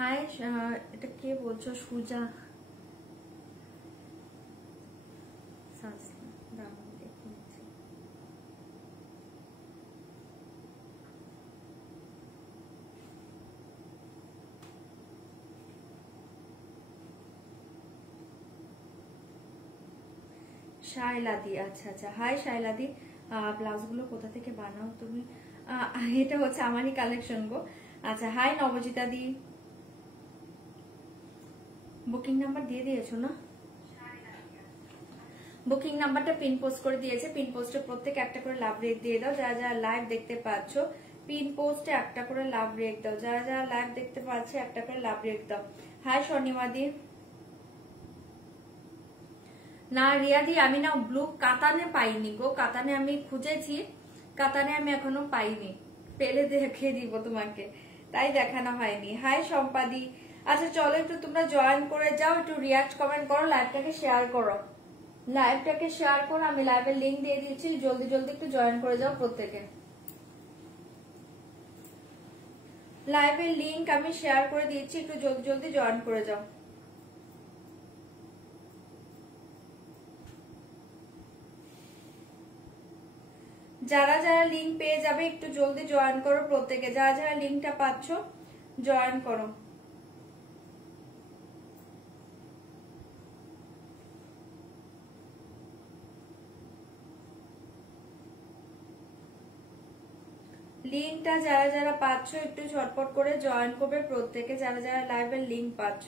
High, এটা কে বলছো? সুজা শাইলাদি। আচ্ছা আচ্ছা, হাই শাইলাদি। ব্লাউজ গুলো কোথা থেকে বানাও তুমি? এটা হচ্ছে আমারই কালেকশন গো। আচ্ছা, হাই নবজিতা দি। বুকিং নাম্বার দিয়ে দিয়েছো না? বুকিং নাম্বারটা পিন পোস্ট করে দিয়েছে। পিন পোস্টে প্রত্যেক একটা করে লাভ রেক দিয়ে দাও। যারা যারা লাইভ দেখতে পাচ্ছ পিন পোস্টে একটা করে লাভ রেক দাও। যারা যারা লাইভ দেখতে পাচ্ছে একটা করে লাভ রেক দাও। হাই স্বর্ণিমাদি। না রিয়াদি, আমি না ব্লু কাতানে পাইনি গো। কাতানে আমি খুঁজেছি, কাতানে আমি এখনো পাইনি। পেলে দেখে দিব তোমাকে, তাই দেখানো হয়নি। হাই সম্পাদি। আচ্ছা চলো একটু তোমরা জয়েন করে যাও, একটু রিয়াক্ট কমেন্ট করো, লাইভটাকে শেয়ার করো। লাইভটাকে শেয়ার করো, আমি লাইভের লিঙ্ক দিয়ে দিচ্ছি, জলদি জলদি একটু জয়েন করে যাও প্রত্যেকে। লাইভের লিঙ্ক আমি শেয়ার করে দিচ্ছি, একটু জলদি জলদি জয়েন করে যাও। যারা যারা লিঙ্ক পেয়ে যাবে একটু জলদি জয়েন করো প্রত্যেকে। যারা যারা লিঙ্কটা পাচ্ছ জয়েন করো। লিঙ্কটা যারা যারা পাচ্ছ একটু ঝটপট করে জয়েন করবে প্রত্যেকে, যারা যারা লাইভের লিঙ্ক পাচ্ছ।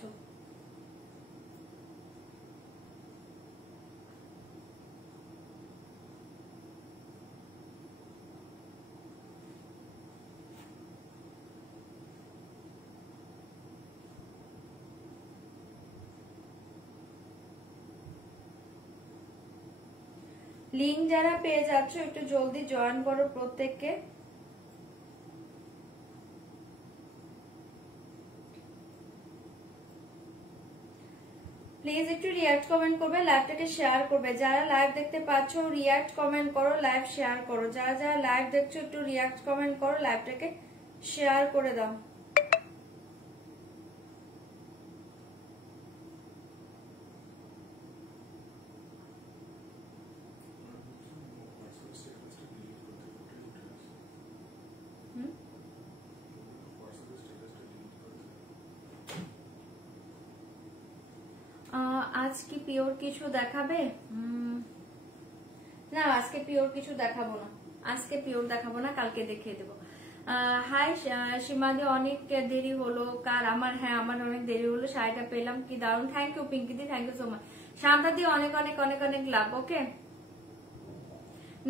লিঙ্ক যারা পেয়ে যাচ্ছ একটু জলদি জয়েন করো প্রত্যেককে। প্লিজ একটু রিয়াক্ট কমেন্ট করবে, লাইভটাকে শেয়ার করবে। যারা লাইভ দেখতে পাচ্ছ রিয়াক্ট কমেন্ট করো, লাইভ শেয়ার করো। যারা যারা লাইভ দেখছো একটু রিয়াক্ট কমেন্ট করো, লাইভটাকে শেয়ার করে দাও। আজ কি পিওর কিছু দেখাবে? না আজকে পিওর কিছু দেখাবো না, আজকে পিওর দেখাবো না, কালকে দেখিয়ে দেবো। হাই সীমাদি, অনেক দেরি হলো কার? আমার, হ্যাঁ আমার অনেক দেরি হলো, শাড়িটা পেলাম, কি দারুণ। থ্যাংক ইউ পিঙ্কিদি, থ্যাংক ইউ সো মাচ। শান্তাদি অনেক অনেক অনেক অনেক লাভ। ওকে,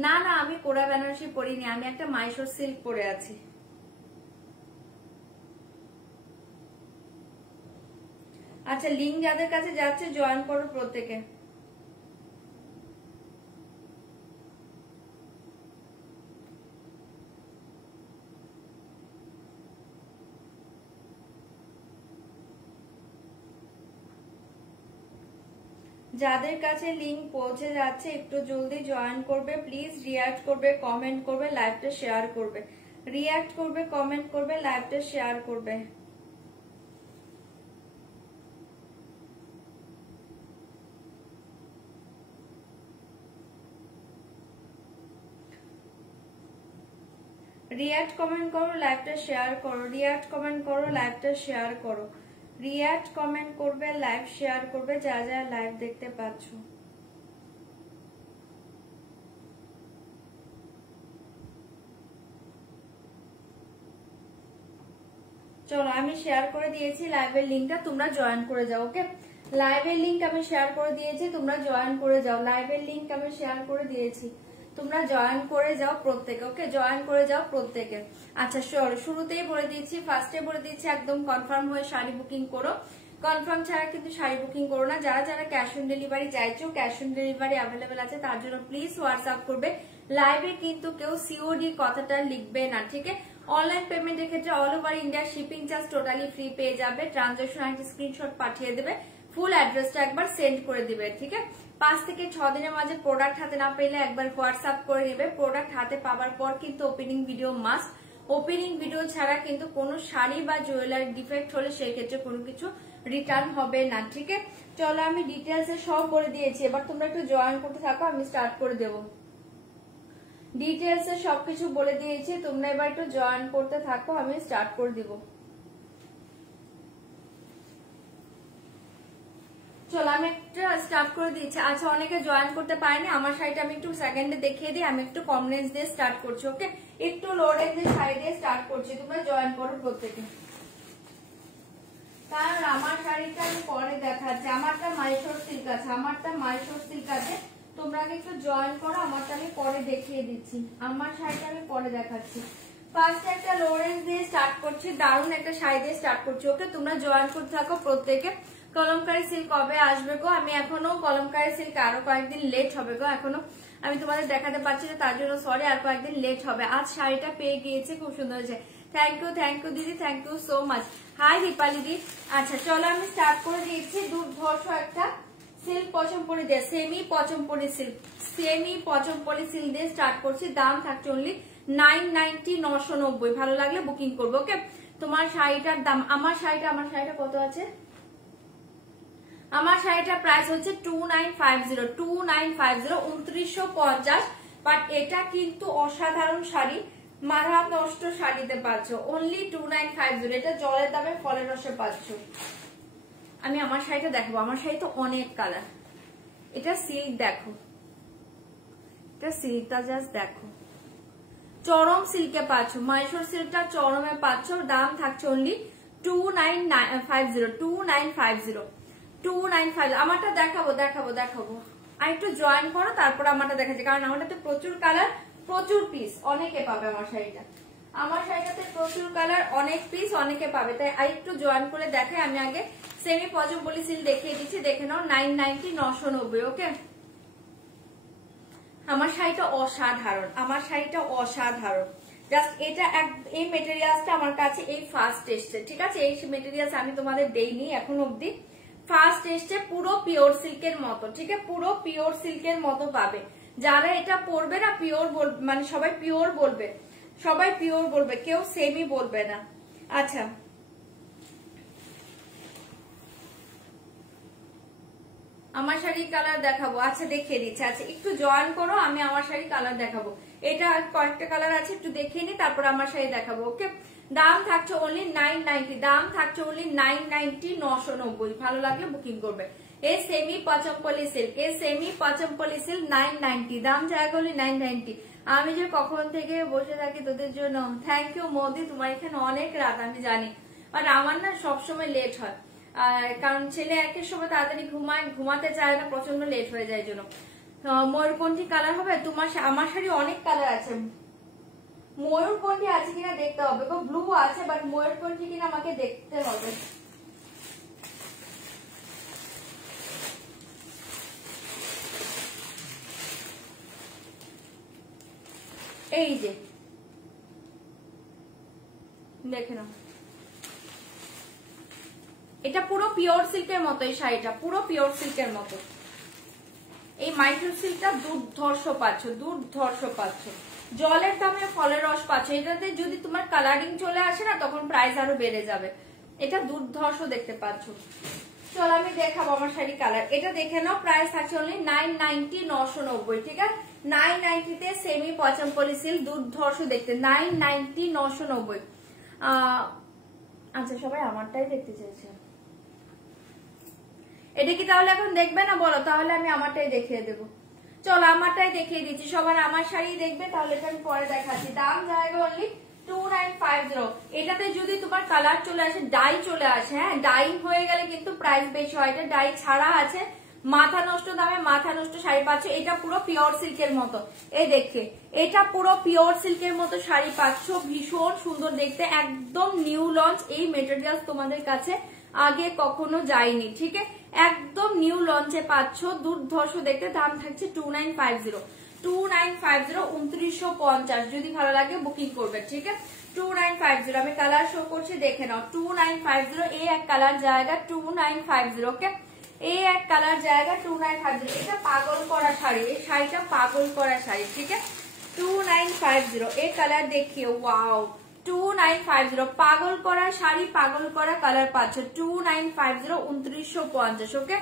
না না আমি কোরা বেনারসি পরিনি, আমি একটা মাইশোর সিল্ক পরে আছি। আচ্ছা, লিঙ্ক যাদের কাছে যাচ্ছে জয়েন করো প্রত্যেকে। যাদের কাছে লিঙ্ক পৌঁছে যাচ্ছে একটু জলদি জয়েন করবে প্লিজ। রিয়াক্ট করবে, কমেন্ট করবে, লাইভটা শেয়ার করবে। রিয়াক্ট করবে, কমেন্ট করবে, লাইভটা শেয়ার করবে। রিয়াক্ট কমেন্ট করো, লাইভটা শেয়ার করো। রিয়াক্ট কমেন্ট করো, লাইভটা শেয়ার করো। রিয়াক্ট কমেন্ট করবে, লাইভ শেয়ার করবে, যা যা লাইভ দেখতে পাচ্ছ। চলো আমি শেয়ার করে দিয়েছি লাইভের লিঙ্কটা, তোমরা জয়েন করে যাও। ওকে, লাইভের লিঙ্ক আমি শেয়ার করে দিয়েছি, তোমরা জয়েন করে যাও। লাইভের লিঙ্ক আমি শেয়ার করে দিয়েছি, তোমরা জয়েন করে যাও প্রত্যেকে। ওকে, জয়েন করে যাও প্রত্যেকে। আচ্ছা শুরুতেই বলে দিচ্ছি, ফার্স্টে বলে দিচ্ছি একদম কনফার্ম হয়ে শাড়ি বুকিং করো। কনফার্ম ছাড়া কিন্তু শাড়ি বুকিং করো না। যারা যারা ক্যাশ অন ডেলিভারি চাইছো, ক্যাশ অন ডেলিভারি অ্যাভেলেবেল আছে, তার জন্য প্লিজ হোয়াটসঅ্যাপ করবে। লাইভে কিন্তু কেউ সিওডি কথাটা লিখবে না, ঠিক আছে? অনলাইন পেমেন্টের ক্ষেত্রে all over India shipping charge totally free পেয়ে যাবে। ট্রানজাকশন একটা স্ক্রিনশট পাঠিয়ে দেবে, ফুল অ্যাড্রেসটা একবার সেন্ড করে দিবে, ঠিক আছে? 5 থেকে 6 দিনের মাঝে প্রোডাক্ট হাতে না পেলে একবার হোয়াটসঅ্যাপ করে নেবে। প্রোডাক্ট হাতে পাওয়ার পর কিন্তু opening video must. Opening video ছাড়া কিন্তু কোনো শাড়ি বা জুয়েলারি ডিফেক্ট হলে সেই ক্ষেত্রে কোনো কিছু রিটার্ন হবে না। ঠিক আছে, চলো আমি ডিটেলসে সব বলে দিয়েছি, এবার তোমরা একটু জয়েন করতে থাকো, আমি স্টার্ট করে দেবো। ডিটেলসে সবকিছু বলে দিয়েছি, তোমরা এবার একটু জয়েন করতে থাকো, আমি স্টার্ট করে দিব। চলো আমি একটা স্টার্ট করে দিচ্ছি। আচ্ছা, অনেকে জয়েন করতে পারেনি, আমার শাড়িটা আমি একটু সেকেন্ডে দেখিয়ে দিই। আমি একটু কম রেঞ্জ দিয়ে স্টার্ট করছি, ওকে, একটু লো রেঞ্জের শাড়ি দিয়ে স্টার্ট করছি, তোমরা জয়েন করো প্রত্যেকে। কারণ আমার শাড়িটা আমি পরে দেখাচ্ছি, আমারটা মাইশোর সিল্ক আছে, আমারটা মাইশোর সিল্ক আছে, তোমরা একটু জয়েন করো, আমারটা আমি পরে দেখিয়ে দিচ্ছি, আমার শাড়িটা আমি পরে দেখাচ্ছি। ফার্স্ট একটা লো রেঞ্জ দিয়ে স্টার্ট করছি, দারুণ একটা শাড়ি দিয়ে স্টার্ট করছি, ওকে, তোমরা জয়েন করতে থাকো প্রত্যেকে। কলমকারী সিল্ক কবে আসবে গো? আমি এখনো কলমকারী সিল্ক আরো কয়েকদিন লেট হবে গো, এখনো আমি তোমাদের দেখাতে পারছি না, তার জন্য সরি, আর কয়েকদিন লেট হবে। আজ শাড়িটা পেয়ে গিয়েছে, খুব সুন্দর হয়েছে, থ্যাংক ইউ দিদি, thank you so much. Hi Dipali দি। আচ্ছা চলো আমি স্টার্ট করে দিয়েছি। দুর্ধর্ষ একটা সিল্ক পচমপল্লি দিয়ে, semi Pochampally silk, semi Pochampally silk দিয়ে স্টার্ট করছি। দাম থাকছে অনলি 990, 990। ভালো লাগলে বুকিং করবো, ওকে। তোমার শাড়িটার দাম, আমার শাড়িটা কত আছে? আমার শাড়িটার প্রাইস হচ্ছে 2950, 2950, বাট এটা কিন্তু অসাধারণ শাড়ি, মাথা নষ্ট শাড়িতে পাচ্ছ অনলি 2950। এটা জলের দামে ফলের রসে পাচ্ছ। আমি আমার শাড়িটা দেখাবো, আমার শাড়ি তো অনেক কালার। এটা সিল্ক দেখো, এটা সিল্কটা জাস্ট দেখো, চরম সিল্কে পাচ্ছ, মাইশোর সিল্কটা চরমে পাচ্ছ। দাম থাকছে অনলি 2950, 2950। আমারটা দেখাবো, আর একটু জয়েন করো, তারপর আমারটা দেখাচ্ছি, কারণ আমারটাতে প্রচুর কালার, প্রচুর পিস, অনেকে পাবে আমার শাড়িটা। আমার শাড়িটাতে প্রচুর কালার, অনেক পিস, অনেকে পাবে, তাই আর একটু জয়েন করে দেখাই। আমি আগে সেমি পচমপল্লি সিল্ক দেখিয়ে দিচ্ছি, দেখে নাও। 990, 990, ওকে। আমার শাড়িটা অসাধারণ, আমার শাড়িটা অসাধারণ। জাস্ট এটা এই মেটেরিয়ালসটা আমার কাছে এই ফার্স্ট এসছে, ঠিক আছে। এই মেটেরিয়ালস আমি তোমাদের দেইনি এখন অব্দি, ফার্স্ট এসছে। পুরো পিওর সিল্কের মতো, ঠিক আছে, পুরো পিওর সিল্কের মতো পাবে। যারা এটা পরবে না পিওর মানে সবাই পিওর বলবে, সবাই পিওর বলবে, কেউ সেমি বলবে না। আচ্ছা আমার শাড়ির কালার দেখাবো, আচ্ছা দেখিয়ে দিচ্ছি। আচ্ছা একটু জয়েন করো, আমি আমার শাড়ির কালার দেখাবো। এটা কয়েকটা কালার আছে, একটু দেখিয়ে নি, তারপর আমার শাড়ি দেখাবো, ওকে। দাম থাকছে অনলি 990, দাম থাকছে অনলি 990, 990। ভালো লাগলে বুকিং করবে। এই সেমি পচমপল্লি সিল্ক, এই সেমি পচমপল্লি সিল্ক 990, দাম জায়গা হলি 990। আমি যে কখন থেকে বসে থাকি তোদের জন্য, থ্যাংক ইউ মোদি, তোমার এখানে অনেক রাত আমি জানি, বাট আমার না সবসময় লেট হয়, কারণ ছেলে একের সময় তাড়াতাড়ি ঘুমায়, ঘুমাতে চায় না, প্রচন্ড লেট হয়ে যায় জন্য। ময়ূরকণ্ঠী কালার হবে তোমার, আমার শাড়ি অনেক কালার আছে। ময়ূরকণ্ঠী আছে কিনা দেখতে হবে গো, ব্লু আছে, বাট ময়ূরকণ্ঠী কিনা আমাকে দেখতে হবে। এই যে দেখে নাও, এটা পুরো পিওর সিল্কের মতো, এই শাড়িটা পুরো পিওর সিল্কের মতো। এই মাইক্রো সিল্কটা দুর্ধর্ষ পাচ্ছ, দুর্ধর্ষ পাচ্ছ, জলের দামে ফলের রস পাচ্ছ। এটাতে যদি তোমার কালারিং চলে আসে না, তখন প্রাইস আরো বেড়ে যাবে। এটা দুর্ধর্ষ দেখতে পাচ্ছ। চলো আমি দেখাবো আমার শাড়ি কালার, এটা দেখে নাও। প্রাইস থাকছে অনলি 990, 990, ঠিক আছে। 990 তে সেমি পচমপল্লি সিল্ক, দুর্ধর্ষ দেখতে, 990, 990। আচ্ছা সবাই আমারটাই দেখতে চাইছে, এটা কি তাহলে এখন দেখবে না বলো? তাহলে আমি আমারটাই দেখিয়ে দেবো। চলো আমারটাই দেখিয়ে দিচ্ছি, সবার আমার শাড়ি দেখবে, তাহলে এটা আমি পরে দেখাচ্ছি। দাম জায়গা অনলি 2950। এটাতে যদি তোমার কালার চলে আসে, ডাই চলে আসে, হ্যাঁ ডাই হয়ে গেলে কিন্তু প্রাইস বেশি হয়। এটা ডাই ছাড়া আছে, মাথা নষ্ট দামে মাথা নষ্ট শাড়ি পাচ্ছ। এটা পুরো পিওর সিল্কের মতো, এই দেখে, এটা পুরো পিওর সিল্কের মতো শাড়ি পাচ্ছ, ভীষণ সুন্দর দেখতে, একদম নিউ লঞ্চ। এই মেটেরিয়াল তোমাদের কাছে আগে কখনো যায়নি, ঠিক আছে, একদম নিউ লঞ্চে পাচ্ছ, দুর্ধর্ষ দেখতে। দাম থাকছে 2950, 2950, 2950। যদি ভালো লাগে বুকিং করবে, ঠিক আছে। 2950 আমি কালার শো করছি, দেখে নাও। 2950 এই এক কালার জায়গা, 2950, ওকে। এই এক কালার জায়গা 2950। এটা পাগল করা শাড়ি, এই শাড়িটা পাগল করা শাড়ি, ঠিক আছে। 2950 এই কালার দেখিয়ে, ওয়াও 2950 পাগল করা শাড়ি, পাগল করা কালার পাচ্ছ 2950 2950। ওকে,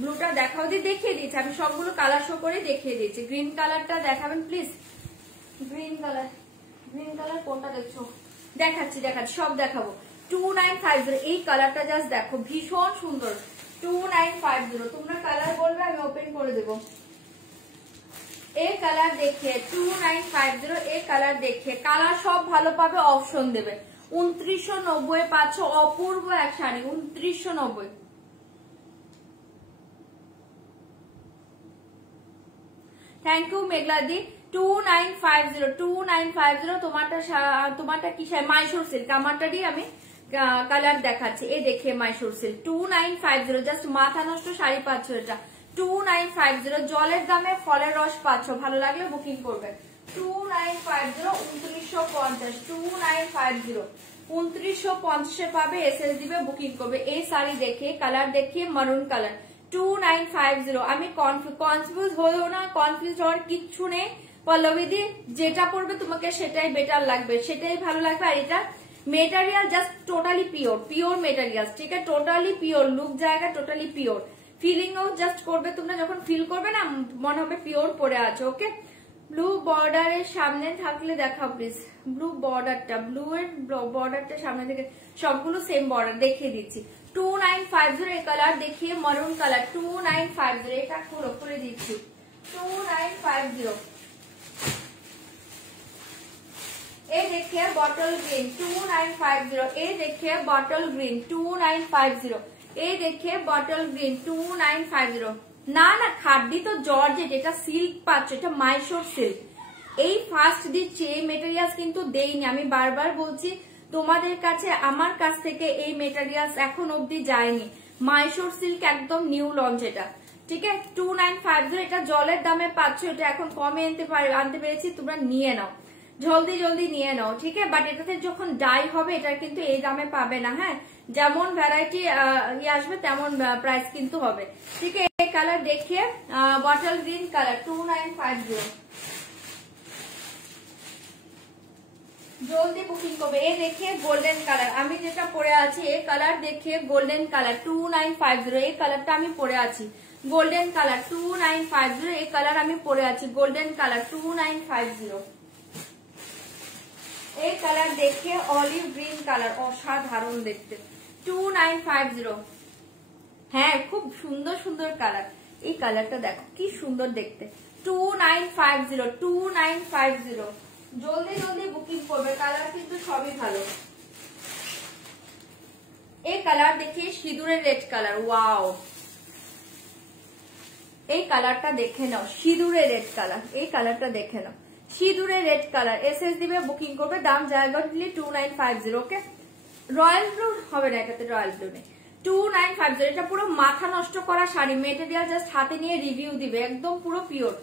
ব্লুটা দেখাও দিয়ে দেখিয়ে দিচ্ছি আমি, সবগুলো কালার শো করে দেখিয়ে দিচ্ছি। গ্রিন কালারটা দেখাবেন প্লিজ, গ্রিন কালার কোনটা দেখছো? দেখাচ্ছি সব দেখাবো। 2950 এই কালারটা জাস্ট দেখো, ভীষণ সুন্দর। 2950 তোমরা কালার বলবে, আমি ওপেন করে দেবো। এই কালার দেখিয়ে 2950, এই কালার দেখিয়ে, কালার সব ভালো পাবে, অপশন দেবে। 2990 পাচ্ছ অপূর্ব এক শাড়ি, 2990। Thank you মেঘলাদি। 2950 তোমারটা কি শাড়ি? মাইসোর সিল্ক, আমারটারই আমি কালার দেখাচ্ছি। এই দেখে মাইসোর সিল্ক 2950 জাস্ট মাথা নষ্ট শাড়ি পাচ্ছ এটা 2950। জলের দামে ফলের রস পাচ্ছ, ভালো লাগলে বুকিং করবে। 2950 2950 2950 2950 পাবে, এসএস দিবে, বুকিং করবে। এই শাড়ি দেখে কালার দেখিয়ে মারুন কালার 2950। আমি কনফিউজ হয়েও না, কনফিউজ হওয়ার কিচ্ছু নেই পল্লবীদি, যেটা পড়বে তোমাকে সেটাই বেটার লাগবে, সেটাই ভালো লাগবে। আর এটা material just totally pure material, ঠিক আছে, টোটালি পিওর, লুক জায়গা টোটালি পিওর, ফিলিং ও জাস্ট করবে তোমরা, যখন ফিল করবে না মনে হবে পিওর পরে আছে। ওকে, ব্লু বর্ডারের সামনে থাকলে দেখাও প্লিজ, ব্লু এর বর্ডারটা সামনে থেকে, সবগুলো সেম বর্ডার দেখিয়ে দিচ্ছি। 2950 এই কালার দেখিয়ে মারুন কালার 2950, এটা খুলে দিচ্ছি 2950। এই দেখিয়ে বটল গ্রিন 2950, এই দেখিয়ে বটল গ্রিন 2950, এই দেখিয়ে বটল গ্রিন 2950। না খাড্ডি তো জর্জেট, এটা সিল্ক পাচ্ছ, এটা মাইসোর সিল্ক। এই ফার্স্ট দিচ্ছি, এই মেটেরিয়ালস কিন্তু দেইনি, আমি বারবার বলছি তোমাদের কাছে, আমার কাছ থেকে এই মেটেরিয়ালস এখন অব্দি যায়নি। মাইসোর সিল্ক একদম নিউ লঞ্চ এটা, ঠিক আছে। 2950 এটা জলের দামে পাচ্ছ, এটা এখন কমে আনতে পেরেছি, তোমরা নিয়ে নাও, জলদি নিয়ে নাও, ঠিক আছে। বাট এটাতে যখন ডাই হবে এটা কিন্তু এই দামে পাবে না, হ্যাঁ, যেমন ভ্যারাইটি আসবে তেমন প্রাইস কিন্তু হবে, ঠিক আছে। এই কালার দেখিয়ে বটল গ্রিন কালার 2950, জলদি বুকিং করবে। এই দেখিয়ে গোল্ডেন কালার, আমি যেটা পরে আছি এই কালার দেখিয়ে গোল্ডেন কালার 2950, এই কালারটা আমি পরে আছি গোল্ডেন কালার 2950, এই কালার আমি পরে আছি গোল্ডেন কালার 2950। এই কালার দেখিয়ে অলিভ গ্রিন কালার, অসাধারণ দেখতে 2950। হ্যাঁ, খুব সুন্দর কালার, এই কালারটা দেখো কি সুন্দর দেখতে 2950 2950। জলদি বুকিং করবে, কালার কিন্তু সবই ভালো। এই কালার দেখিয়ে সিঁদুরের রেড কালার, ওয়াও, এই কালারটা দেখে নাও, সিঁদুরের রেড কালার, এই কালারটা দেখে নাও, সিঁদুরের রেড কালার, এসএস দিবে, বুকিং করবে। দাম জায়গা 2950। ওকে, রয়্যাল ব্লু হবে না, এটাতে রয়্যাল ব্লু নেই। 2950, এটা পুরো মাথা নষ্ট করা শাড়ি, মেটেরিয়াল জাস্ট হাতে নিয়ে রিভিউ দিবে, একদম পুরো pure,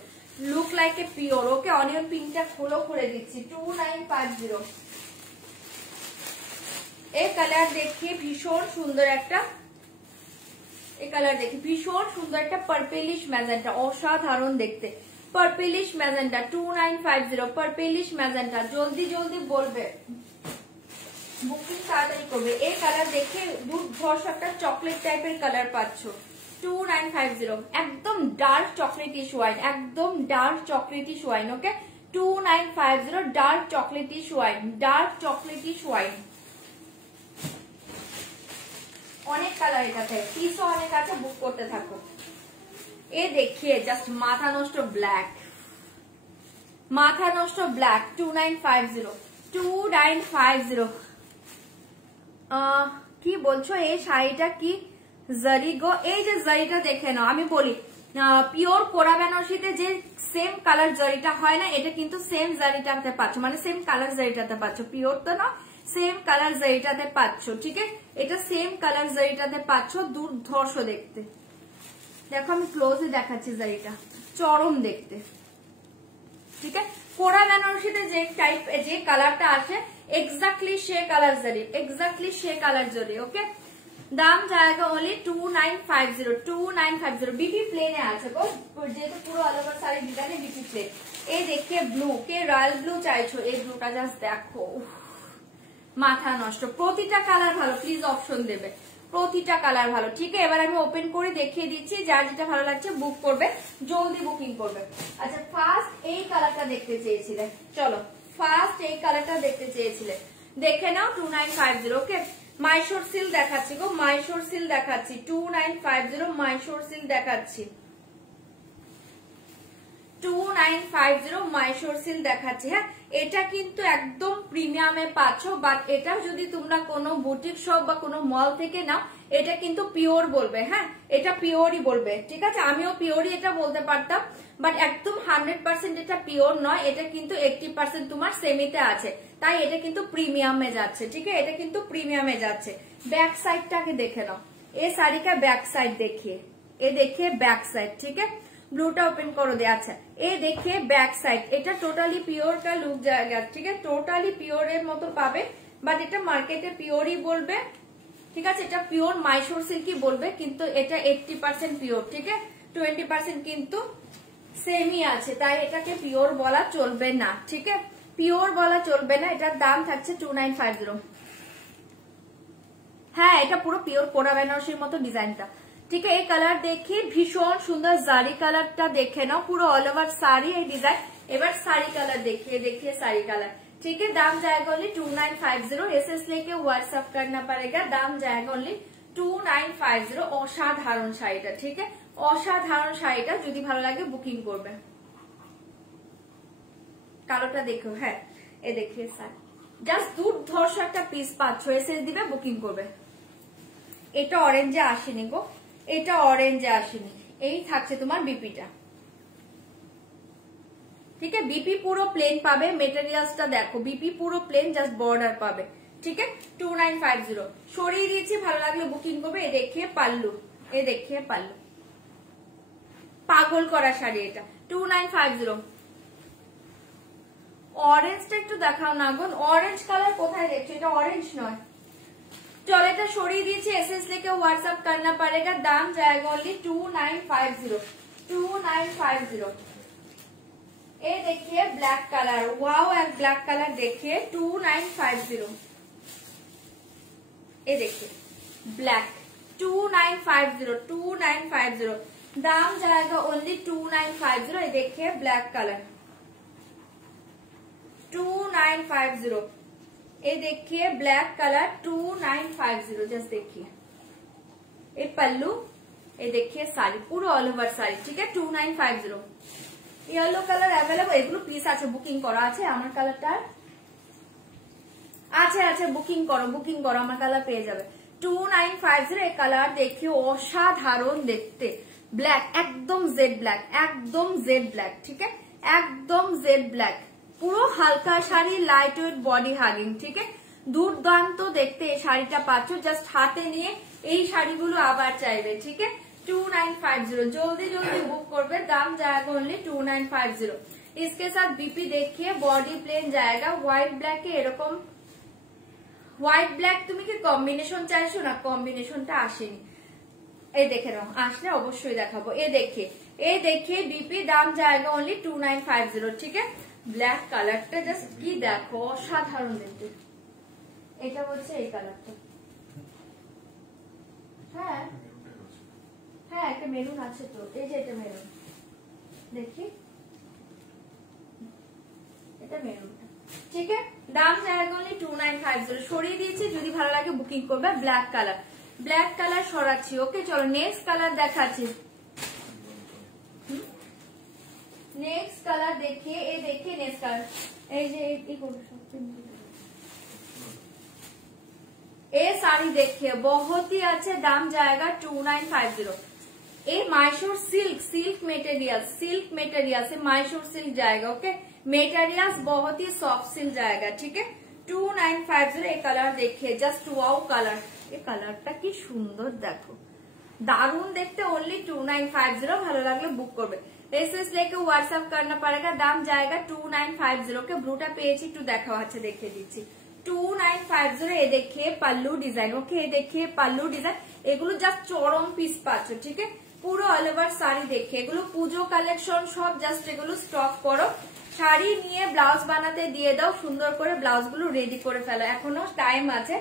look like a pure. Okay, onion পিঙ্কটা খুলে দিচ্ছি 2950। এই কালার দেখিয়ে ভীষণ সুন্দর একটা, এই কালার দেখি ভীষণ সুন্দর একটা পার্পেলিশ ম্যাজেন্টা, অসাধারণ দেখতে, পার্পেলিশ ম্যাজেন্টা 2950, পার্পেলিশ ম্যাজেন্টা। জলদি বলবে, বুকিং তাড়াতাড়ি করবে। এই কালার দেখে দুর্ধর্ষ একটা চকলেট টাইপের কালার পাচ্ছ 2950, একদম ডার্ক চকলেটিশ ওয়াইন, একদম ডার্ক চকলেটিশ ওয়াইন। ওকে, 2950 ডার্ক চকলেটিশ ওয়াইন, অনেক কালার এটাতে, পিসও অনেক আছে, বুক করতে থাকো। এ দেখিয়ে জাস্ট মাথা নষ্ট ব্ল্যাক 2950 কি বলছো? এই শাড়িটা কি জারি গো? এই যে জারিটা দেখে নাও, আমি বলি পিওর কোরা বেনারসিতে যে সেম কালার জারিটা হয় না, এটা কিন্তু সেম জারিটাতে পাচ্ছ, মানে সেম কালার জারিটাতে পাচ্ছ, পিওর তো না, সেম কালার জারিটাতে পাচ্ছ, ঠিক আছে। এটা সেম কালার জারিটাতে পাচ্ছ, দুর্ধর্ষ দেখতে। দেখো আমি ক্লোজে দেখাচ্ছি, জারিটা চরম দেখতে, ঠিক আছে। কোরা বেনারসিতে যে টাইপ যে কালারটা আসে এক্স্যাক্টলি সে কালার জারি, ওকে। দাম জায়গা অনলি 2950 বিপি প্লেনে আছে গো, যেহেতু পুরো অল ওভার শাড়ি ডিজাইনে বিপি প্লেন। এই দেখিয়ে ব্লু, কে রয়্যাল ব্লু চাইছো, এই ব্লুটা জাস্ট দেখো, মাথা নষ্ট। প্রতিটা কালার ভালো, প্লিজ অপশন দেবে, প্রতিটা কালার ভালো। ঠিক আছে, এবার আমি ওপেন করে দেখিয়ে দিচ্ছি, যার যেটা ভালো লাগছে বুক করবে, জলদি বুকিং করবে। আচ্ছা, ফার্স্ট এই কালারটা দেখতে চেয়েছিলে, চলো ফার্স্ট এই কালারটা দেখতে চেয়েছিলে, দেখে নাও 2950। ওকে, মাইশোর সিল্ক দেখাচ্ছি গো, মাইশোর সিল্ক দেখাচ্ছি 2950, মাইশোর সিল্ক দেখাচ্ছি 2950, মাইশোর সিল্ক দেখাচ্ছি। হ্যাঁ, এটা কিন্তু একদম প্রিমিয়ামে পাচ্ছ, বাট এটা যদি তোমরা কোনো বুটিক শপ বা কোনো মল থেকে নাও, এটা কিন্তু পিওর বলবে। হ্যাঁ, এটা পিওরই বলবে, ঠিক আছে, আমিও পিওরই এটা বলতে পারতাম, বাট একদম 100% এটা পিওর নয়, এটা কিন্তু 80% তোমার সেমিতে আছে, তাই এটা কিন্তু প্রিমিয়ামে যাচ্ছে। ঠিক আছে, এটা কিন্তু প্রিমিয়ামে যাচ্ছে। ব্যাক সাইডটাকে দেখে নাও, এই শাড়ি কা बैक साइड देखिए, ये देखिए बैक साइड। ठीक है, ब्लूटा ओपन करो दे। अच्छा, ये देखिए बैक साइड, এটা টোটালি পিওর কা লুক জায়গা। ঠিক আছে, টোটালি পিওর এর মতো পাবে, বাট এটা মার্কেটে পিওরই বলবে। ঠিক আছে, এটা পিওর মাইশোর সিল্কই বলবে, কিন্তু এটা 80% পিওর। ঠিক আছে, 20% কিন্তু সেমি আছে, তাই এটাকে পিওর বলা চলবে না। ঠিক আছে, পিওর বলা চলবে না। এটার দাম থাকছে 2950। হ্যাঁ, এটা পুরো পিওর কোরা বেনারসির মতো ডিজাইনটা। ঠিক আছে, এই কালার দেখে ভীষণ সুন্দর জারি কালারটা দেখে নাও, পুরো অল ওভার শাড়ি এই ডিজাইন। এবার শাড়ি কালার देखिए শাড়ি কালার। ठीक है, दाम जाएगा ओनली 2950। एसएस लेके व्हाट्सएप करना पड़ेगा, दाम जाएगा ओनली 2950। অসাধারণ শাড়িটা। ঠিক আছে, অসাধারণ শাড়িটা, যদি ভালো লাগে বুকিং করবে। কালোটা দেখো, হ্যাঁ এ দেখিয়ে শাড়ি জাস্ট দুর্ধর্ষ একটা পিস পাচ্ছ, এসএস দিবে বুকিং করবে। এটা অরেঞ্জে আসেনি গো, এটা অরেঞ্জে আসেনি, এই থাকছে তোমার বিপিটা। ঠিক আছে, বিপি পুরো প্লেন পাবে, মেটেরিয়ালসটা দেখো, বিপি পুরো প্লেন, জাস্ট বর্ডার পাবে। ঠিক আছে, 2950 সরিয়ে দিয়েছি, ভালো লাগলে বুকিং করবে। এ দেখিয়ে পাল্লু, এ দেখিয়ে পাল্লু, পাগল করা শাড়ি এটা 2950। অরেঞ্জটা একটু দেখাও না গো, অরেঞ্জ কালার কোথায় দেখছো, এটা অরেঞ্জ নয়। चलो এটা সরিয়ে দিয়েছি, एसएस लेके व्हाट्सएप करना पड़ेगा, दाम जाएगा ओनली 2950। 2950। ये देखिए ब्लैक कलर, वाओ, एक ब्लैक कलर देखिए 2950। ये देखिए ब्लैक 2950, 2950 दाम जाएगा ओनली 2950। ये देखिए ब्लैक कलर 2950। ये देखिए ब्लैक कलर 2950, जस्ट देखिए ये पल्लू, ये देखिए साड़ी पूरा ऑल ओवर साड़ी। ठीक है, 2950। येलो कलर अवेलेबल, এগুলো পিস আছে, বুকিং করা আছে। আমার কালারটা আছে, আছে, বুকিং করো, বুকিং করো, আমার কালার পেয়ে যাবে 2950। এই কালার দেখিও অসাধারণ দেখতে, ব্ল্যাক, একদম জেড ব্ল্যাক, একদম জেড ব্ল্যাক। ঠিক আছে, একদম জেড ব্ল্যাক, পুরো হালকা sari, light weight, body hugging. ঠিক আছে, দুর্দান্ত দেখতে এই শাড়িটা পাচ্ছ, জাস্ট হাতে নিয়ে এই শাড়িগুলো আবার চাইবে। ঠিক আছে, 2950 জলদি জলদি বুক করবে, দাম जाएगा ओनली 2950। इसके साथ बीपी देखिए, बॉडी प्लेन जाएगा, व्हाइट ब्लैक के এরকম হোয়াইট ব্ল্যাক। তুমি কি কম্বিনেশন চাইছো না, কম্বিনেশনটা আসেনি, এই দেখে নাও, আসলে অবশ্যই দেখাবো। এ দেখিয়ে बीपी, दाम जाएगा ओनली 2950। ठीक है, ব্ল্যাক কালারটা জাস্ট কি দেখো, অসাধারণ দেখতে। এটা হচ্ছে এই কালারটা, হ্যাঁ হ্যাঁ একটা মেরুন আছে তো, এই যে এটা মেরুন, দেখি এটা মেরুনটা। ঠিক আছে, দাম जाएगा ओनली 2950। সরিয়ে দিয়েছি, যদি ভালো লাগে বুকিং করবে। ব্ল্যাক কালার, ব্ল্যাক কালার সরাচ্ছি। ওকে, চলো নেক্সট কালার দেখাচ্ছি। नेक्स्ट कलर देखिए, ये देखिए नेक्स्ट कलर, ये साड़ी देखिए बहुत ही अच्छे, दाम जाएगा 2950। ये माइशोर सिल्क, सिल्क मटेरियल से माइशोर सिल्क जाएगा। ओके, मटेरियल्स बहुत ही सॉफ्ट सिल्क जाएगा। ठीक है, 2950। ये कलर देखिए, जस्ट वाओ कलर, ये कलरটা কি সুন্দর দেখো, দারুণ দেখতে, ओनली 2950। ভালো লাগলে বুক করবে, एसएस लेके व्हाट्सएप करना पड़ेगा, दाम जाएगा 2950। के ब्लूटा पेज একটু দেখাও, আচ্ছা দেখিয়ে দিচ্ছি 2950। এ देखिए पल्लू डिजाइन। ओके, ये देखिए पल्लू डिजाइन, এগুলো জাস্ট চরম পিস পাচ্ছ। ঠিক আছে, পুরো অল ওভার শাড়ি দেখে, এগুলো পুজো কালেকশন সব, জাস্ট এগুলো স্টক করো, শাড়ি নিয়ে ব্লাউজ বানাতে দিয়ে দাও, সুন্দর করে ব্লাউজ গুলো রেডি করে ফেলো, এখনো টাইম আছে,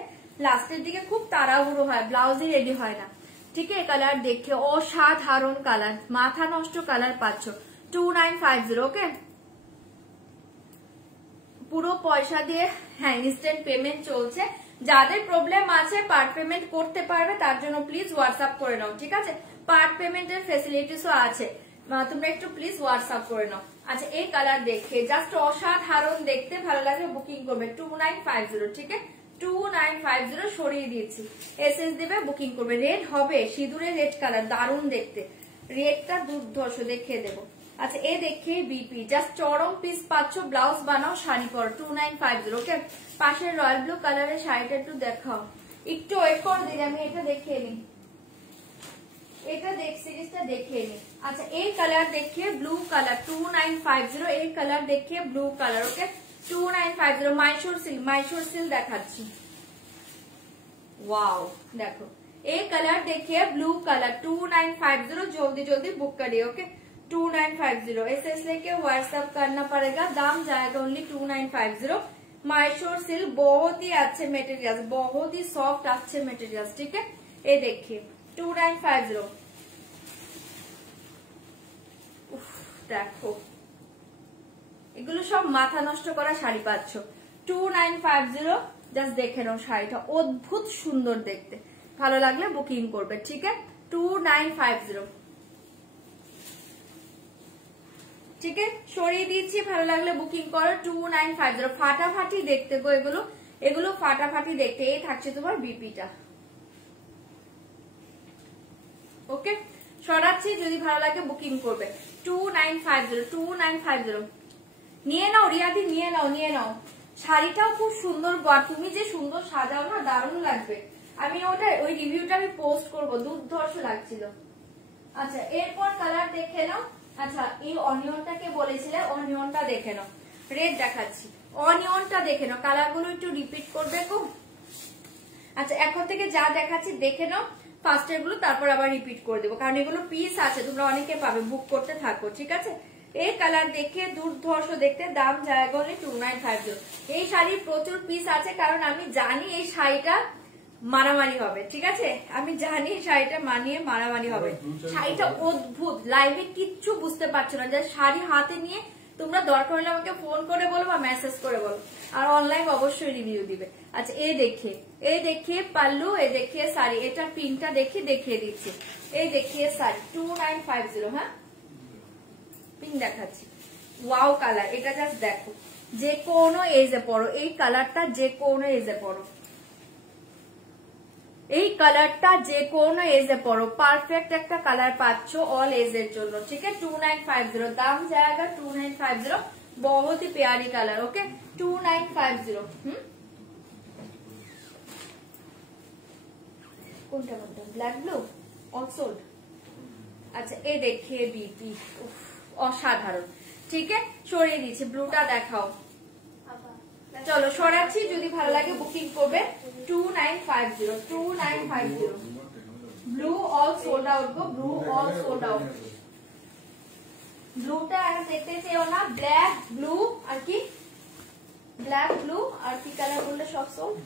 লাস্টের দিকে খুব তাড়াহুড়ো হয়, ব্লাউজই রেডি হয় না। ঠিক আছে, কালার দেখে অসাধারণ কালার, মাথা নষ্ট কালার পাচ্ছ 2950। ওকে, পুরো পয়সা দিয়ে, হ্যাঁ ইনস্ট্যান্ট পেমেন্ট চলছে। যাদের প্রবলেম আছে পার্ট পেমেন্ট করতে পারবে তার জন্য প্লিজ হোয়াটসঅ্যাপ করে নাও, ঠিক আছে? পার্ট পেমেন্টের ফেসিলিটিসও আছে, তোমরা একটু প্লিজ হোয়াটসঅ্যাপ করে নাও। আচ্ছা, এই কালার দেখে জাস্ট অসাধারণ দেখতে, ভালো লাগে বুকিং করবে 2950। ঠিক আছে, 2950 সরিয়ে দিয়েছি, এসএস দেবে বুকিং করবে। রেড হবে, সিঁদুরের রেড কালার, দারুণ দেখতে, রেডটা দুর্ধর্ষ, দেখিয়ে দেবো। আচ্ছা, এ দেখে বিপি জাস্ট চরম পিস পাচ্ছ, ব্লাউজ বানাও শাড়ি পরো 2950। ওকে, পাশের রয়্যাল ব্লু কালারের শাড়িটা একটু দেখাও, একটু ওয়েট করে দিই, আমি এটা দেখিয়ে নিই, এটা সিরিজটা দেখিয়ে নিই। আচ্ছা, এই কালার দেখিয়ে ব্লু কালার 2950, এই কালার দেখিয়ে ব্লু কালার। ওকে, 2950 মাইশোর সিল্ক দেখাচ্ছি। ওয়াও, দেখো এই কালার देखिए ब्लू कलर 2950, जल्दी जल्दी बुक करिए। ओके, 2950 एसएस लेके व्हाट्सएप करना पड़ेगा, दाम जाएगा ओनली 2950। माइशोर सिल्क बहुत ही अच्छे मटेरियल, बहुत ही सॉफ्ट अच्छे मटेरियल। ठीक है, ये देखिए 2950। দেখো এগুলো সব মাথা নষ্ট করা শাড়ি পাচ্ছ 2950। জাস্ট দেখে নাও শাড়িটা, অদ্ভুত সুন্দর দেখতে, ভালো লাগলে বুকিং করবে। ঠিক আছে, 2950। ঠিক আছে, সরিয়ে দিচ্ছি, ভালো লাগলে বুকিং করো 2950। ফাটাফাটি দেখতে গো, এগুলো ফাটাফাটি দেখতে। এই থাকছে তোমার বিপিটা। ওকে, সরাচ্ছি, যদি ভালো লাগে বুকিং করবে 2950। নিয়ে নাও রিয়াদি, নিয়ে নাও শাড়িটাও খুব সুন্দর, তুমি যে সুন্দর সাজাও না, দারুণ লাগবে। আমি ওই রিভিউটা আমি পোস্ট করবো, দুর্ধর্ষ লাগছিল। আচ্ছা, এরপর কালার দেখে নাও। আচ্ছা, এই অনিয়নটাকে বলেছিলে, অনিয়নটা দেখে নাও, রেড দেখাচ্ছি, অনিয়নটা দেখে নাও, কালার গুলো একটু রিপিট করবে গো। আচ্ছা, এখন থেকে যা দেখাচ্ছি দেখে নাও, ফার্স্টের গুলো তারপর আবার রিপিট করে দেবো, কারণ এগুলো পিস আছে, তোমরা অনেকে পাবে, বুক করতে থাকো। ঠিক আছে, এই কালার দেখে দুর্ধর্ষ দেখতে, দাম জায়গা হলে 2950। এই শাড়ির প্রচুর পিস আছে, কারণ আমি জানি এই শাড়িটা মারামারি হবে। ঠিক আছে, আমি জানি শাড়িটা মানিয়ে মারামারি হবে। শাড়িটা অদ্ভুত, লাইভে কিচ্ছু বুঝতে পারছো না, যা শাড়ি হাতে নিয়ে তোমরা দরকার হলে আমাকে ফোন করে বলো বা মেসেজ করে বলো, আর অনলাইন অবশ্যই রিভিউ দিবে। আচ্ছা, এই দেখিয়ে পাল্লু, এই দেখিয়ে শাড়ি, এটা পিনটা দেখিয়ে দিচ্ছি। এই দেখিয়ে শাড়ি 2950। হ্যাঁ, পিঙ্ক দেখাচ্ছি, ওয়াও কালার, এটা জাস্ট দেখো, যে কোনো এজে পড়ো, এই কালারটা যে কোনো এজে পড়ো, এই কালারটা যে কোনো এজে পড়ো, পারফেক্ট একটা কালার পাচ্ছ অল এজের জন্য। ঠিক আছে, 2950, দাম জায়গা 2950, बहुत ही प्यारी কালার। ওকে, 2950। কোনটা ব্ল্যাক ব্লু অনসোল্ড। আচ্ছা, এ দেখিয়ে বিপি, অসাধারণ। ঠিক আছে, সরিয়ে দিচ্ছি, ব্লুটা দেখাও। চলো সরাচ্ছি, যদি ভালো লাগে বুকিং করবে 2950। ব্লু অল সোল্ড আউট গো, ব্লু অল সোল্ড আউট। ব্লুটা আর দেখতে চেয়েও না, ব্ল্যাক ব্লু আর কি, ব্ল্যাক ব্লু আর কি কালার বললে সব সোল্ড,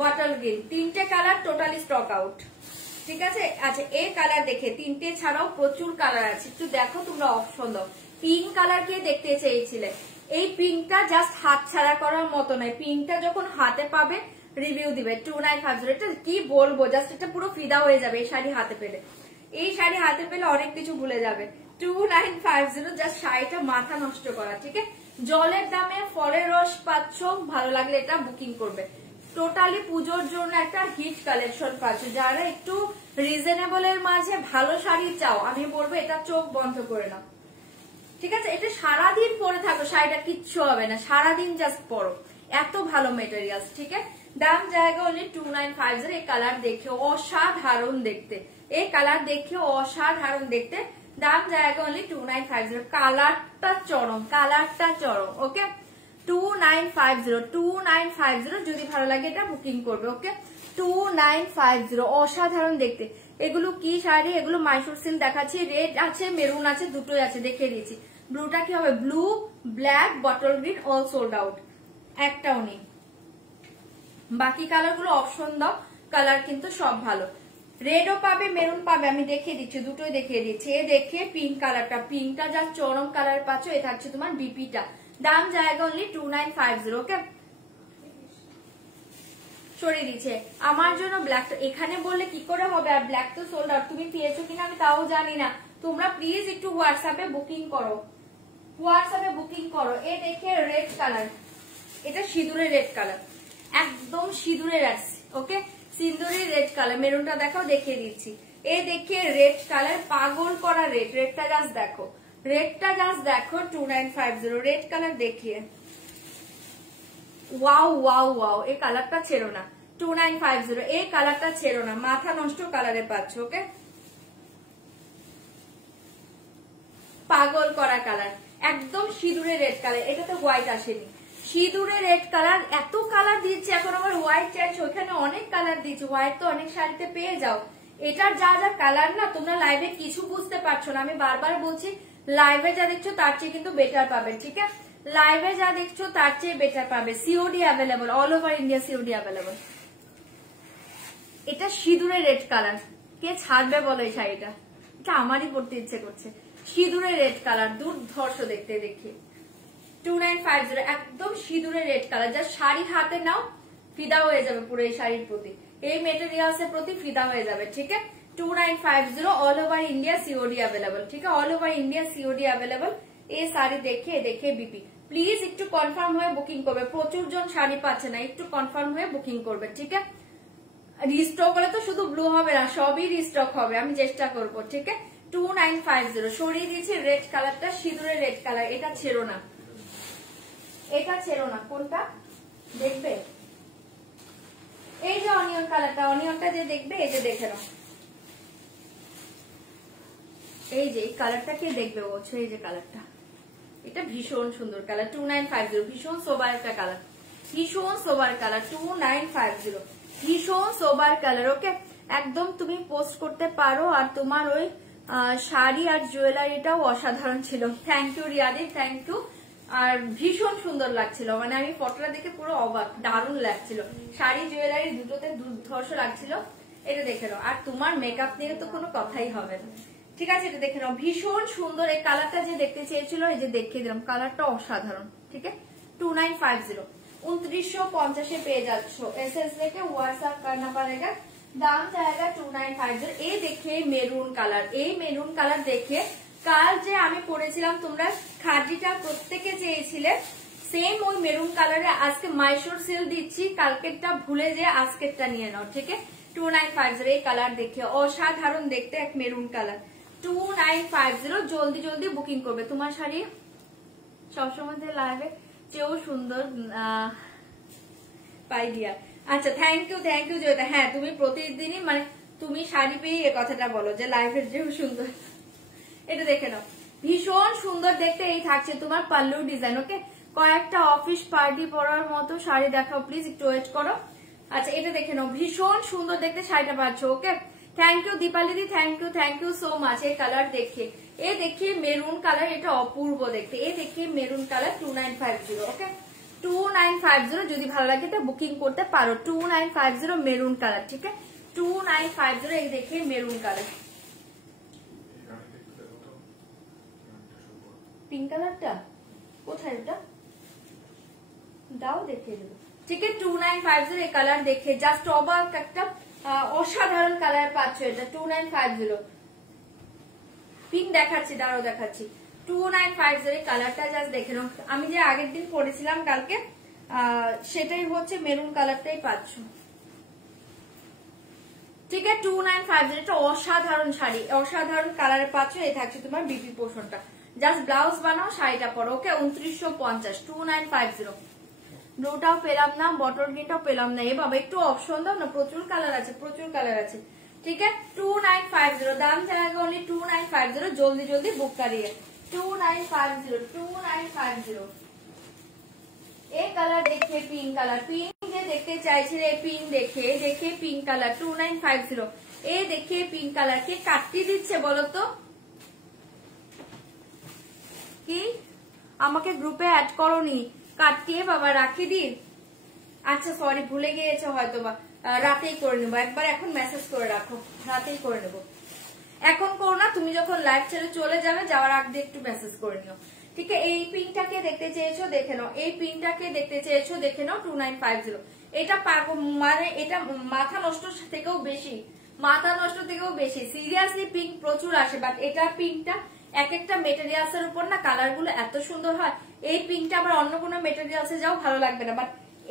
বটল গ্রিন, তিনটে কালার টোটালি স্টক আউট। ঠিক আছে, আচ্ছা এই কালার দেখে, তিনটে ছাড়াও প্রচুর কালার আছে, একটু দেখো তোমরা, অপশন দাও। পিঙ্ক কালার কে দেখতে চেয়েছিলে, এই পিঙ্কটা জাস্ট হাত ছাড়া করার মতো নয়, পিঙ্কটা যখন হাতে পাবে রিভিউ দিবে 2950। এটা কি বলবো, জাস্ট এটা পুরো ফিদা হয়ে যাবে এই শাড়ি হাতে পেলে, এই শাড়ি হাতে পেলে অনেক কিছু ভুলে যাবে। 2950, জাস্ট শাড়িটা মাথা নষ্ট করা। ঠিক আছে, জলের দামে ফলের রস পাচ্ছ, ভালো লাগলে এটা বুকিং করবে। টোটালি পুজোর জন্য একটা হিট কালেকশন পাচ্ছ, যারা একটু রিজনেবল এর মাঝে ভালো শাড়ি চাও, আমি বলবো এটা চোখ বন্ধ করে নাও। ঠিক আছে, এটা সারাদিন পরে থাকো, শাড়িটা কিচ্ছু হবে না, সারাদিন জাস্ট পরো, এত ভালো মেটেরিয়াল। ঠিক আছে, দাম জায়গা অনলি 2950। এই কালার দেখে অসাধারণ দেখতে, এই কালার দেখে অসাধারণ দেখতে, দাম জায়গা অনলি 2950। কালারটা চরম, কালারটা চরম। ওকে, 2950, যদি ভালো লাগে এটা বুকিং করবে। ওকে, 2950, অসাধারণ দেখতে। এগুলো কি শাড়ি, এগুলো মাইসোর সিল্ক দেখাচ্ছি, রেড আছে মেরুন আছে, দুটোই আছে, দেখিয়ে দিচ্ছি। ব্লুটা কি হবে, blue black bottle green all sold out, একটাও নেই। বাকি কালার গুলো অপশন দাও, কালার কিন্তু সব ভালো। রেডও পাবে মেরুন পাবে, আমি দেখিয়ে দিচ্ছি, দুটোই দেখিয়ে দিচ্ছি। এ দেখে পিঙ্ক কালারটা, পিঙ্কটা যা চরম কালার পাচ্ছ, এ থাকছে তোমার বিপিটা। দাম জায়গা অনলি 2950। ওকে, সরিয়ে দিচ্ছে আমার জন্য ব্ল্যাক। এখানে বললে কি করে হবে, আর ব্ল্যাক তো সোল্ড আউট। তুমি পেয়েছো কিনা আমি তাও জানি না। তোমরা প্লিজ একটু হোয়াটসঅ্যাপে বুকিং করো, হোয়াটসঅ্যাপে বুকিং করো। এ দেখে রেড কালার, এটা সিঁদুরের রেড কালার, একদম সিঁদুরের আসছে। ওকে, সিঁদুরের রেড কালার, মেরুনটা দেখাও, দেখিয়ে দিচ্ছি। এ দেখে রেড কালার, পাগল করা রেড, রেডটা জাস্ট দেখো, রেডটা জাস্ট দেখো 2950 রেড কালার দেখিয়ে। ওয়াও ওয়াও ওয়াও, এই কালারটা ছেড়ো না, 2950 এই কালারটা ছেড়ো না, মাথা নষ্ট কালারে পাচ্ছ। ওকে, পাগল করা কালার, একদম সিঁদুরে রেড কালার, এটাতে হোয়াইট আসেনি, সিঁদুরে রেড কালার। এত কালার দিচ্ছে, এখন আবার হোয়াইট চাইছে, ওখানে অনেক কালার দিচ্ছে, হোয়াইট তো অনেক শাড়িতে পেয়ে যাও। এটার যা যা কালার না, তোমরা লাইভে কিছু বুঝতে পারছো না, আমি বারবার বলছি, লাইভে যা দেখছো তার চেয়ে কিন্তু বেটার পাবে। ঠিক আছে, লাইভে যা দেখছো তার চেয়ে বেটার পাবে। COD available, all over India COD available. এটা সিঁদুরে রেড কালার, কে ছাড়বে বলো এই শাড়িটা, এটা আমারই পড়তে ইচ্ছে করছে। সিঁদুরে রেড কালার, দুর্ধর্ষ দেখতে, দেখি 2950 একদম সিঁদুরে রেড কালার। যা শাড়ি হাতে নাও ফিদা হয়ে যাবে পুরো এই শাড়ির প্রতি, এই মেটেরিয়ালস এর প্রতি ফিদা হয়ে যাবে। ঠিক আছে, 2950 all over India COD available. ঠিক আছে, all over India COD available. এই শাড়ি দেখে দেখে বিপি প্লিজ একটু কনফার্ম হয়ে বুকিং করবে, প্রচুর জন শাড়ি পাচ্ছে না, একটু কনফার্ম হয়ে বুকিং করবে। ঠিক আছে, রিস্টক হলে তো শুধু ব্লু হবে না, সবই রিস্টক হবে, আমি চেষ্টা করবো। ঠিক আছে, 2950 সরিয়ে দিয়েছি রেড কালারটা, সিঁদুরের রেড কালার, এটা ছেড়ো না, এটা ছেড়ো না। কোনটা দেখবে, এই যে অনিয়ন কালারটা, অনিয়নটা যে দেখবে, এই যে দেখে নাও, এই যে কালারটা কে দেখবে বলছো, এই যে কালারটা, এটা ভীষণ সুন্দর কালার, 2950 ভীষণ সোবার একটা কালার, ভীষণ সোবার কালার, 2950 ভীষণ সোবার কালার। ওকে, একদম তুমি পোস্ট করতে পারো। আর তোমার ওই শাড়ি আর জুয়েলারিটাও অসাধারণ ছিল। থ্যাংক ইউ রিয়াদি, থ্যাংক ইউ। আর ভীষণ সুন্দর লাগছিল, মানে আমি ফটোটা দেখে পুরো অবাক, দারুণ লাগছিল, শাড়ি জুয়েলারি দুটোতে দুর্ধর্ষ লাগছিল। এটা দেখে নাও, আর তোমার মেকআপ নিয়ে তো কোনো কথাই হবে না। ঠিক আছে, এটা দেখে নাও, ভীষণ সুন্দর। এই কালারটা যে দেখতে চেয়েছিল, এই যে দেখিয়ে দিলাম, কালারটা অসাধারণ। ঠিক আছে, 2950 2950 পেয়ে যাচ্ছ। এসএস দেখে হোয়াটসঅ্যাপ करना पड़ेगा, দাম জায়গা 2950। এই দেখে মেরুন কালার, এই মেরুন কালার দেখে কাল যে আমি পরেছিলাম, তোমরা খাদিটা প্রত্যেকে চেয়েছিলে, সেম ওই মেরুন কালারে আজকে মাইশোর সেল দিচ্ছি, কালকেরটা ভুলে যে আজকেরটা নিয়ে নাও। ঠিক আছে, 2950 এই কালার দেখে অসাধারণ দেখতে, এক মেরুন কালার, 2950 জলদি জলদি বুকিং করবে। তোমার শাড়ি সবসময় লাইভে চেয়েও সুন্দর পাই দিয়া। আচ্ছা, থ্যাংক ইউ জয়িতা। হ্যাঁ, তুমি প্রতিদিনই মানে তুমি শাড়ি পেয়ে এ কথাটা বলো যে লাইভের চেয়েও সুন্দর। এটা দেখে নাও, ভীষণ সুন্দর দেখতে। এই থাকছে তোমার পাল্লু ডিজাইন। ওকে, কয়েকটা অফিস পার্টি পরার মতো শাড়ি দেখাও প্লিজ, একটু ওয়েট করো। আচ্ছা, এটা দেখে নাও, ভীষণ সুন্দর দেখতে শাড়িটা পাচ্ছ। ওকে, থ্যাংক ইউ দীপালিদি, থ্যাংক ইউ সো মাচ। এই কালার দেখে, এ দেখে মেরুন কালার, এটা অপূর্ব দেখতে। এ দেখে মেরুন কালার 2950। ওকে, 2950 যদি ভালো লাগে তো বুকিং করতে পারো। 2950 মেরুন কালার। ঠিক আছে, 2950 এই দেখে মেরুন কালার, পিঙ্ক কালারটা কোথায়, ওটা দাও দেখিয়ে দেবো। ঠিক আছে, 2950 এই কালার দেখে জাস্ট অবাক, একটা অসাধারণ কালার পাচ্ছ। এটা 2950 পিঙ্ক দেখাচ্ছি, দাঁড়াও দেখাচ্ছি। 2950 এই কালারটা জাস্ট দেখে নাও। আমি যে আগের দিন পরেছিলাম কালকে, সেটাই হচ্ছে মেরুন কালারটাই পাচ্ছ। ঠিক আছে, 2950 এটা অসাধারণ শাড়ি, অসাধারণ কালারে পাচ্ছ। এই থাকছে তোমার বিপি পোর্শনটা, জাস্ট ব্লাউজ বানাও, শাড়িটা পরো। ওকে, 2950, 2950। ব্লুটাও পেলাম না, বটল গ্রিনটাও পেলাম না। এ বাবা, একটু অপশন দাও না, প্রচুর কালার আছে, প্রচুর কালার আছে। ঠিক আছে, 2950 দাম জায়গা অনলি 2950। জলদি জলদি বুক করিয়ে 2950। এই কালার দেখে পিঙ্ক কালার, পিঙ্ক যে দেখতে চাইছিলে, পিঙ্ক দেখে পিঙ্ক কালার 2950। এই দেখে পিঙ্ক কালার, কে কাটতে দিচ্ছে বলো তো? কি আমাকে গ্রুপে অ্যাড করোনি? কাটিয়ে বাবা রাখি দি। আচ্ছা সরি, ভুলে গিয়েছে হয়তো বা, রাতেই করে নেবো একবার। এখন মেসেজ করে রাখো, রাতেই করে নেবো। এখন করো না, তুমি যখন লাইভ ছেড়ে চলে যাবে, যাওয়ার আগ দিয়ে একটু মেসেজ করে নিও, ঠিক আছে? এই পিনটাকে দেখতে চেয়েছো দেখে নাও, এই পিনটাকে দেখতে চেয়েছো দেখে নাও, 2950। এটা মানে এটা মাথা নষ্ট থেকেও বেশি, মাথা নষ্ট থেকেও বেশি। সিরিয়াসলি পিঙ্ক প্রচুর আসে, বাট এটা পিঙ্কটা এক একটা মেটেরিয়ালস এর উপর না কালার গুলো এত সুন্দর হয়। এই পিঙ্কটা আবার অন্য কোনো মেটেরিয়ালসে যাও ভালো লাগবে না, বাট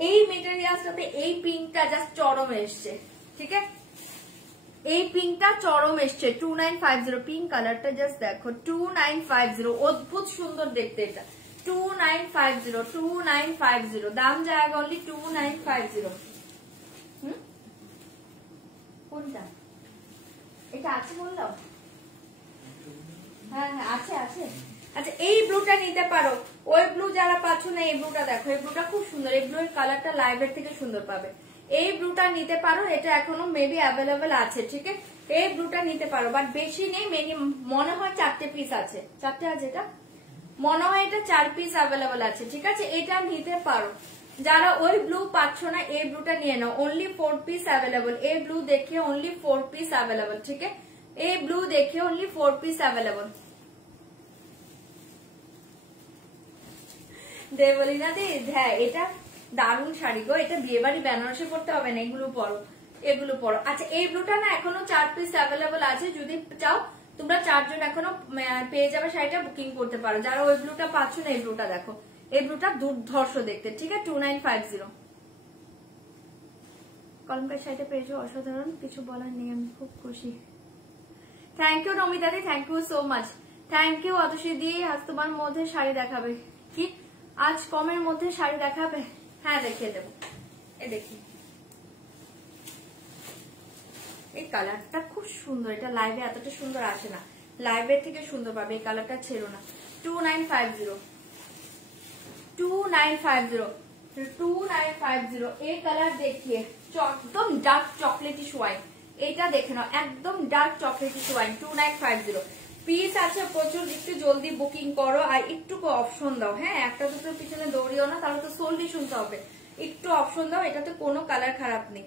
এই মেটেরিয়ালসটাতে এই পিঙ্কটা জাস্ট চরম এসছে, ঠিক আছে? এই পিঙ্কটা চরম এসছে। 2950 পিঙ্ক কালারটা জাস্ট দেখো, 2950 অদ্ভুত সুন্দর দেখতে এটা। 2950 দাম যায় অনলি 2950। কোনটা এটা আছে বললাম? হ্যাঁ হ্যাঁ আছে আছে। আচ্ছা এই ব্লুটা নিতে পারো, ওই ব্লু যারা পাচ্ছ না এই ব্লুটা দেখো, এই ব্লুটা খুব সুন্দর, এই ব্লু এর কালারটা লাইভের থেকে সুন্দর পাবে। এই ব্লুটা নিতে পারো, এটা এখনো মেবি অ্যাভেলেবেল আছে, ঠিক আছে? এই ব্লুটা নিতে পারো, বাট বেশি নেই, মনে হয় 4টে পিস আছে, 4টে আছে, এটা মনে হয় এটা 4 পিস অ্যাভেলেবেল আছে, ঠিক আছে? এটা নিতে পারো। যারা ওই ব্লু পাচ্ছ না এই ব্লুটা নিয়ে নাও, অনলি 4 পিস অ্যাভেলেবল। এই ব্লু দেখে অনলি 4 পিস অ্যাভেলেবল, ঠিক আছে? এই ব্লু দেখে অনলি 4 পিস অ্যাভেলেবল। দে বলি না দি, হ্যাঁ এটা দারুণ শাড়ি গো, এটা বিয়ে বাড়ি বেনারসি পড়তে হবে না, এগুলো পরো, এগুলো পরো। আচ্ছা এই ব্লুটা না এখনো 4 পিস অ্যাভেলেবল আছে, যদি চাও তোমরা 4 জন এখনো পেয়ে যাবে শাড়িটা, বুকিং করতে পারো। যারা ওই ব্লুটা পাচ্ছ না এই ব্লুটা দেখো, এই ব্লুটা দুর্ধর্ষ দেখতে, ঠিক আছে? 2950 কলমকার শাড়িটা পেয়েছো, অসাধারণ, কিছু বলার নেই, আমি খুব খুশি। থ্যাংক ইউ নমিতা দি, thank you so much, thank you Atasi দি। আজ তোমার মধ্যে শাড়ি দেখাবে কি? আজ কমের মধ্যে শাড়ি দেখাবে? হ্যাঁ দেখিয়ে দেবো। এ দেখি, এই কালারটা খুব সুন্দর, এটা লাইভে এতটা সুন্দর আসে না, লাইভের থেকে সুন্দর পাবে। এই কালারটা ছেড়ো না। 2950 2950 এই কালার দেখিয়ে একদম ডার্ক চকলেটিশ ওয়াইন, এটা দেখে নাও, একদম ডার্ক চকলেটিশ ওয়াইন। 2950 পিস আছে প্রচুর, একটু জলদি বুকিং করো আর একটু অপশন দাও, হ্যাঁ? একটা দুটো পিছনে দৌড়িও না, তাহলে তো সোল্ডই শুনতে হবে। একটু অপশন দাও, এটাতে কোনো কালার খারাপ নেই,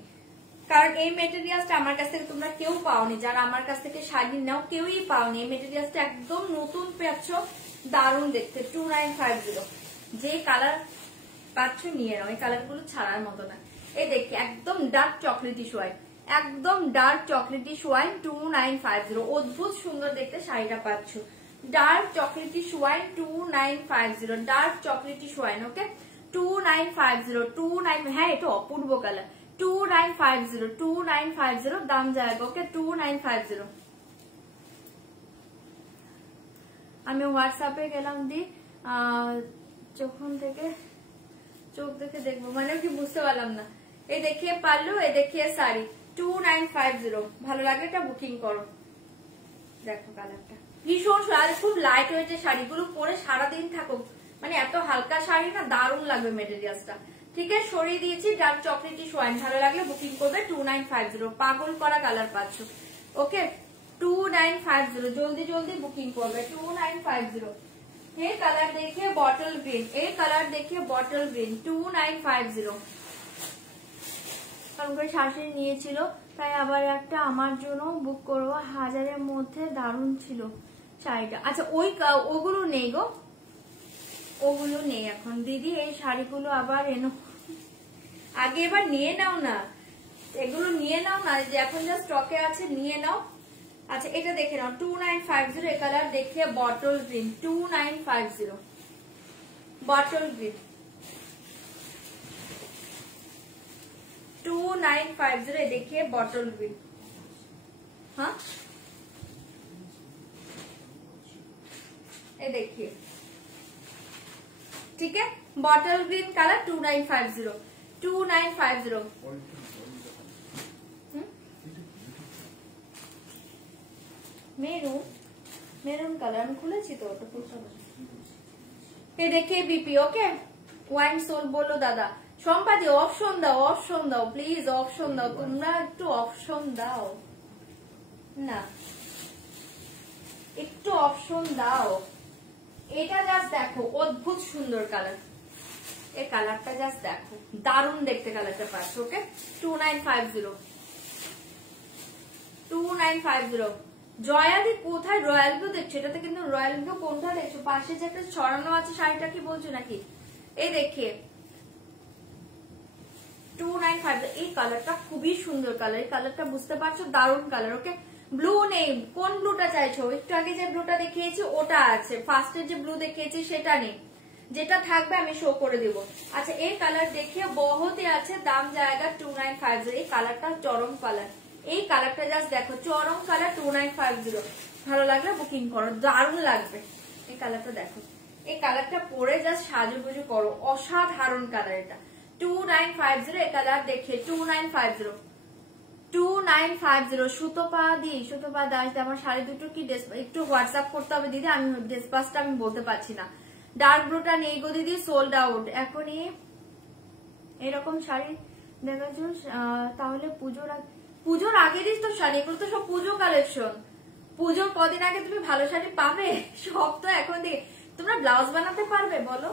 কারণ এই মেটেরিয়ালসটা আমার কাছ থেকে তোমরা কেউ পাওনি, যারা আমার কাছ থেকে শাড়ি নাও কেউই পাওনি। এই মেটেরিয়ালসটা একদম নতুন পাচ্ছ, দারুণ দেখতে। 2950 যে কালার পাচ্ছ নিয়ে নাও, এই কালার গুলো ছাড়ার মতো না। এই দেখি একদম ডার্ক চকলেটিশ ওয়াইন, একদম ডার্ক চকলেটিশ ওয়াইন। 2950 অদ্ভুত সুন্দর দেখতে শাড়িটা পাচ্ছ, ডার্ক চকলেটিশ ওয়াইন। 2950 ডার্ক চকলেটিশ ওয়াইন, ওকে? 2950 29, হ্যাঁ এটা অপূর্ব কালার। 2950 দাম যাবে, ওকে? 2950। আমি হোয়াটসঅ্যাপে গেলাম দি, যখন থেকে চোখ দেখে দেখবো, মানে কি বুঝতে পারলাম না। এই দেখিয়ে পারলো, এই দেখিয়ে শাড়ি। 2950 ভালো লাগে, এটা বুকিং করো। দেখো কালারটা ভীষণ খুব লাইট ওয়েটের, শাড়িগুলো পরে সারাদিন থাকো, মানে এত হালকা শাড়ি না, দারুণ লাগবে মেটেরিয়ালসটা, ঠিক আছে? সরিয়ে দিয়েছি ডার্ক চকলেটিশ ওয়াইন, ভালো লাগলে বুকিং করবে। 2950 পাগল করা কালার পাচ্ছ, ওকে? 2950 জলদি জলদি বুকিং করবে। 2950 এই কালার দেখিয়ে বটল গ্রিন, এই কালার দেখিয়ে বটল গ্রিন। 2950 কারণ করে শাশুড়ি নিয়েছিল, তাই আবার একটা আমার জন্য বুক করবো, 1000-এর মধ্যে দারুণ ছিল শাড়িটা। আচ্ছা ওগুলো নেই গো, ওগুলো নেই এখন দিদি, এই শাড়িগুলো আবার এনো, আগে এবার নিয়ে নাও না, এগুলো নিয়ে নাও না, যে এখন যা স্টকে আছে নিয়ে নাও। আচ্ছা এটা দেখে নাও, 2950 এই কালার দেখিয়ে বটল গ্রিন। 2950 bottle green. 2950 দেখিয়ে বটল গ্রিন। हाँ ये देखिए, ठीक है? Bottle green colour 2950 2950 maroon, maroon colour আমি খুলেছি তো, ওটা খুলতে হবে। ये देखिए बीपी, ओके? ওয়াইন সোল বলো দাদা। সম্পাদি অপশন দাও, অপশন দাও প্লিজ, অপশন দাও, তোমরা একটু অপশন দাও না, একটু অপশন দাও। এটা জাস্ট দেখো, অদ্ভুত সুন্দর কালার, এই কালারটা জাস্ট দেখো, দারুণ দেখতে কালারটা পাচ্ছ। ওকে 2950, 2950। জয়াদি কোথায় রয়্যাল ব্লু দেখছো? এটাতে কিন্তু রয়্যাল ব্লু কোনটা দেখছো? পাশে যে একটা ছড়ানো আছে শাড়িটা কি বলছো নাকি? এই দেখে 2950। এই কালারটা খুবই সুন্দর কালার, এই কালারটা বুঝতে পারছো, দারুণ কালার। ওকে ব্লু নেই, কোন ব্লুটা চাইছো? একটু আগে যে ব্লুটা দেখিয়েছি ওটা আছে, ফার্স্টের যে ব্লু দেখিয়েছি সেটা নেই, যেটা থাকবে আমি শো করে দিব। আচ্ছা এই কালার দেখিয়ে বহুতে আছে, দাম জায়গা 2950। এই কালারটা চরম কালার, এই কালারটা জাস্ট দেখো, চরম কালার 2950। ভালো লাগলে বুকিং করো, দারুণ লাগবে। এই কালারটা দেখো, এই কালারটা পরে জাস্ট সাজুগুজু করো, অসাধারণ কালার এটা। 2950 এই কালার দেখে 2950, 2950। সুতপা দি, সুতপা দাস, আমার শাড়ি দুটো কি একটু হোয়াটসঅ্যাপ করতে হবে দিদি, আমি ডেসপাসটা আমি বলতে পারছি না। ডার্ক ব্লুটা নেই গো দিদি, সোল্ড আউট এখনই। এরকম শাড়ি দেখাচ্ছ তাহলে পুজোর আগেরই তো শাড়ি, এগুলো তো সব পুজো কালেকশন। পুজোর কদিন আগে তুমি ভালো শাড়ি পাবে? সব তো এখন থেকে। তোমরা ব্লাউজ বানাতে পারবে বলো?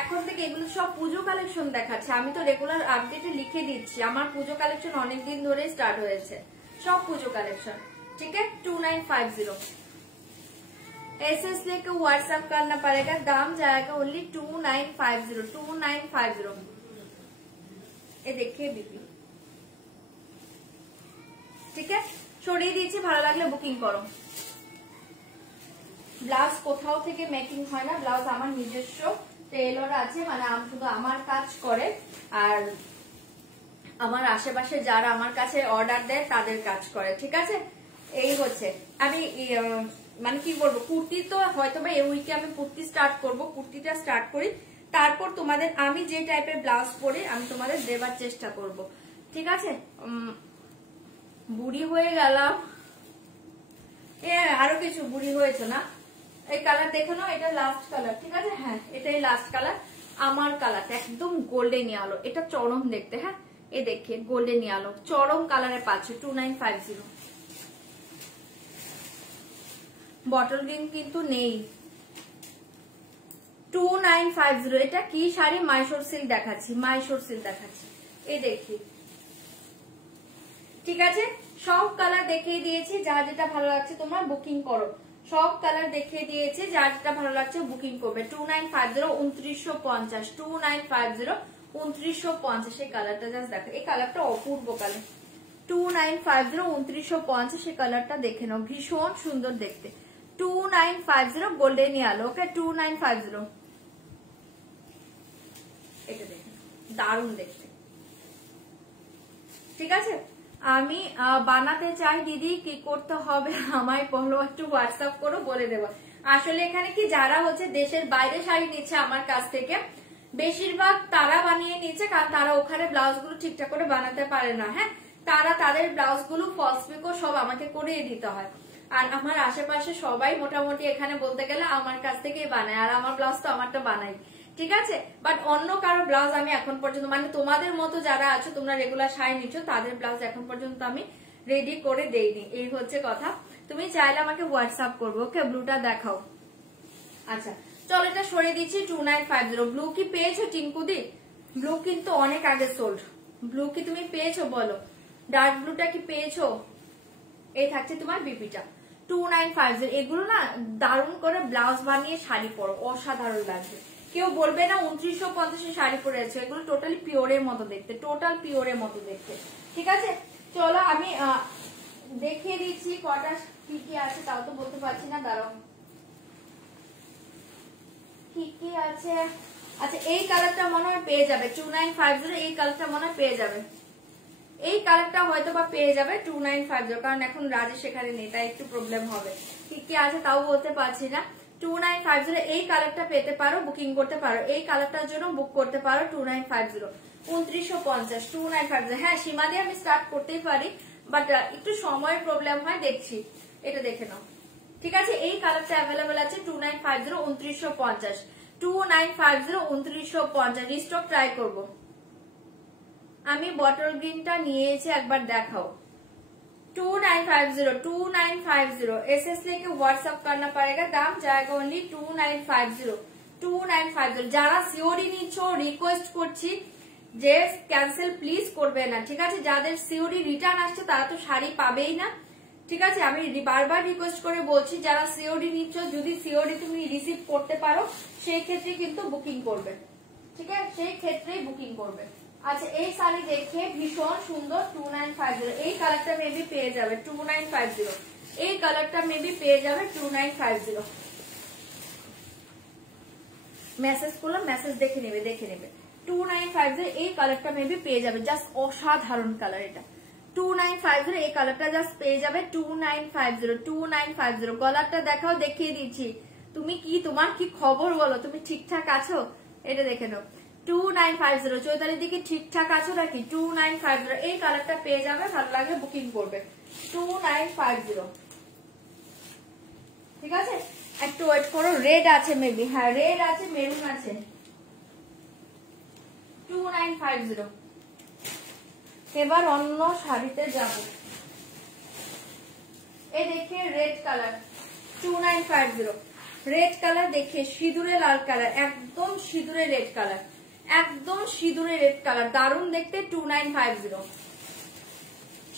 এখন থেকে এগুলো সব পুজো কালেকশন দেখাচ্ছে। আমি তো রেগুলার আপডেটে লিখে দিচ্ছি, আমার পুজো কালেকশন অনেকদিন ধরে স্টার্ট হয়েছে, সব পুজো কালেকশন। ठीक है 2950। एसएस लेके व्हाट्सएप करना पड़ेगा, दाम जाएगा ओनली 2950, 2950। ये देखिए बीपी, ठीक है সরিয়ে দিয়েছি, ভালো লাগলে বুকিং করো। ব্লাউজ কোথাও থেকে মেকিং হয় না, ব্লাউজ আমার নিজস্ব টেলর আছে, মানে শুধু আমার কাজ করে, আর আমার আশেপাশে যারা আমার কাছে অর্ডার দেয় তাদের কাজ করে, ঠিক আছে। এই হচ্ছে আমি মানে কি বলবো, কুর্তি তো হয়তো বা এই উইকে আমি কুর্তি স্টার্ট করব, কুর্তিটা স্টার্ট করি, তারপর তোমাদের আমি যে টাইপের ব্লাউজ পরে আমি তোমাদের দেবার চেষ্টা করব, ঠিক আছে। বুড়ি হয়ে গেলাম, আরো কিছু বুড়ি হয়েছে না। এই কালার দেখো না, এটা লাস্ট কালার, ঠিক আছে। হ্যাঁ এটাই লাস্ট কালার, আমার কালারটা একদম গোল্ডেন আলো, এটা চরম দেখতে। হ্যাঁ এ দেখে গোল্ডেন আলো চরম কালারে পাচ্ছে 2950। বটল গ্রিন কিন্তু নেই, 2950। এটা কি শাড়ি? মাইসোর সিল্ক দেখাচ্ছি, মাইসোর সিল্ক দেখাচ্ছি, এই দেখি, ঠিক আছে। সব কালার দেখিয়ে দিয়েছি, যা যেটা ভালো লাগছে তোমরা বুকিং করো। সব কালার দেখিয়ে দিয়েছি, যা যেটা ভালো লাগছে বুকিং করবে। 2950 2950, 2950 2950। এই কালারটা জাস্ট দেখো, এই কালারটা অপূর্ব কালার। 2950 2950, এই কালারটা দেখে নাও, ভীষণ সুন্দর দেখতে। 2950 গোল্ডেন ইয়েলো। ওকে 2950, এটা দেখে দারুণ দেখতে, ঠিক আছে। আমি বানাতে চাই দিদি, কি করতে হবে আমায় বলো, একটু হোয়াটসঅ্যাপ করো, বলে দেবো। আসলে এখানে কি যারা হচ্ছে দেশের বাইরে শাড়ি নিচ্ছে আমার কাছ থেকে, বেশিরভাগ তারা বানিয়ে নিচ্ছে, কারণ তারা ওখানে ব্লাউজ গুলো ঠিকঠাক করে বানাতে পারে না। হ্যাঁ তারা তাদের ব্লাউজ গুলো ফলস পিকো সব আমাকে করিয়ে দিতে হয়, আর আমার আশেপাশে সবাই মোটামুটি এখানে বলতে গেলে আমার কাছ থেকেই বানায়, আর আমার ব্লাউজ তো আমারটা বানাই, ঠিক আছে। বাট অন্য কারো ব্লাউজ আমি এখন পর্যন্ত, মানে তোমাদের মতো যারা আছো তোমরা রেগুলার শাড়ি নিচ্ছ, তাদের ব্লাউজ এখন পর্যন্ত আমি রেডি করে দেইনি, এই হচ্ছে কথা। তুমি চাইলে আমাকে হোয়াটসঅ্যাপ করবো। ওকে ব্লুটা দেখাও। আচ্ছা চলো এটা সরিয়ে দিচ্ছি 2950। ব্লু কি পেয়েছো টিঙ্কুদি? ব্লু কিন্তু অনেক আগে সোল্ড। ব্লু কি তুমি পেয়েছো বলো? ডার্ক ব্লুটা কি পেয়েছো? এই থাকছে তোমার বিপিটা 2950। এগুলো না দারুণ করে ব্লাউজ বানিয়ে শাড়ি পরো, অসাধারণ লাগবে। কেউ বলবে না 2950 শাড়ি পরে আছে, এগুলো টোটালি পিওরের মতো দেখতে, টোটাল পিওরের মতো দেখতে, ঠিক আছে। চলো আমি দেখিয়ে দিচ্ছি কটা কি কি আছে, তাও তো বলতে পারছি না, দাঁড়াও কি কি আছে। আচ্ছা এই কালারটা মনে হয় পেয়ে যাবে 2950, এই কালারটা মনে হয় পেয়ে যাবে, এই কালারটা হয়তো বা পেয়ে যাবে 2950, কারণ এখন রাজেশ এখানে নেই, তাই একটু প্রবলেম হবে। কি কি আছে তাও বলতে পারছি না। 2950 এই কালারটা পেতে পারো, বুকিং করতে পারো, এই কালারটার জন্য বুক করতে পারো 2950, 2950 2950। হ্যাঁ সীমা দিয়ে আমি স্টার্ট করতেই পারি, বাট একটু সময়ের প্রবলেম হয়, দেখছি, এটা দেখে নাও, ঠিক আছে। এই কালারটা অ্যাভেলেবেল আছে 2950 2950, 2950 2950। রিস্টক ট্রাই করবো আমি। বটল গ্রিনটা নিয়েছি, একবার দেখাও, 2950 एसएस लेके व्हाट्सएप करना पड़ेगा, दाम जाएगा ओनली 2950 যারা সিওরি নিচ্ছ রিকোয়েস্ট করছি যে ক্যান্সেল প্লিজ করবে না, ঠিক আছে? যাদের সিওরি রিটার্ন আসছে তারা তো শাড়ি পাবেই না, ঠিক আছে? আমি বারবার রিকোয়েস্ট করে বলছি যারা সিওরি নিচ্ছ যদি সিওরি তুমি রিসিভ করতে পারো সেই ক্ষেত্রে কিন্তু বুকিং করবে, ঠিক আছে? সেই ক্ষেত্রেই বুকিং করবে। আচ্ছা এই শাড়ি দেখে ভীষণ সুন্দর 2950, এই কালারটা মেবি পেয়ে যাবে 2950, এই কালারটা মেবি পেয়ে যাবে 2950। মেসেজ করলাম, মেসেজ দেখে নেবে 2950 এই কালারটা মেবি পেয়ে যাবে, জাস্ট অসাধারণ কালার এটা 2950 এই কালারটা জাস্ট পেয়ে যাবে 2950। গলারটা দেখাও, দেখিয়ে দিচ্ছি। তুমি কি, তোমার কি খবর বলো, তুমি ঠিকঠাক আছো? এটা দেখে নাও 2950। চৈতালির দিকে ঠিকঠাক আছো নাকি? 2950 এই কালারটা পেয়ে যাবে, ভালো লাগলে বুকিং করবে 2950, ঠিক আছে? একটু ওয়েট করো, রেড আছে মেবি, হ্যাঁ রেড আছে, মেরুন আছে 2950। এবার অন্য শাড়িতে যাব, এই দেখে রেড কালার 2950, রেড কালার দেখে সিঁদুরে লাল কালার, একদম সিঁদুরে রেড কালার, একদম সিঁদুরে রেড কালার, দারুণ দেখতে 2950।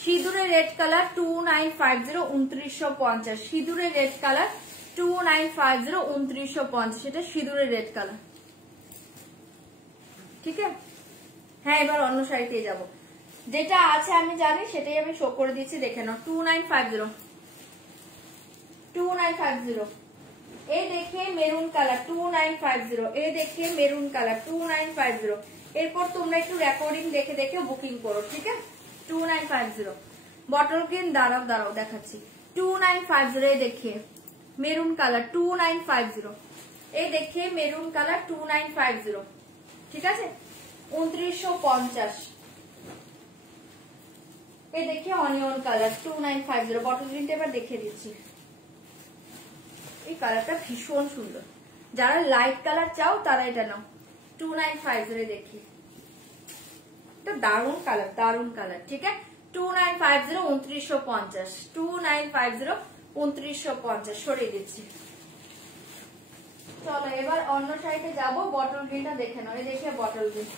সিঁদুরে রেড কালার 2950 2950, সিঁদুরে রেড কালার 2950 2950, এটা সিঁদুরে রেড কালার, ঠিক আছে? হ্যাঁ এবার অন্য শাড়িতে যাব, যেটা আছে আমি জানি সেটাই আমি শো করে দিচ্ছি, দেখে নাও 2950। এই দেখে মেরুন কালার 2950, এই দেখে মেরুন কালার 2950। এরপর তোমরা একটু রেকর্ডিং দেখে দেখে বুকিং করো, ঠিক আছে? 2950 বটল গ্রিন, দাঁড়াও দেখাচ্ছি 2950। এই দেখে মেরুন কালার 2950, এই দেখে মেরুন কালার 2950, ঠিক আছে? 2950। এই দেখে অনিয়ন কালার 2950, বটল গ্রিনটা এবার দেখিয়ে দিচ্ছি। এই কালারটা ভীষণ সুন্দর, যারা লাইট কালার চাও তারা এটা নাও 2950 দেখি, এটা দারুণ কালার, দারুণ কালার, ঠিক আছে? 2950 2950, 2950 2950 সরিয়ে দিচ্ছি। চলো এবার অন্য শাড়িতে যাব, বটল গ্রিনটা দেখে নাও, এই দেখে বটল গ্রিন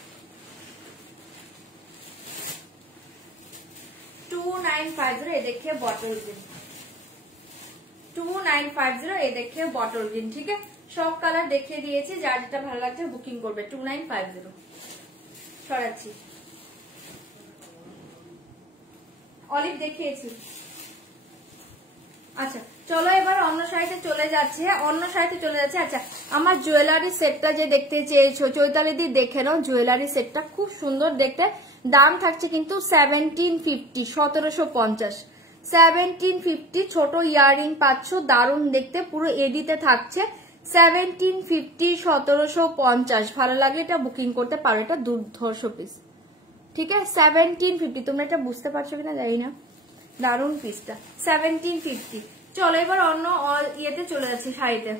2950, এই দেখে বটল গ্রিন 2950, এই দেখে বটল গ্রিন, ঠিক আছে? সব কালার দেখিয়ে দিয়েছি, যার যেটা ভালো লাগছে বুকিং করবে 2950। সরাচ্ছি, অলিভ দেখিয়েছি। আচ্ছা চলো এবার অন্য শাড়িতে চলে যাচ্ছে, আচ্ছা আমার জুয়েলারি সেটটা যে দেখতে চেয়েছো চৈতালি দি দেখে নাও, জুয়েলারি সেটটা খুব সুন্দর দেখতে, দাম থাকছে কিন্তু 1750 1750, 1750 ছোট ইয়াররিং পাচ্ছ, দারুণ দেখতে, পুরো এডিতে থাকছে 1750 1750। ভালো লাগে এটা বুকিং করতে পারো, এটা দুর্ধর্ষ পিস, ঠিক আছে? 1750, তোমরা এটা বুঝতে পারছো কিনা জানি না, দারুণ পিসটা 1750। চলো এবার অন্য ইয়েতে চলে যাচ্ছি, শাড়িতে।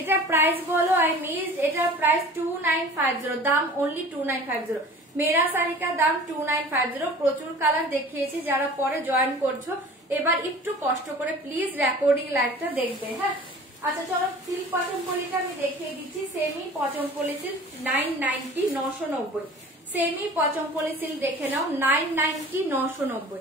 এটা প্রাইস বলো, আই মিস, এটা প্রাইস 2950, দাম অনলি 2950। মেরা শাড়ি কা দাম 2950। প্রচুর কালার দেখিয়েছি, যারা পরে জয়েন করছো এবার একটু কষ্ট করে প্লিজ রেকর্ডিং লাইভটা দেখবে, হ্যাঁ? আচ্ছা চলো সিল্ক পচমপল্লিটা আমি দেখিয়ে দিচ্ছি, semi Pochampally silk 990 990, semi Pochampally silk দেখে নাও 990 990,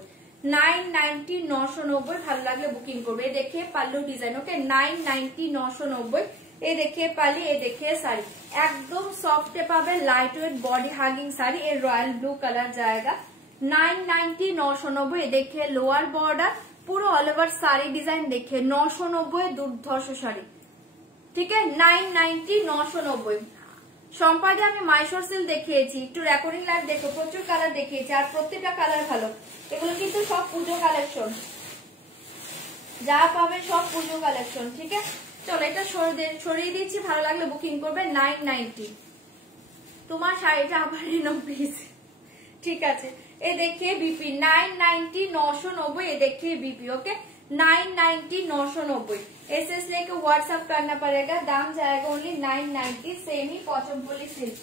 990 990। ভালো লাগলে বুকিং করবে। এই দেখে পাল্লু ডিজাইন, ওকে 990 990। এই দেখে পালি, এই দেখে শাড়ি একদম সফটে পাবে, light weight body hugging sari, এর রয়্যাল ব্লু কালার জায়গা 990 990। এ দেখে লোয়ার বর্ডার পুরো অল ওভার শাড়ি ডিজাইন দেখে 990, দুর্ধর্ষ শাড়ি, ঠিক আছে? 990 990। সম্পাদে আমি মাইশোর সিল্ক দেখিয়েছি, একটু রেকর্ডিং লাইভ দেখো, প্রচুর কালার দেখিয়েছি আর প্রত্যেকটা কালার ভালো। এগুলো কিন্তু সব পুজো কালেকশন, যা পাবে সব পুজো কালেকশন, ঠিক আছে? চলো এটা সরিয়ে দিচ্ছি, ভালো লাগলে বুকিং করবে 990। তোমার শাড়িটা আবার নাও প্লিজ, ঠিক আছে? এ দেখে বিপি 990 990, এ দেখে বিপি, ओके 990 990। एसएस लेके व्हाट्सएप करना पड़ेगा, दाम जाएगा only 990। Semi Pochampally silk,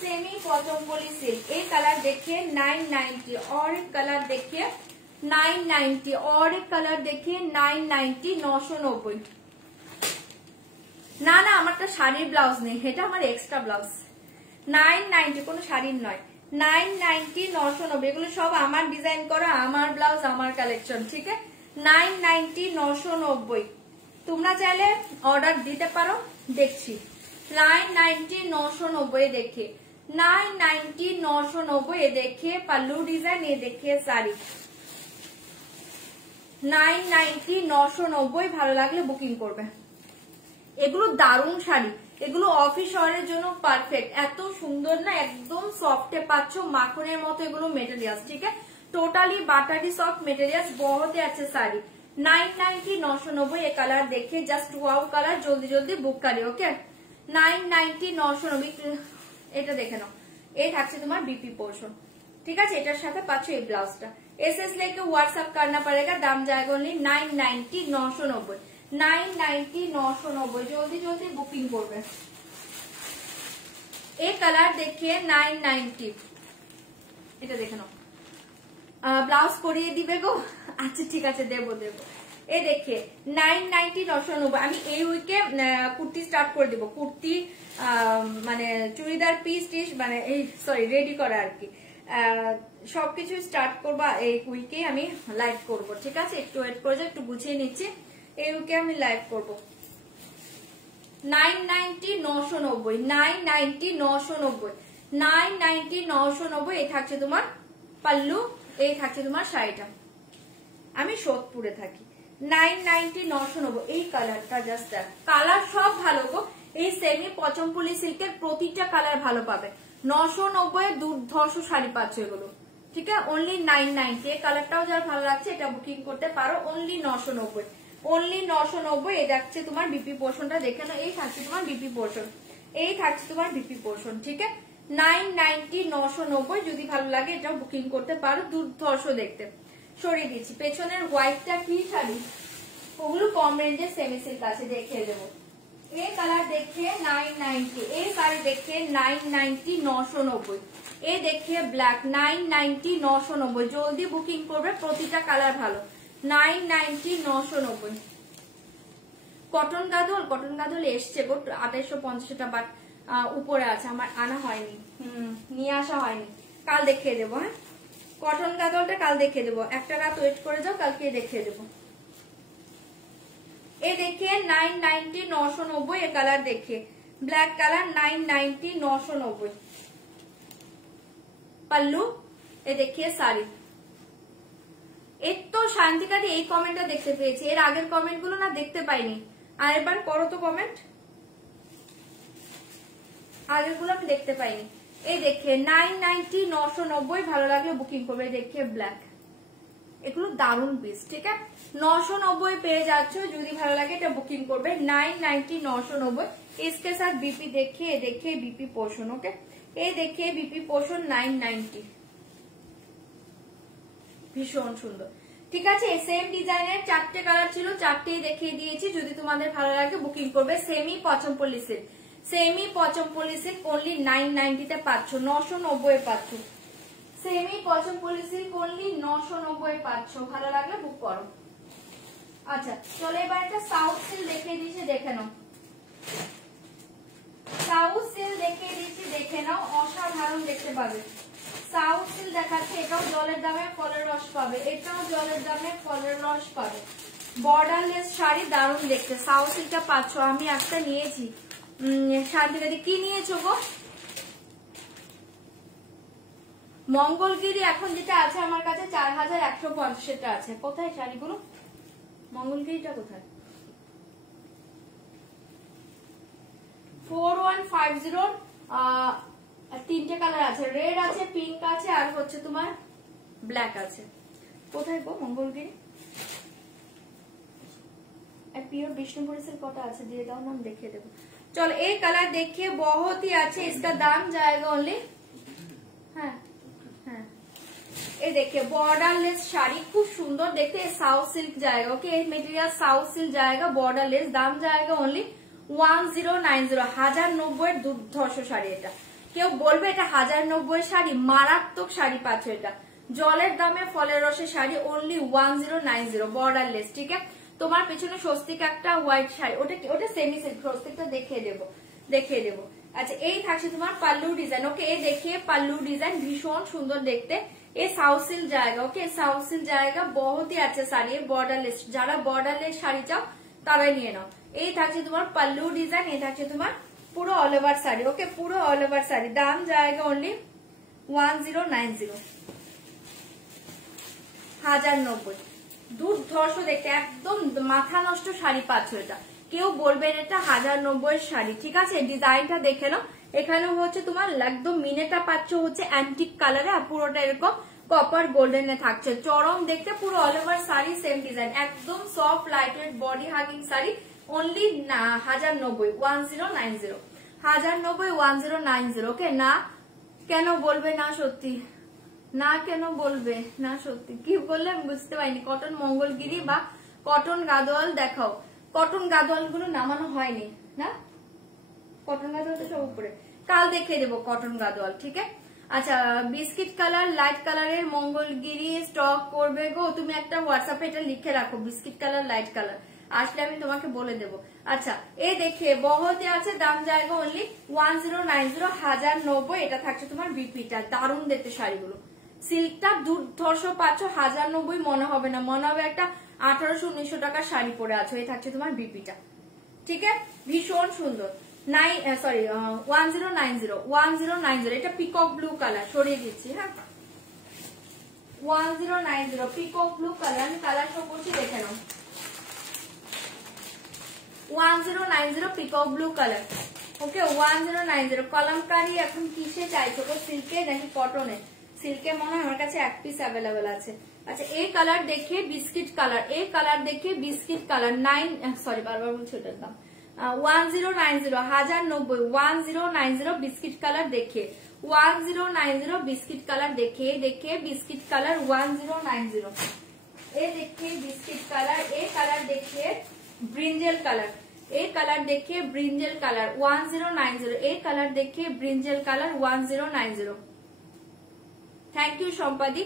semi Pochampally silk, एक कलर देखिए 990, और एक कलर देखिए 990। और एक कलर देखिए 990, 990। না না আমারটা শাড়ির ব্লাউজ নেই, এটা আমার এক্সট্রা ব্লাউজ। 990 কোনো শাড়ির নয়, 990, 990 এগুলো সব আমার ডিজাইন করা, আমার ব্লাউজ, আমার কালেকশন, ঠিক আছে। 990, 990 তোমরা চাইলে অর্ডার দিতে পারো, দেখছি। 990, 990 দেখে 990, 990 দেখে पल्लू डिजाइन, ये देखिए साड़ी 990, 990 ভালো লাগলে বুকিং করবে। এগুলো দারুণ শাড়ি, এগুলো অফিস ওয়ারের জন্য পারফেক্ট, এত সুন্দর না, একদম সফটে পাচ্ছ, মাখনের মতো এগুলো মেটেরিয়ালস, ঠিক আছে। টোটালি বাটারি সফট মেটেরিয়ালস, बहुत ही अच्छे साड़ी। 990, 990 ये कलर देखिए, जस्ट वाओ कलर, जल्दी जल्दी बुक करिए, ओके। 990, 990 এটা দেখে নাও, এই থাকছে তোমার বিপি পোর্শন, ঠিক আছে। এটার সাথে পাচ্ছ এই ব্লাউজটা। এসএস लेके व्हाट्सएप करना पड़ेगा, दाम जाएगा ओनली 990, 990, 990, 990 জলদি জলদি বুকিং করবে। এই কালার দেখিয়ে 990, এটা দেখে নাও। ব্লাউজ করিয়ে দিবে গো, আচ্ছা ঠিক আছে, দেবো দেবো। এই দেখে 990, 990 আমি এই উইকে কুর্তি স্টার্ট করে দিব, কুর্তি মানে চুড়িদার পিস টিস মানে এই সরি রেডি করা আর কি, সবকিছু স্টার্ট করবো এই উইকে, আমি লাইভ করব, ঠিক আছে। একটু ওয়েট করে যাও, একটু গুছিয়ে নিচ্ছি, এই উইকে আমি লাইভ করব। 990, 990, 990, 990, 990, 990 এই থাকছে তোমার পাল্লু, এই থাকছে তোমার শাড়িটা। আমি সোদপুরে থাকি। 990, 990 এই কালারটা, জাস্ট কালার সব ভালো গো, এই সেমি পচমপল্লী সিল্কের প্রতিটা কালার ভালো পাবে। 990 দুর্ধর্ষ শাড়ি পাচ্ছ এগুলো, ঠিক আছে। অনলি 990 এই কালারটাও যার ভালো লাগছে এটা বুকিং করতে পারো, অনলি 990, অনলি 990। এই দেখছে তোমার বিপি পোর্শনটা দেখে নাও, এই থাকছে তোমার বিপি পোর্শন, এই থাকছে তোমার বিপি পোর্শন, ঠিক আছে। 990, 990 যদি ভালো লাগে এটাও বুকিং করতে পারো, দুর্ধর্ষ দেখতে। সরিয়ে দিচ্ছি পেছনের হোয়াইটটা কি শাড়ি, ওগুলো কম রেঞ্জে সেমি সিল্ক আছে, দেখিয়ে দেবো। এই কালার দেখে 990, এই শাড়ি দেখে 990, 990 এই দেখে ব্ল্যাক 990, 990 জলদি বুকিং করবে, প্রতিটা কালার ভালো। 990, 990 কটন গাদল, কটন গাদল এসছে গো 2850টা, বাট উপরে আছে, আমার আনা হয়নি, নিয়ে আসা হয়নি, কাল দেখিয়ে দেবো। হ্যাঁ কটন গাদলটা কাল দেখিয়ে দেবো, একটা রাত ওয়েট করে যাও, কালকে দেখিয়ে দেবো। ये देखिए 990, 990 ये कलर देखिए, ब्लैक कलर 990, 990 पल्लू, ये देखिए শাড়ি। এর তো শান্তিকাদি এই কমেন্টটা দেখতে পেয়েছি, এর আগের কমেন্ট গুলো না দেখতে পাইনি, আরেকবার করো তো কমেন্ট, আগের গুলো আমি দেখতে পাইনি। এই দেখে 990, 990 ভালো লাগলে বুকিং করবে, দেখিয়ে ব্ল্যাক, এগুলো দারুন পিস, ঠিক আছে। 990 পেয়ে যাচ্ছ, যদি ভালো লাগে এটা বুকিং করবে। 990, 990 इसके साथ बीपी देखिए, देखिए बीपी पोर्शन, ओके। ये देखिए बीपी पोर्शन 990 ভীষণ সুন্দর, ঠিক আছে। সেম ডিজাইনের 4টে কালার ছিল, 4টেই দেখিয়ে দিয়েছি, যদি তোমাদের ভালো লাগে বুকিং করবে। Semi Pochampally silk, semi Pochampally silk only 990 তে পাচ্ছ, 990 পাচ্ছ। সেমি পচমপল্লী সিল্ক অনলি 990 পাচ্ছ, ভালো লাগলে বুক করো। আচ্ছা চলো এবার একটা সাউথ সিল্ক দেখিয়ে দিয়েছি, দেখে নাও। সাউথ সিল্ক দেখিয়ে দিয়েছি, দেখে নাও, অসাধারণ দেখতে পাবে। সাউথ সিল্ক দেখাচ্ছে, এটাও জলের দামে ফলের রস পাবে, এটাও জলের দামে ফলের রস পাবে। বর্ডারলেস শাড়ি, দারুণ দেখতে। সাউথ সিল্কটা পাচ্ছ, আমি একটা নিয়েছি। শান্তিকাদি কি নিয়েছো গো? মঙ্গলগিরি এখন যেটা আছে আমার কাছে 4150 আছে। কোথায় শাড়িগুলো? মঙ্গলগিরিটা কোথায়? 4150 তিনটে কালার আছে, রেড আছে, পিঙ্ক আছে, আর হচ্ছে তোমার ব্ল্যাক আছে। কোথায় গো মঙ্গলগিরি? পিওর বিষ্ণুপুরি সিল্ক কত আছে দিয়ে দাও না, দেখিয়ে দেবো। চলো এই কালার देखिए, बहुत ही अच्छे, इसका दाम जाएगा ओनली, হ্যাঁ হ্যাঁ এই देखिए बॉर्डरलेस শাড়ি, খুব সুন্দর দেখতে। साउथ सिल्क जाएगा, ओके। ये मटेरियल साउथ सिल्क जाएगा, बॉर्डरलेस, दाम जाएगा ओनली 1090, 1090 দুর্ধর্ষ শাড়ি। এটা কেউ বলবে এটা 1090 শাড়ি, মারাত্মক শাড়ি পাচ্ছ, এটা জলের দামে ফলের রসের শাড়ি অনলি 1090 বর্ডারলেস। ঠিক আছে, তোমার পেছনে স্বস্তিক একটা হোয়াইট শাড়ি, ওটা সেমি সিল্ক, স্বস্তিকটা দেখিয়ে দেবো। আচ্ছা, এই থাকছে তোমার পাল্লু ডিজাইন। ওকে, এই দেখিয়ে পাল্লু ডিজাইন ভীষণ সুন্দর দেখতে। ये साउथ सिल्क जाएगा। ओके, साउथ सिल्क जाएगा, बहुत ही अच्छा শাড়ি। বর্ডারলেস, যারা বর্ডারলেস শাড়ি চাও তারাই নিয়ে নাও। এই থাকছে তোমার পাল্লু ডিজাইন, এই থাকছে তোমার পুরো অল ওভার শাড়ি। ওকে, পুরো অল ওভার শাড়ি, দাম जाएगा অনলি 1090, 1090। দুর্ধর্ষ দেখতে, একদম মাথা নষ্ট শাড়ি পাচ্ছ। এটা কেউ বলবেন এটা 1090 শাড়ি। ঠিক আছে, ডিজাইনটা দেখে নাও। এখানে হচ্ছে তোমার একদম মিনেটা পাচ্ছ হচ্ছে অ্যান্টিক কালারে, আর পুরোটা এরকম কপার গোল্ডেনে থাকছে। চরম দেখতে, পুরো all over sari same design, একদম soft light weight body hugging sari. Only 1090, 1090, 1090, 1090। Okay, না কেন বলবে না? সত্যি না কেন বলবে না? সত্যি কি বললে আমি বুঝতে পারিনি। কটন মঙ্গলগিরি বা কটন গাদোয়াল দেখাও। কটন গাদোয়াল গুলো নামানো হয়নি না, কটন গাদোয়াল তো সব উপরে, কাল দেখিয়ে দেবো কটন গাদোয়াল। ঠিক আছে, আচ্ছা, বিস্কিট কালার লাইট কালারের মঙ্গলগিরি স্টক করবে গো। তুমি একটা হোয়াটসঅ্যাপে এটা লিখে রাখো, বিস্কিট কালার লাইট কালার, আসলে আমি তোমাকে বলে দেবো। আচ্ছা, এই দেখে বহুতে আছে, দাম জায়গা অনলি 1090, 1090। এটা থাকছে তোমার বিপিটা, দারুণ দেখতে শাড়িগুলো। সিল্কটা দুর্ধর্ষ পাচ্ছ, 1090 মনে হবে না, মনে হবে একটা 1800-1900 টাকার শাড়ি পরে আছো। এই থাকছে তোমার বিপিটা। ঠিক আছে, ভীষণ সুন্দর। 1090, 1090। এটা পিকক ব্লু কালার, সরিয়ে দিচ্ছি। হ্যাঁ, 1090 পিকক ব্লু কালার। আমি কালার শো করছি, দেখে নাও। 1090 পিকক ব্লু কালার। ওকে, 1090 কলমকারি। এখন কিসে চাইছো গো, সিল্কে নাকি কটনে? সিল্কে মনে হয় আমার কাছে এক পিস অ্যাভেলেবেল আছে। আচ্ছা, এই কালার দেখিয়ে বিস্কিট কালার, এই কালার দেখিয়ে বিস্কিট কালার। বারবার বলছি ওটার দাম 1090, 1090, 1090 বিস্কিট কালার দেখিয়ে, 1090 বিস্কিট কালার দেখিয়ে বিস্কিট কালার 1090। এ দেখিয়ে বিস্কিট কালার, এই কালার দেখিয়ে ব্রিঞ্জেল কালার, এই কালার দেখিয়ে ব্রিঞ্জেল কালার 1090, এই কালার দেখিয়ে ব্রিঞ্জেল কালার 1090। থ্যাংক ইউ সম্পাদি।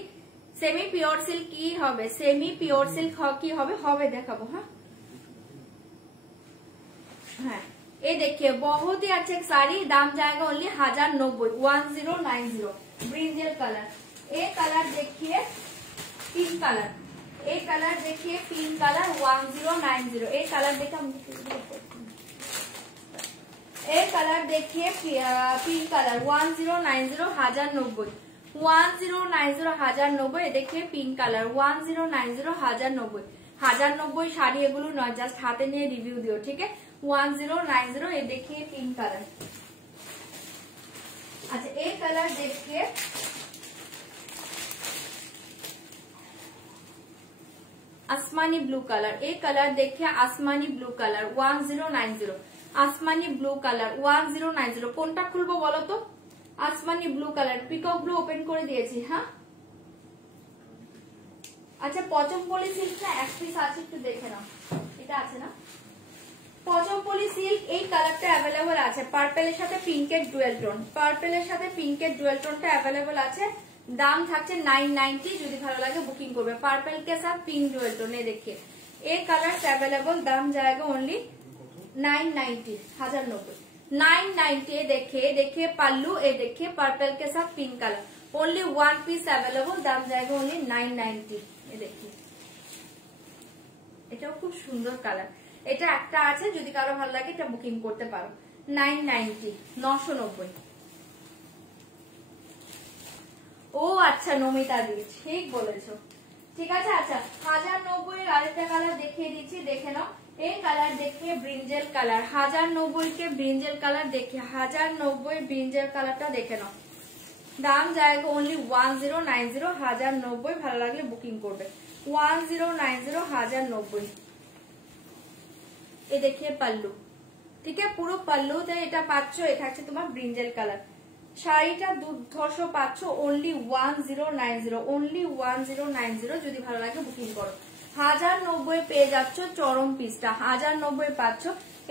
সেমি পিওর সিল্ক কি হবে? সেমি পিওর সিল্ক কি হবে? হবে, দেখাবো। হ্যাঁ, ये देखिए बहुत ही अच्छे साड़ी, दाम जाएगा ओनली 1090, 1090। ब्रिंजल कलर, एक कलर देखिए पिंक कलर, एक कलर देखिए पिंक कलर 1090। एक कलर देखा, एक कलर देखिए पिंक कलर 1090, 1090, 1090, 1090। देखिए पिंक कलर 1090, 1090। 1090 শাড়ি এগুলো নয়, জাস্ট হাতে নিয়ে রিভিউ দিও। ঠিক আছে, 1090। ये देखिए पिंक कलर। अच्छा, एक कलर देखिए आसमानी ब्लू कलर, एक कलर देखिए आसमानी ब्लू कलर 1090, आसमानी ब्लू कलर 1090। কোনটা খুলবো বলো তো? আসমানি blue colour, peacock blue open করে দিয়েছি। হ্যাঁ, আচ্ছা, পচমপল্লী সিল্কটা এক পিস আছে, একটু দেখে নাও। এটা আছে না পচমপল্লী সিল্ক? এই কালারটা অ্যাভেলেবল আছে, পার্পেলের সাথে পিঙ্কের ডুয়েল টোন, পার্পেলের সাথে পিঙ্কের ডুয়েল টোনটা অ্যাভেলেবল আছে। দাম থাকছে 990, যদি ভালো লাগে বুকিং করবে। পার্পেল के साथ पिंक डुएल टोन। देखिए एक कलर अवेलेबल, दाम जाएगा ओनली 990, 1090, 990। देखिए पल्लू, ये देखिए पर्पल के साथ pink colour, only 1 piece available, दाम जाएगा ओनली 990। ये देखिए, এটাও খুব সুন্দর কালার। এটা একটা আছে, যদি কারো ভালো লাগে এটা বুকিং করতে পারো। 990, 990। ও আচ্ছা, নমিতা দি ঠিক বলেছো, ঠিক আছে। আচ্ছা, 1090 এর আরেকটা কালার দেখিয়ে দিচ্ছি, দেখে নাও। এই কালার দেখিয়ে ব্রিঞ্জেল কালার, 1090 के ब्रिंजल कलर देखिए, 1090 ब्रिंजल কালারটা দেখে নাও। দাম जाएगा ओनली 1090, 1090। ভালো লাগলে বুকিং করবে। 1090, 1090। ये देखिए पल्लू, ठीक है, পুরো পল্লুতে এটা পাচ্ছ। এটা হচ্ছে তোমার ব্রিঞ্জেল কালার। শাড়িটা দুর্ধর্ষ পাচ্ছ ওনলি 1090, ওনলি 1090। যদি ভালো লাগে বুকিং করো। 1090 পেয়ে যাচ্ছ চরম পিসটা, 1090 পাচ্ছ।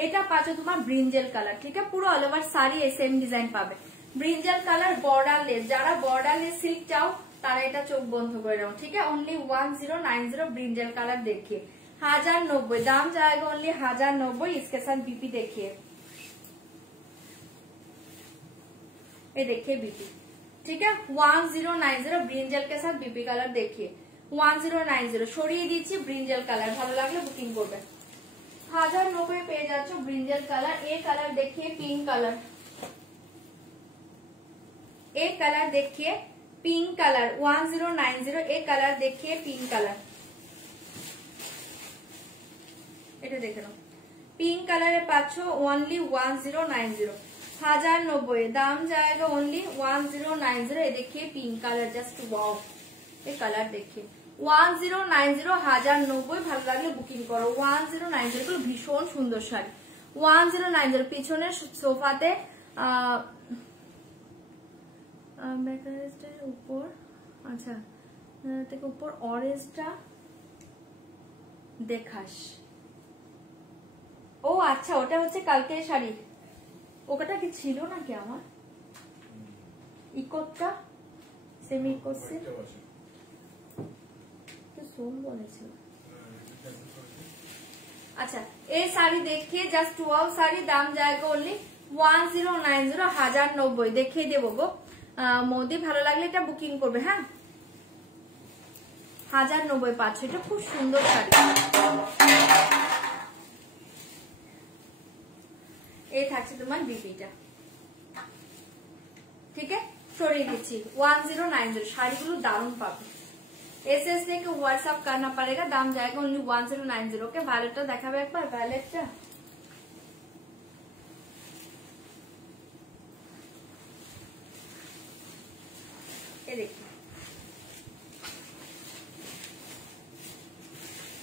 এটা পাচ্ছ তোমার ব্রিঞ্জেল কালার। ঠিক আছে, পুরো all over sari same design পাবে। ব্রিঞ্জেল কালার বর্ডারলেস, যারা বর্ডারলেস সিল্ক চাও তারা এটা চোখ বন্ধ করে নাও, ঠিক আছে। অনলি 1090 ব্রিঞ্জাল কালার देखिए 1090 दाम जाएगा ओनली 1090। इसके साथ बीपी देखिए, ये देखिए बीपी, ठीक है। 1090 ब्रिंजल के साथ बीपी कलर देखिए 1090 সরিয়ে দিচ্ছি ব্রিঞ্জাল কালার। ভালো লাগলে বুকিং করবে। 1090 পেয়ে যাচ্ছ ব্রিঞ্জাল কালার। ए कलर देखिए पिंक कलर, ए कलर देखिए पिंक कलर 1090। ए कलर देखिए पिंक कलर, এটা দেখে নাও পিঙ্ক কালারে পাচ্ছ ओनली 1090 1090 दाम जाएगा ओनली 1090। ये देखिए पिंक कलर जस्ट वाओ, ये कलर देखिए 1090 1090। ভালো লাগলে বুকিং করো 1090। এগুলো ভীষণ সুন্দর শাড়ি 1090। পিছনে সোফাতে মেকানিস্টের উপর, আচ্ছা থেকে উপর অরেঞ্জটা দেখাস। ও আচ্ছা, ওটা হচ্ছে কালকের শাড়ি। ওটা কি ছিল নাকি আমার ইকোটা সেমি ইকোসে তো সোম বলেছিল। अच्छा ये साड़ी देखिए जस्ट वाओ साड़ी, दाम जाएगा ओनली 1090 1090। देखिए देबो गो मोदी, ভালো লাগলে এটা বুকিং করবে। হ্যাঁ 1090 পাচ্ছ, এটা খুব সুন্দর শাড়ি। এই থাকছে তোমার বিপিটা, ঠিক আছে। সরিয়ে দিচ্ছি 1090। শাড়িগুলো দারুণ পাবে। एसएस लेके व्हाट्सएप करना पड़ेगा, दाम जाएगा ओनली 1090। ओके वैलेटটা দেখাবে একবার, वैलेटটা এই দেখো,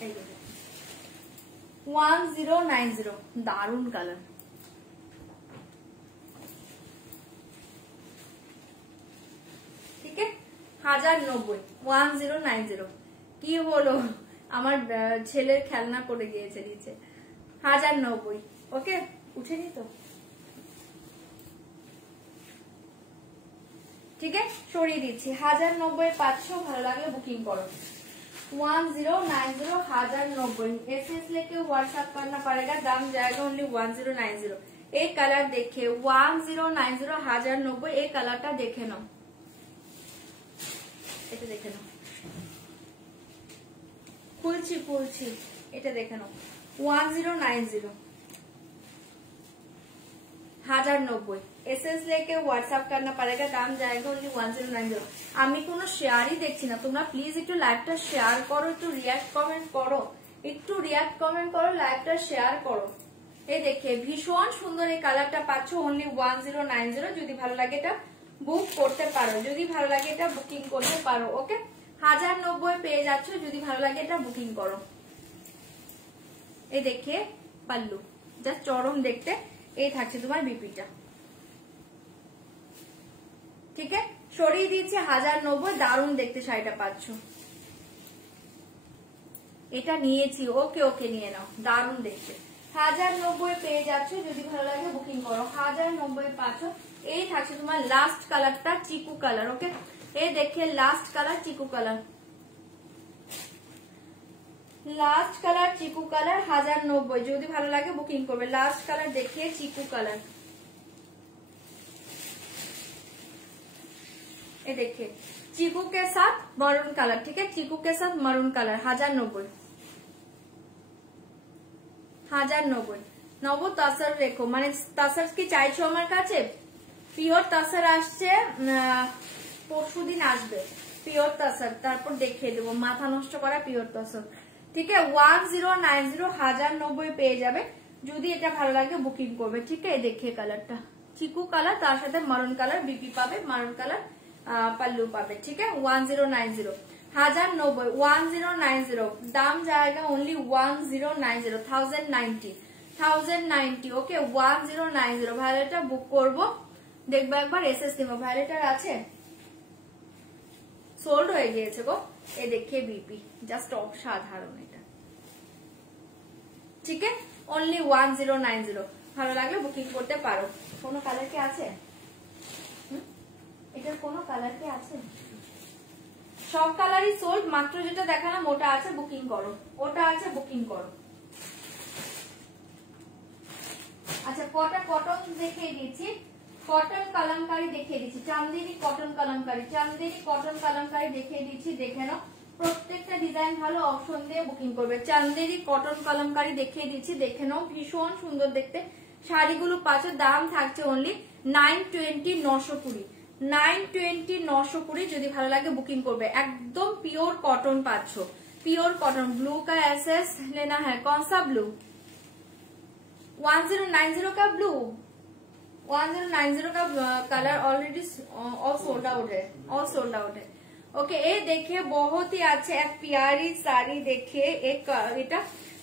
এই দেখো 1090 দারুণ কালার। ঠিক আছে 1090 1090। কি হলো আমার ছেলের খেলনা পড়ে গিয়েছে নিচে। 1090 ওকে উঠেনি তো, ठीक है সরিয়ে দিচ্ছি 1090 500। ভালো লাগলে বুকিং করো 1090 1090। एसएस लेके व्हाट्सएप करना पड़ेगा, दाम जाएगा ओनली 1090। एक कलर देखिए 1090 1090। एक कलरটা দেখে নাও, এটা দেখে নাও, খুলছি খুলছি, এটা দেখে নাও 1090 1090। एसएस लेके व्हाट्सएप करना पड़ेगा, दाम जाएगा ओनली 1090। আমি কোনো শেয়ারই দেখছি না, তোমরা প্লিজ একটু লাইভটা শেয়ার করো, একটু রিয়াক্ট কমেন্ট করো, একটু রিয়াক্ট কমেন্ট করো, লাইভটা শেয়ার করো। এই দেখে ভীষণ সুন্দর এই কালারটা পাচ্ছ ওনলি 1090। যদি ভালো লাগে এটা বুক করতে পারো, যদি ভালো লাগে এটা বুকিং করতে পারো। ওকে 1090 পেয়ে যাচ্ছ, যদি ভালো লাগে এটা বুকিং করো। এই দেখে পাল্লু জাস্ট চরম দেখতে। এই থাকছে তোমার বিপিটা, ঠিক আছে। সরিয়ে দিচ্ছি 1090। দারুণ দেখতে শাড়িটা পাচ্ছ, এটা নিয়েছি। ওকে ওকে নিয়ে নাও, দারুণ দেখতে 1090 পেয়ে যাচ্ছ, যদি ভালো লাগে বুকিং করো 1090 পাচ্ছ। এই থাকছে তোমার লাস্ট কালারটা চিকু কালার। ওকে এই দেখে লাস্ট কালার চিকু কালার, লাস্ট কালার চিকু কালার 1090। যদি ভালো লাগে বুকিং করবে। লাস্ট কালার দেখিয়ে চিকু কালার, ये देखिए चीकू के साथ मरून कलर, ठीक है। चीकू के साथ मरून कलर 1090 1090। নব তাসার রেখো, মানে তাসার কি চাইছো আমার কাছে? পিওর তাসার আসছে, পরশুদিন আসবে পিওর তাসার, তারপর দেখিয়ে দেবো। মাথা নষ্ট করা পিওর তাসার, ঠিক আছে। 1090 1090 পেয়ে যাবে, যদি এটা ভালো লাগে বুকিং করবে, ঠিক আছে। দেখিয়ে কালারটা চিকু কালার, তার সাথে মারুন কালার বিপি পাবে, মারুন কালার पल्लू पावे, ठीक है। 1090 1090 1090। दाम जाएगा ओनली 1090 1090 1090। ओके 1090। ভায়োলেটটা বুক করব, দেখবো একবার এসএস নিব। ভায়োলেটার আছে, সোল্ড হয়ে গিয়েছে গো। এই দেখিয়ে বিপি জাস্ট অসাধারণ এটা, ঠিক আছে। অনলি 1090। ভালো লাগলে বুকিং করতে পারো। কোনো কালার কি আছে? এটার কোনো কালার কি আছে? সব কালারই সোল্ড, মাত্র যেটা দেখালাম ওটা আছে বুকিং করো, ওটা আছে বুকিং করো। আচ্ছা কটা কটন দেখিয়ে দিচ্ছি, কটন কালামকারী দেখিয়ে দিচ্ছি, চান্দেরি কটন কালামকারী, চান্দেরি কটন কালামকারী দেখিয়ে দিচ্ছি, দেখে নাও। প্রত্যেকটা ডিজাইন ভালো, অপশন দিয়ে বুকিং করবে। চান্দেরি কটন কালামকারী দেখিয়ে দিচ্ছি, দেখে নাও, ভীষণ সুন্দর দেখতে শাড়িগুলো পাচ্ছ। দাম থাকছে অনলি 920, 920, 920, 920। যদি ভালো লাগে বুকিং করবে। একদম পিওর কটন পাচ্ছ, পিওর कॉटन। ब्लू का एसएस लेना है, कौन सा ब्लू? 1090 का ब्लू, 1090 का colour already all sold out है, ऑल सोल्ड आउट है। ओके ये देखिए बहुत ही अच्छे एक प्यारी साड़ी देखिए, एक এটা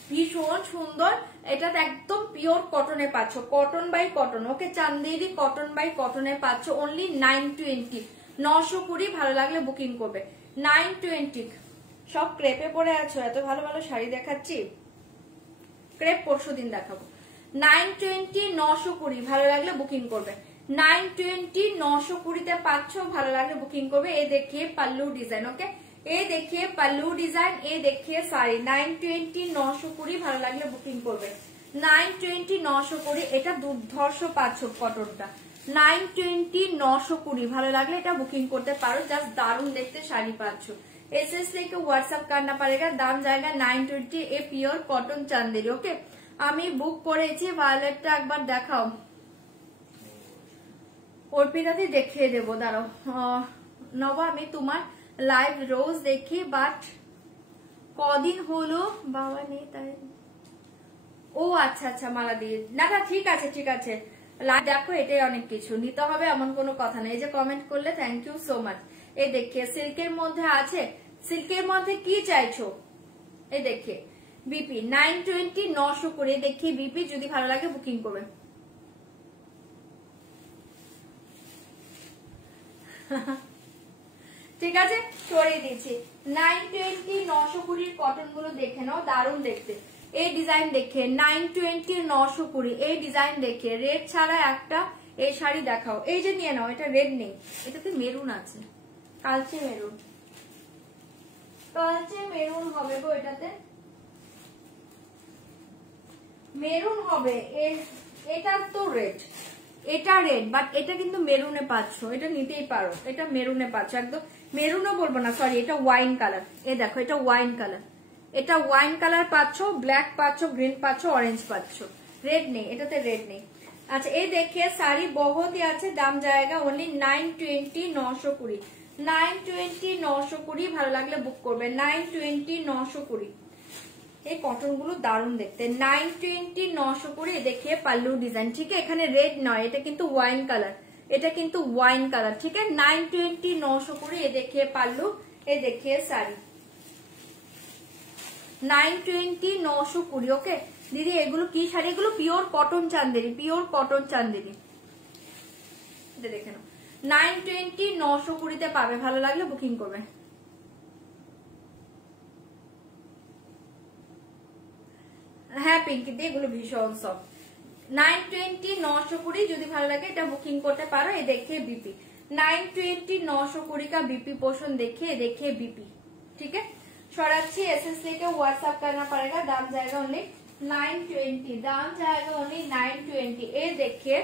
ভীষণ সুন্দর, এটা একদম পিওর কটনে পাচ্ছ, cotton by cotton. Okay Chanderi cotton by কটনে পাচ্ছ অনলি 920, 920। ভালো লাগলে বুকিং করবে 920। সব ক্রেপে পরে আছো, এত ভালো ভালো শাড়ি দেখাচ্ছি, ক্রেপ পরশু দিন দেখাবো। 920, 920। ভালো লাগলে বুকিং করবে 920, 920 পাচ্ছ। ভালো লাগলে বুকিং করবে। এ দেখিয়ে পাল্লু ডিজাইন, ওকে ये देखिए पल्लू डिजाइन, ये देखिए साड़ी 920, 920। ভালো লাগলে বুকিং করবে 920, 920। এটা দুর্ধর্ষ পাচ্ছ কটনটা 920, 920। ভালো লাগলে এটা বুকিং করতে পারো, জাস্ট দারুণ দেখতে শাড়ি পাচ্ছ। एसएस लेके व्हाट्सएप करना पड़ेगा, दाम जाएगा 920। A pure cotton Chanderi. Okay আমি বুক করেছি, ভায়োলেটটা একবার দেখাও, অর্পিতাদি দেখিয়ে দেবো, দাঁড়াও। নবা আমি তোমার লাইভ রোজ দেখি, বাট কদিন হলো বাবা নেই তাই। ও আচ্ছা আচ্ছা মালা দিয়ে না, না ঠিক আছে ঠিক আছে, লাইভ দেখো, এটাই অনেক কিছু নিতে হবে এমন কোনো কথা নেই। এই যে কমেন্ট করলে থ্যাংক ইউ সো মাচ। এই দেখিয়ে সিল্কের মধ্যে আছে, সিল্কের মধ্যে কি চাইছো? এই দেখিয়ে বিপি 920, 900 করে দেখিয়ে বিপি। যদি ভালো লাগে বুকিং করবে। ঠিক আছে সরিয়ে দিচ্ছি। 920, 920 কটন গুলো দেখে নাও, দারুণ দেখতে। এই ডিজাইন দেখে 920, 920। এই ডিজাইন দেখে রেড ছাড়া একটা এই শাড়ি দেখাও। এই যে নিয়ে নাও, এটা রেড নেই, এটাতে মেরুন আছে, কালচে মেরুন, কালচে মেরুন হবে গো, এটাতে মেরুন হবে। এটা তো রেড, এটা রেড, বাট এটা কিন্তু মেরুনে পাচ্ছ, এটা নিতেই পারো, এটা মেরুনে পাচ্ছ, একদম মেরুনও বলবো না, সরি এটা ওয়াইন কালার। এ দেখো এটা ওয়াইন কালার, এটা ওয়াইন কালার পাচ্ছ, ব্ল্যাক পাচ্ছ, গ্রিন পাচ্ছ, অরেঞ্জ পাচ্ছ, রেড নেই, এটাতে রেড নেই। अच्छा ये देखिए साड़ी बहुत ही अच्छे, दाम जाएगा ओनली 920, 920, 920, 920। ভালো লাগলে বুক করবে 920, 920। এই কটন গুলো দারুণ দেখতে। 920, 920। देखिए पल्लू डिजाइन, ठीक है, এখানে রেড নয়, এটা কিন্তু ওয়াইন কালার, এটা কিন্তু ওয়াইন কালার, ঠিক है। 920, 920। ये देखिए पल्लू, ये देखिए साड़ी 920, 920। ওকে দিদি এগুলো কি শাড়ি? এগুলো pure cotton Chanderi, pure cotton Chanderi. এটা দেখে নাও 920, 920 পাবে। ভালো লাগলে বুকিং করবে। হ্যাঁ পিঙ্কি দিয়ে এগুলো ভীষণ সফট। 920, 920। যদি ভালো লাগে এটা বুকিং করতে পারো। এই দেখে बीपी 920, 920 का बीपी पोर्शन देखिए, देखिए बीपी, ठीक है। सौराक्षी एसएस लेके व्हाट्सएप करना पड़ेगा, दाम जाएगा ओनली 920, दाम जाएगा ओनली 920। ये देखिए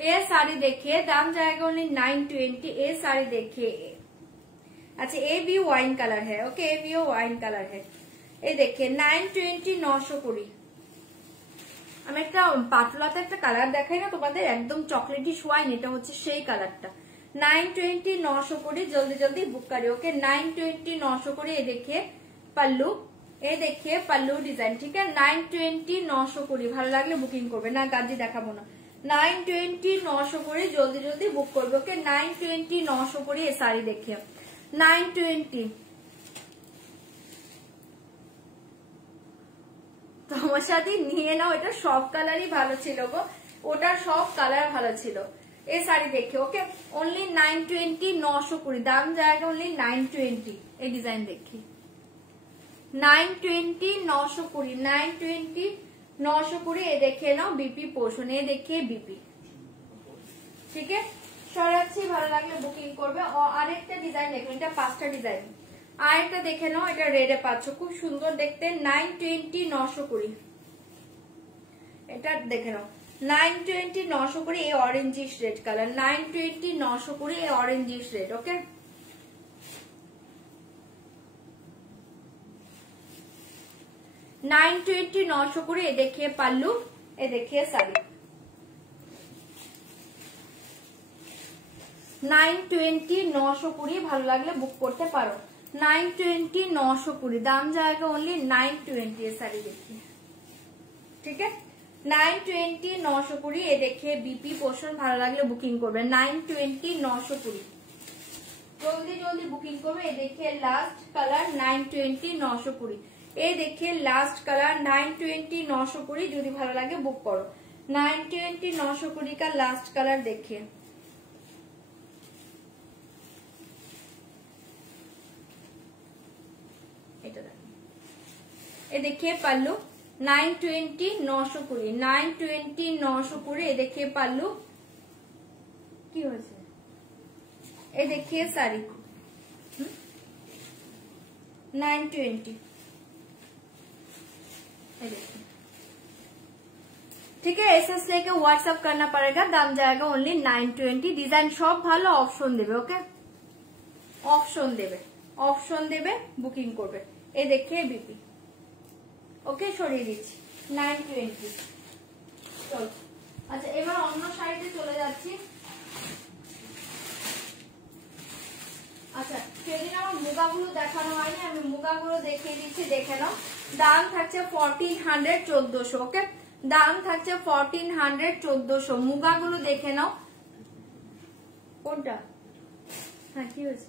ये साड़ी देखिए, दाम जाएगा ओनली 920। ये साड़ी देखिए, अच्छा ये भी वाइन कलर है, ओके ये भी वाइन कलर है। ये देखिए 920, 920। আমি একটা পাতলাতে একটা কালার দেখাই না তোমাদের, একদম চকলেটি ওয়াইন, এটা হচ্ছে সেই কালারটা। 920, 920। जल्दी जल्दी बुक करिए, ओके 920, 920। ये देखिए पल्लू, ये देखिए पल्लू डिजाइन, ठीक है। 920, 920। ভালো লাগলে বুকিং করবে না, গাজি দেখাবো না। 920, 920। জলদি জলদি বুক করবে, ওকে 920, 920। ये साड़ी देखिए 920। তোমার সাথে নিয়ে নাও, এটা সব কালারই ভালো ছিল গো, ওটার সব কালার ভালো ছিল। এই শাড়ি দেখে, ওকে ओनली 920, 920। দাম जाएगा ओनली 920। এই ডিজাইন দেখি 920, 920, 920, 920। ये देखिए ना बीपी पोर्शन, ये देखिए बीपी, ठीक है। সরাচ্ছি, ভালো লাগলে বুকিং করবে। আরেকটা ডিজাইন দেখুন, এটা 5টা ডিজাইন। আর একটা দেখে নাও, এটা রেডে পাচ্ছ, খুব সুন্দর দেখতে, 920 920। এটা দেখে নাও 920 920, এই অরেঞ্জিশ রেড কালার, 920 920, এই অরেঞ্জিশ রেড। ওকে, $920 920। এ देखिए पल्लू, এ देखिए साड़ी, 920 920। ভালো লাগলে বুক করতে পারো, 920 920 দাম जाएगा ओनली 920। ये साड़ी देखिए, ठीक है, 920 920। ये देखिए बीपी पोर्शन, ভালো লাগলে বুকিং করবে, 920 920। জলদি জলদি বুকিং করবে। ये देखिए लास्ट कलर 920 920। এই দেখে লাস্ট কালার 920 920। যদি ভালো লাগে বুক করো, 920 920 का लास्ट कलर देखिए। এটা দেখো, এ देखिए पल्लू 920 920, 920 920। এ देखिए पल्लू, কি হয়েছে, এ देखिए साड़ी 920। ठीक है, एसएस लेके व्हाट्सएप करना पड़ेगा, दाम जाएगा ओनली 920। डिजाइन सब ভালো, অপশন দেবে। ওকে, অপশন দেবে, অপশন দেবে, বুকিং করবে। এই দেখে বিপি। ওকে, সরিয়ে দিচ্ছি 920। চলো, আচ্ছা এবার অন্য সাইডে চলে যাচ্ছি। আচ্ছা, সেদিন আমার মুগাগুলো দেখানো হয়নি, আমি মুগাগুলো দেখিয়ে দিচ্ছি, দেখে নাও। দাম থাকছে 1400 1400। ওকে, দাম থাকছে 1400 1400। মুগাগুলো দেখে নাও। কোনটা? হ্যাঁ, কি হয়েছে?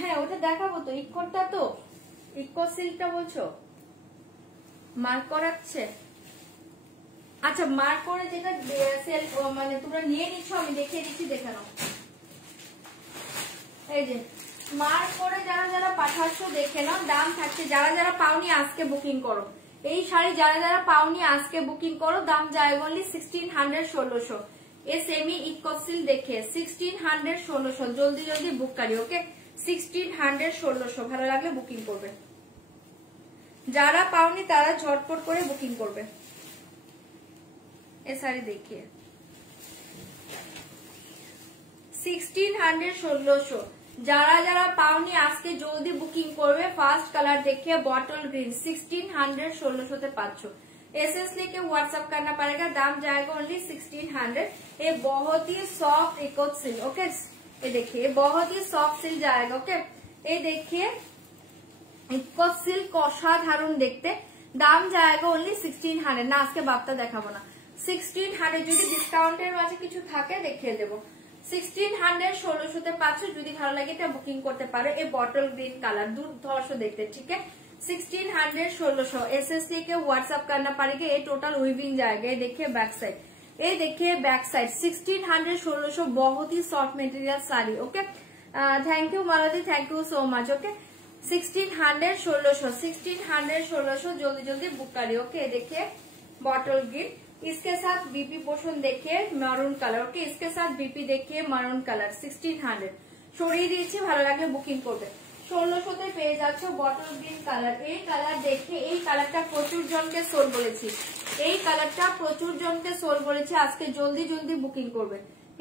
হ্যাঁ, ওটা দেখাবো তো, ইকোটা তো, ইকো সিল্কটা বলছো, মার্ক করাচ্ছে। আচ্ছা, মার্ক করে যেটা সেল মানে তোমরা নিয়ে নিচ্ছ, আমি দেখিয়ে দিচ্ছি, দেখে নাও। এই যে মার্ক করে যারা যারা পাঠাচ্ছ দেখে নাও, দাম থাকছে, যারা যারা পাওনি আজকে বুকিং করো। এই শাড়ি যারা যারা পাওনি আজকে বুকিং করো, দাম যায় বললি 1600 1600। এ সেমি ইকোসিল দেখে 1600 1600। জলদি জলদি বুক করি। ওকে, 1600 1600। ভালো লাগলে বুকিং করবে, যারা পাওনি তারা ঝটপট করে বুকিং করবে। এ শাড়ি দেখিয়ে 1600 1600। যারা যারা পাওনি আজকে জলদি বুকিং করবে। ফার্স্ট কালার देखिए बॉटल ग्रीन, 1600 1600 पाँच। एसएस लेके व्हाट्सएप करना पड़ेगा, दाम जाएगा ओनली 1600। ये बहुत ही सॉफ्ट इकोट सिल्क। ओके, ये देखिए बहुत ही सॉफ्ट सिल्क जाएगा। ओके, ये देखिए इकोट सिल्क असाधारण देखते, दाम जाएगा ओनली 1600। ना আজকে বাপটা দেখাবো না, 1600। যদি ডিসকাউন্টের মাঝে কিছু থাকে দেখিয়ে দেবো। 1600 1600 পাচ্ছ। যদি ভালো লাগে এটা বুকিং করতে পারো। এই বটল গ্रीन कलर दुर्धर्ष देखते, ठीक है, 1600 1600। एसएससी के व्हाट्सएप करना पड़ेगा। ये टोटल वीविंग जाएगा। ये देखिए बैक साइड, ये देखिए बैक साइड 1600 1600। बहुत ही soft material sari. Okay, thank you Malati, thank you so much. Okay, 1600 1600 1600 1600। जल्दी जल्दी बुक करिए। ओके, देखिए बॉटल ग्रीन, इसके साथ बीपी पोर्शन देखिए मैरून कलर। ओके, इसके साथ बीपी देखिए मैरून कलर, 1600। সরিয়ে দিয়েছি, ভালো লাগলে বুকিং করবে। 1600 পেয়ে যাচ্ছ বটল গ্রিন কালার। এই কালার দেখে, এই কালারটা প্রচুর জনকে সোল বলেছি, এই কালারটা প্রচুর জনকে সোল বলেছি, আজকে জলদি জলদি বুকিং করবে।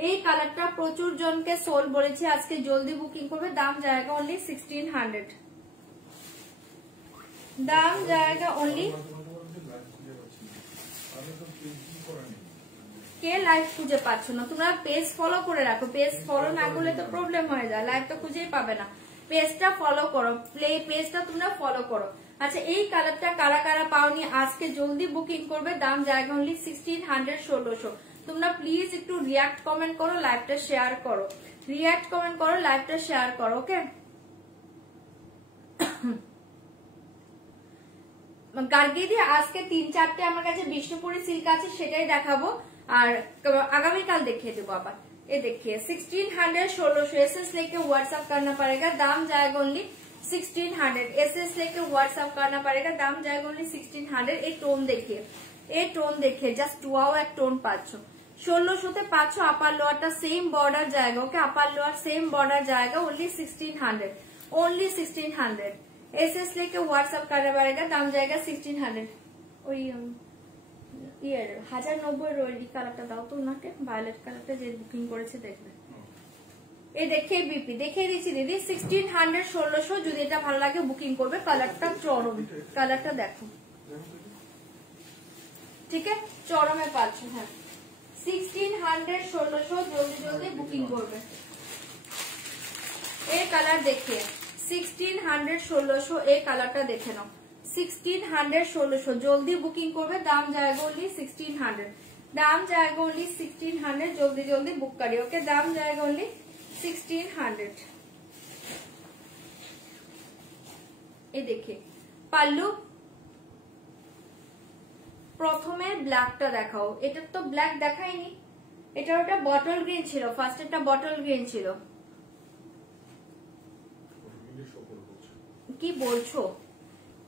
এই কালারটা প্রচুর জনকে সোল বলেছি, আজকে জলদি বুকিং করবে। দাম जाएगा ओनली 1600। দাম जाएगा ओनली। কে লাইভ খুঁজে পাচ্ছ না? তোমরা পেজ ফলো করে রাখো, পেজ ফলো না করলে তো প্রবলেম হয়ে যায়, লাইভ তো খুঁজেই পাবে না। পেজটা ফলো করো, পেজটা তোমরা ফলো করো। আচ্ছা, এই কালারটা কারা কারা পাওনি আজকে জলদি বুকিং করবে। দাম जाएगा ओनली 1600 1600। তোমরা প্লিজ একটু রিয়াক্ট কমেন্ট করো, লাইভটা শেয়ার করো, রিয়াক্ট কমেন্ট করো, লাইভটা শেয়ার করো। ওকে, গার্গি দিয়ে আজকে 3-4টে আমার কাছে বিষ্ণুপুরি সিল্ক আছে, সেটাই দেখাবো, আর আগামীকাল দেখিয়ে দেবো আবার। ये देखिए 1600 1600। एसएस लेके व्हाट्सएप करना पड़ेगा, दाम जाएगा ओनली 1600। एसएस लेके व्हाट्सएप करना पड़ेगा, दाम जाएगा ओनली 1600। ये टोन देखिए, ये टोन देखिए, জাস্ট ওয়াও এক টোন পাচ্ছ। 1600 পাচ্ছ। আপার লোয়ারটা সেম বর্ডার জায়গা, ওকে, আপার লোয়ার সেম বর্ডার জায়গা, ओनली 1600, ओनली 1600। एसएस लेके व्हाट्सएप करना पड़ेगा, दाम जाएगा 1600। ওই ইয়ার 1090 কালারটা দাও তো ওনাকে, ভায়োলেট কালারটা যে বুকিং করেছে দেখবে। এই দেখে বিপি দেখিয়ে দিচ্ছি দিদি, 1600 1600, যদি এটা ভালো লাগে বুকিং করবে। কালারটা চরম, কালারটা দেখো, ঠিক আছে, চরমে পাচ্ছ। হ্যাঁ 1600 1600, জলদি জলদি বুকিং করবে। এই কালার দেখিয়ে 1600 1600, এই কালারটা দেখে নাও, 1600 1600, জলদি বুকিং করবে। দাম जाएगा ओनली 1600, दाम जाएगा ओनली 1600, जल्दी जल्दी बुक करिए, ओके। दाम जाएगा ओनली 1600। ये देखिए পাল্লু, প্রথমে ব্ল্যাকটা দেখাও। এটা তো ব্ল্যাক দেখাইনি, এটা ওটা বটল গ্রিন ছিল, ফার্স্ট একটা বটল গ্রিন ছিল। কি বলছো?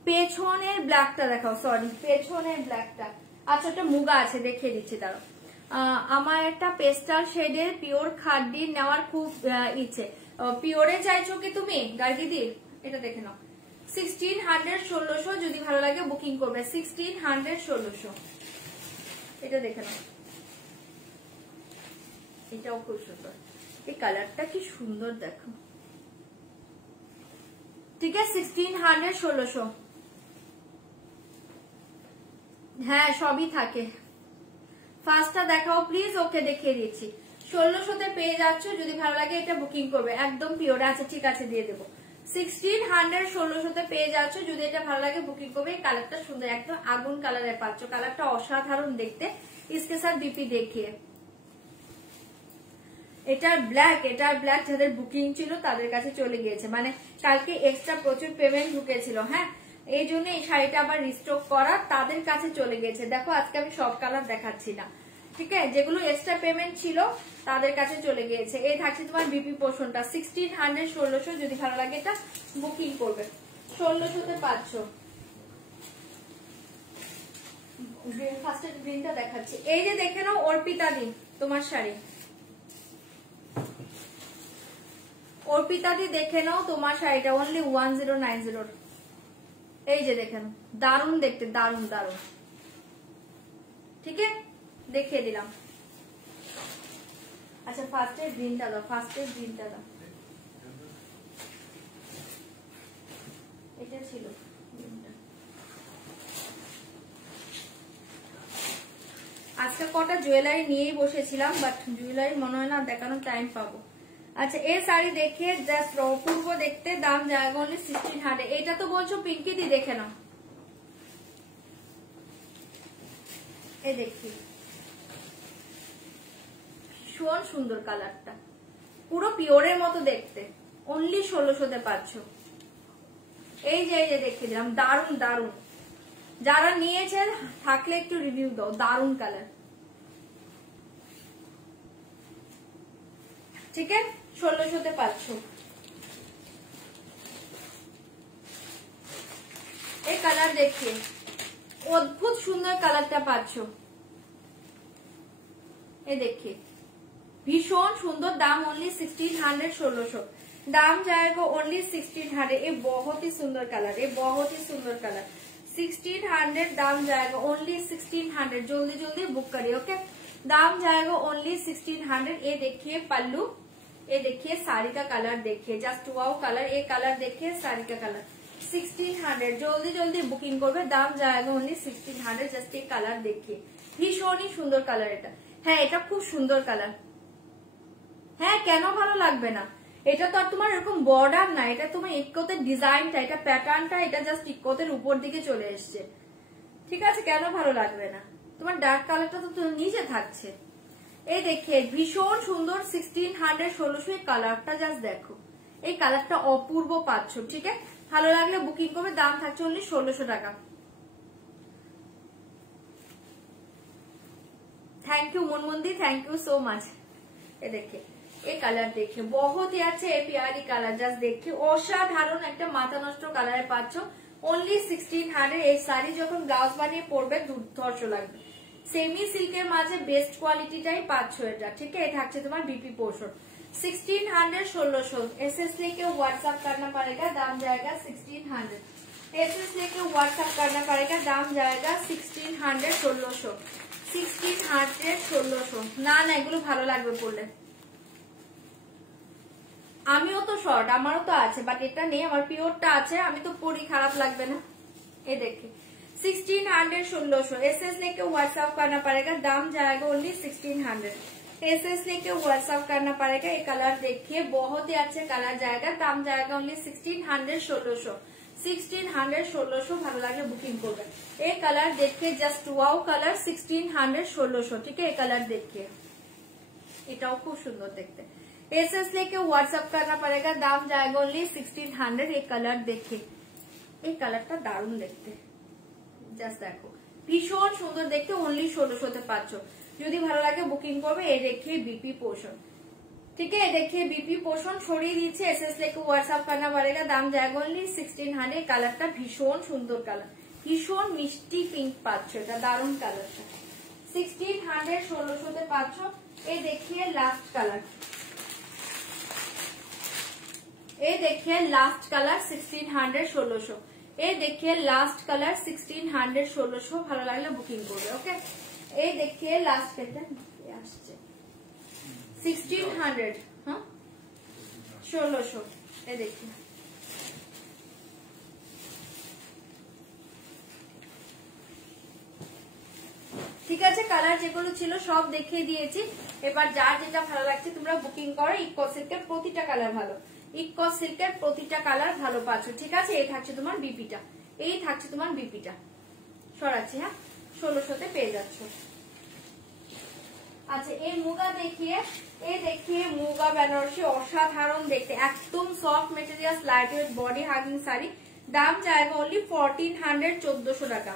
পেছনের ব্ল্যাকটা দেখাও, সরি পেছনের ব্ল্যাকটা। আচ্ছা একটা মুগা আছে, দেখিয়ে দিচ্ছি দাঁড়াও। আমার একটা পেস্টাল শেডের পিওর খাড্ডি নেওয়ার খুব ইচ্ছে। পিওরে চাইছো কি তুমি গার্গিদি? এটা দেখে নাও, 1600 1600, যদি ভালো লাগে বুকিং করবে। 1600 1600, এটা দেখে নাও, এটাও খুব সুন্দর। এই কালারটা কি সুন্দর দেখো, ঠিক আছে। 1600 1600, হ্যাঁ সবই থাকে। ফার্স্টটা দেখাও প্লিজ, ওকে দেখিয়ে দিচ্ছি। 1600 পেয়ে যাচ্ছ, যদি ভালো লাগে এটা বুকিং করবে, একদম পিওর। আচ্ছা ঠিক আছে দিয়ে দেবো। 1600 1600 পেয়ে যাচ্ছ, যদি এটা ভালো লাগে বুকিং করবে। এই কালারটা সুন্দর, একদম আগুন কালারে পাচ্ছ, কালারটা অসাধারণ দেখতে। इसके साथ बीपी देखिए, এটার ব্ল্যাক যাদের বুকিং ছিল তাদের কাছে চলে গিয়েছে, মানে কালকে এক্সট্রা প্রচুর পেমেন্ট ঢুকেছিল। হ্যাঁ এই জন্য এই শাড়িটা আবার রিস্টক করা, তাদের কাছে চলে গেছে। দেখো আজকে আমি সব কালার দেখাচ্ছি না, ঠিক আছে, যেগুলো এক্সট্রা পেমেন্ট ছিল তাদের কাছে চলে গিয়েছে। এই থাকছে তোমার বিপি পোর্শনটা 1600 1600, যদি ভালো লাগে এটা বুকিং করবে। 1600 পাচ্ছ। ফার্স্ট গ্রিনটা দেখাচ্ছি, এই যে দেখে নাও অর্পিতা দি তোমার শাড়ি, অর্পিতা দি দেখে নাও তোমার শাড়িটা, অনলি 1090। এই যে দেখেন, দারুণ দেখতে, দারুণ দারুণ, ঠিক আছে, দেখিয়ে দিলাম। আচ্ছা ফার্স্টের গ্রিনটা দাও, ফার্স্টের গ্রিনটা দাও, এটা ছিল। আজকে কটা জুয়েলারি নিয়েই বসেছিলাম, বাট জুয়েলারি মনে হয় না দেখানোর টাইম পাবো। আচ্ছা এই শাড়ি দেখে জাস্ট অপূর্ব দেখতে, দাম জায়গা অনলি 1600। এটা তো বলছো পিঙ্কি দি, দেখে নাও, এই দেখি ভীষণ সুন্দর কালারটা, পুরো পিওরের মতো দেখতে, অনলি 1600 পাচ্ছ। এই যে দেখিয়ে দিলাম, দারুণ দারুণ। যারা নিয়েছেন থাকলে একটু রিভিউ দাও, দারুণ কালার, ঠিক আছে, 1600 পাচ্ছ। এই কালার দেখিয়ে অদ্ভুত সুন্দর কালারটা পাচ্ছ, এই देखिए भीषण सुंदर, दाम ओनली 1600 1600, दाम जाएगा ओनली 1600। ये बहुत ही सुंदर कलर, ये बहुत ही सुंदर कलर, 1600 दाम जाएगा ओनली 1600, जल्दी जल्दी बुक करिए, ओके। दाम जाएगा ओनली 1600। ये देखिए पल्लू, ये देखिए साड़ी का कलर देखिए, जस्ट वाओ कलर, ये कलर देखिए, साड़ी का कलर 1600, जल्दी जल्दी बुकिंग করবে। দাম जाएगा ओनली 1600। জাস্ট এই কালার দেখিয়ে ভীষণই সুন্দর কালার এটা। হ্যাঁ এটা খুব সুন্দর কালার, হ্যাঁ কেন ভালো লাগবে না। এটা তো আর তোমার এরকম বর্ডার না, এটা তোমার ইক্কতের ডিজাইনটা, এটা প্যাটার্নটা, এটা জাস্ট ইক্কতের উপর দিকে চলে এসছে, ঠিক আছে, কেন ভালো লাগবে না। তোমার ডার্ক কালারটা তো নিচে থাকছে। এই দেখে ভীষণ সুন্দর 1600 1600, কালারটা জাস্ট দেখো, এই কালারটা অপূর্ব পাচ্ছ, ঠিক আছে। ভালো লাগলে বুকিং করবে, দাম থাকছে অনলি 1600 টাকা। थैंक यू मुनमुंदी, थैंक यू सो मच। ये देखिए ये कलर देखिए बहुत ही अच्छे, प्यारी कलर, জাস্ট देखिए অসাধারণ একটা মাথা নষ্ট কালারে পাচ্ছ, অনলি 1600। এই শাড়ি যখন ব্লাউজ বানিয়ে পরবে দুর্ধর্ষ লাগবে, সেমি সিল্কের মাঝে বেস্ট কোয়ালিটিটাই পাচ্ছ এটা, ঠিক আছে। থাকছে তোমার বিপি পোর্শন 1600 1600। एसएस लेके व्हाट्सएप करना पड़ेगा, दाम जाएगा 1600। एसएस लेके व्हाट्सएप करना पड़ेगा, दाम जाएगा 1600 1600 1600 1600। না না এগুলো ভালো লাগবে পড়লে। আমিও তো শর্ট, আমারও তো আছে, বাট এটা নেই, আমার পিওরটা আছে, আমি তো পরি, খারাপ লাগবে না। ये देखिए 1600 1600। एसएस लेके व्हाट्सएप करना पड़ेगा, दाम जाएगा ओनली 1600। एसएस लेके व्हाट्सएप करना पड़ेगा। ये कलर देखिए बहुत ही अच्छे कलर जाएगा, दाम जाएगा ओनली 1600 1600 1600 1600। ভালো লাগলে বুকিং করবে। এই কালার देखिए জাস্ট ওয়াও কালার 1600 1600, ঠিক है। এই কালার देखिए এটাও খুব সুন্দর দেখতে। एसएस लेके व्हाट्सएप करना पड़ेगा, दाम जाएगा ओनली 1600। ये कलर देखिए, এই কালারটা দারুণ দেখতে, জাস্ট দেখো ভীষণ সুন্দর দেখতে, অনলি 1600 পাচ্ছ। যদি ভালো লাগে বুকিং করবে। এই देखिए बीपी पोर्शन, ठीक है। देखिए बीपी पोर्शन ছড়িয়ে দিচ্ছে। एसएस लेके व्हाट्सएप करना पड़ेगा, दाम जाएगा ओनली 1600। কালারটা ভীষণ সুন্দর কালার, ভীষণ মিষ্টি পিঙ্ক পাচ্ছ, এটা দারুণ কালারটা। 1600 1600 পাচ্ছ। এই देखिए লাস্ট কালার, এই देखिए লাস্ট কালার 1600 1600। এই देखिए লাস্ট কালার 1600 1600। ভালো লাগলে বুকিং করবে, ওকে। এই देखिए লাস্ট এটা আসছে 1600 হ্যাঁ 1600। এই देखिए ঠিক আছে। কালার যেগুলো ছিল সব দেখিয়ে দিয়েছি। এবার যার যেটা ভালো লাগছে তোমরা বুকিং করো। ইকো সিল্কের প্রতিটা কালার ভালো, ইকো সিল্কের প্রতিটা কালার ভালো পাচ্ছ, ঠিক আছে। এই থাকছে তোমার বিপিটা, এই থাকছে তোমার বিপিটা সরাচ্ছি, হ্যাঁ 1600 পেয়ে যাচ্ছ। আচ্ছা এই মুগা দেখিয়ে, এই देखिए মুগা বেনারসি অসাধারণ দেখতে, একদম soft material, light weight body hugging sari, দাম जाएगा ओनली 1400 1400 টাকা।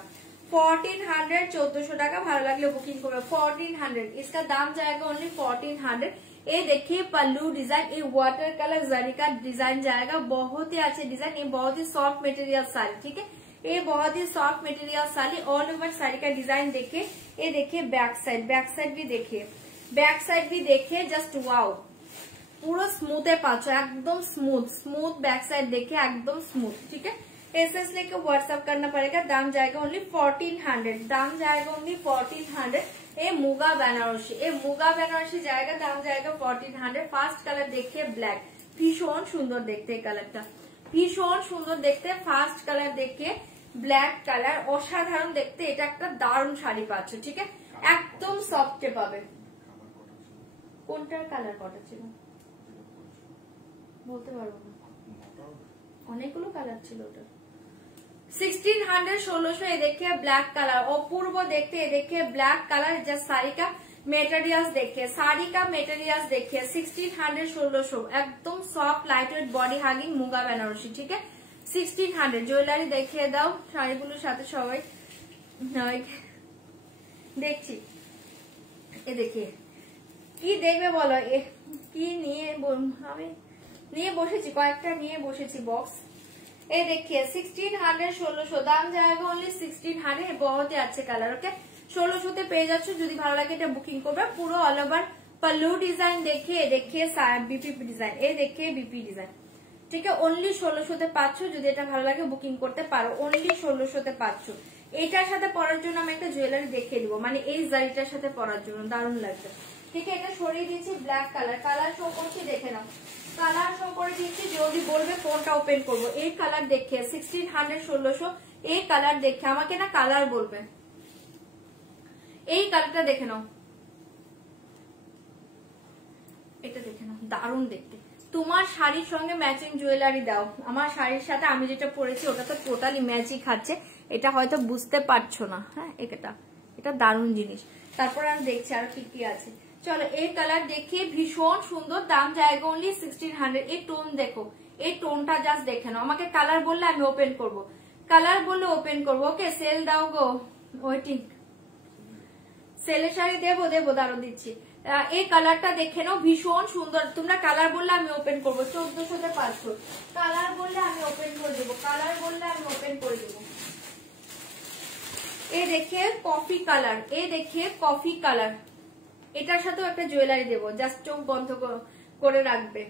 1400 1400 টাকা। ভালো লাগলে বুকিং করবে। 1400 इसका दाम जाएगा ओनली 1400। ये देखिए पल्लू डिजाइन, ये वाटर कलर जरी का डिजाइन जाएगा, बहुत ही अच्छे डिजाइन। ये बहुत ही सॉफ्ट मटेरियल साड़ी, ठीक है। ये बहुत ही soft material sari, all over sari का डिजाइन देखिए। ये देखिए बैक साइड भी देखिए, बैक साइड भी देखिए, जस्ट वाओ পুরো স্মুথে পাচ্ছ, একদম স্মুথ স্মুথ ব্যাক সাইড দেখে একদম স্মুথ, ঠিক है। एसएस लेके व्हाट्सएप करना पड़ेगा, दाम जाएगा ओनली 1400। दाम जाएगा ओनली 1400। ये मुगा बेनारसी, ये मुगा बेनारसी जाएगा, दाम जाएगा 1400। फार्स्ट कलर देखिए ब्लैक, भीषण सुंदर देखते কালারটা, ভীষণ সুন্দর দেখতে। ফার্স্ট কালার দেখে ব্ল্যাক কালার অসাধারণ দেখতে, এটা একটা দারুণ শাড়ি পাচ্ছ, ঠিক আছে। একদম সফটে পাবে। কোনটার কালার কটা ছিল বলতে পারবো না, অনেকগুলো কালার ছিল ওটা। 1600 1600। ये देखिए ब्लैक कलर अपूर्व देखते, ये देखिए ब्लैक कलर, जस्ट साड़ी का मेटेरियल्स देखिए, साड़ी का मेटेरियल्स देखिए। 1600 1600 एकदम soft light weight body hugging muga Banarasi, ठीक है। 1600। জুয়েলারি দেখিয়ে দাও শাড়িগুলোর সাথে সবাই দেখছি। এ দেখিয়ে কি দেখবে বলো, কি নিয়ে আমি নিয়ে বসেছি, কয়েকটা নিয়ে বসেছি বক্স। ये देखिए 1600 1600, दाम जाएगा ओनली 1600। बहुत ही अच्छे कलर, ओके। 1600 পেয়ে যাচ্ছ। যদি ভালো লাগে এটা বুকিং করবে। পুরো অল ওভার पल्लू डिजाइन देखिए, देखिए बीपी डिजाइन, ये देखिए बीपी डिजाइन, ठीक है। ओनली 1600 পাচ্ছ। যদি এটা ভালো লাগে বুকিং করতে পারো। ओनली 1600 পাচ্ছ। এটার সাথে পরার জন্য আমি একটা জুয়েলারি দেখিয়ে দিব, মানে এই জারিটার সাথে পরার জন্য দারুণ লাগবে, ঠিক আছে। এটা সরিয়ে দিয়েছি ব্ল্যাক কালার, কালার শো করছি দেখে নাও, কালার শো করে দিচ্ছি। যদি বলবে কোনটা ওপেন করবো। এই কালার দেখে 1600 1600। এই কালার দেখে আমাকে না কালার বলবে, এই কালারটা দেখে নাও, এটা দেখে নাও, দারুণ দেখতে। তোমার শাড়ির সঙ্গে ম্যাচিং জুয়েলারি দাও। আমার শাড়ির সাথে আমি যেটা পরেছি ওটা তো টোটালি ম্যাচই খাচ্ছে, এটা হয়তো বুঝতে পারছো না, হ্যাঁ। এটা দারুণ জিনিস। তারপর আমি দেখছি আর কি কি আছে। চলো এই কালার দেখিয়ে, ভীষণ সুন্দর, দাম जाएगा ओनली 1600। এই টোন দেখো, এই টোনটা জাস্ট দেখে নাও। আমাকে কালার বললে আমি ওপেন করব, কালার বললে ওপেন করবো, ওকে। সেল দাও গো, ওয়েটিং। সেলের শাড়ি দেবো দাঁড়ো দিচ্ছি। এই কালারটা দেখে নাও, ভীষণ সুন্দর। তোমরা কালার বললে আমি ওপেন করবো। 1400 পাচ্ছ। কালার বললে আমি ওপেন করে দেবো, কালার বললে আমি ওপেন করে দেবো। এ দেখে কফি কালার, এ দেখে কফি কালার, এটার সাথেও একটা জুয়েলারি দেবো, জাস্ট চোখ বন্ধ করে রাখবে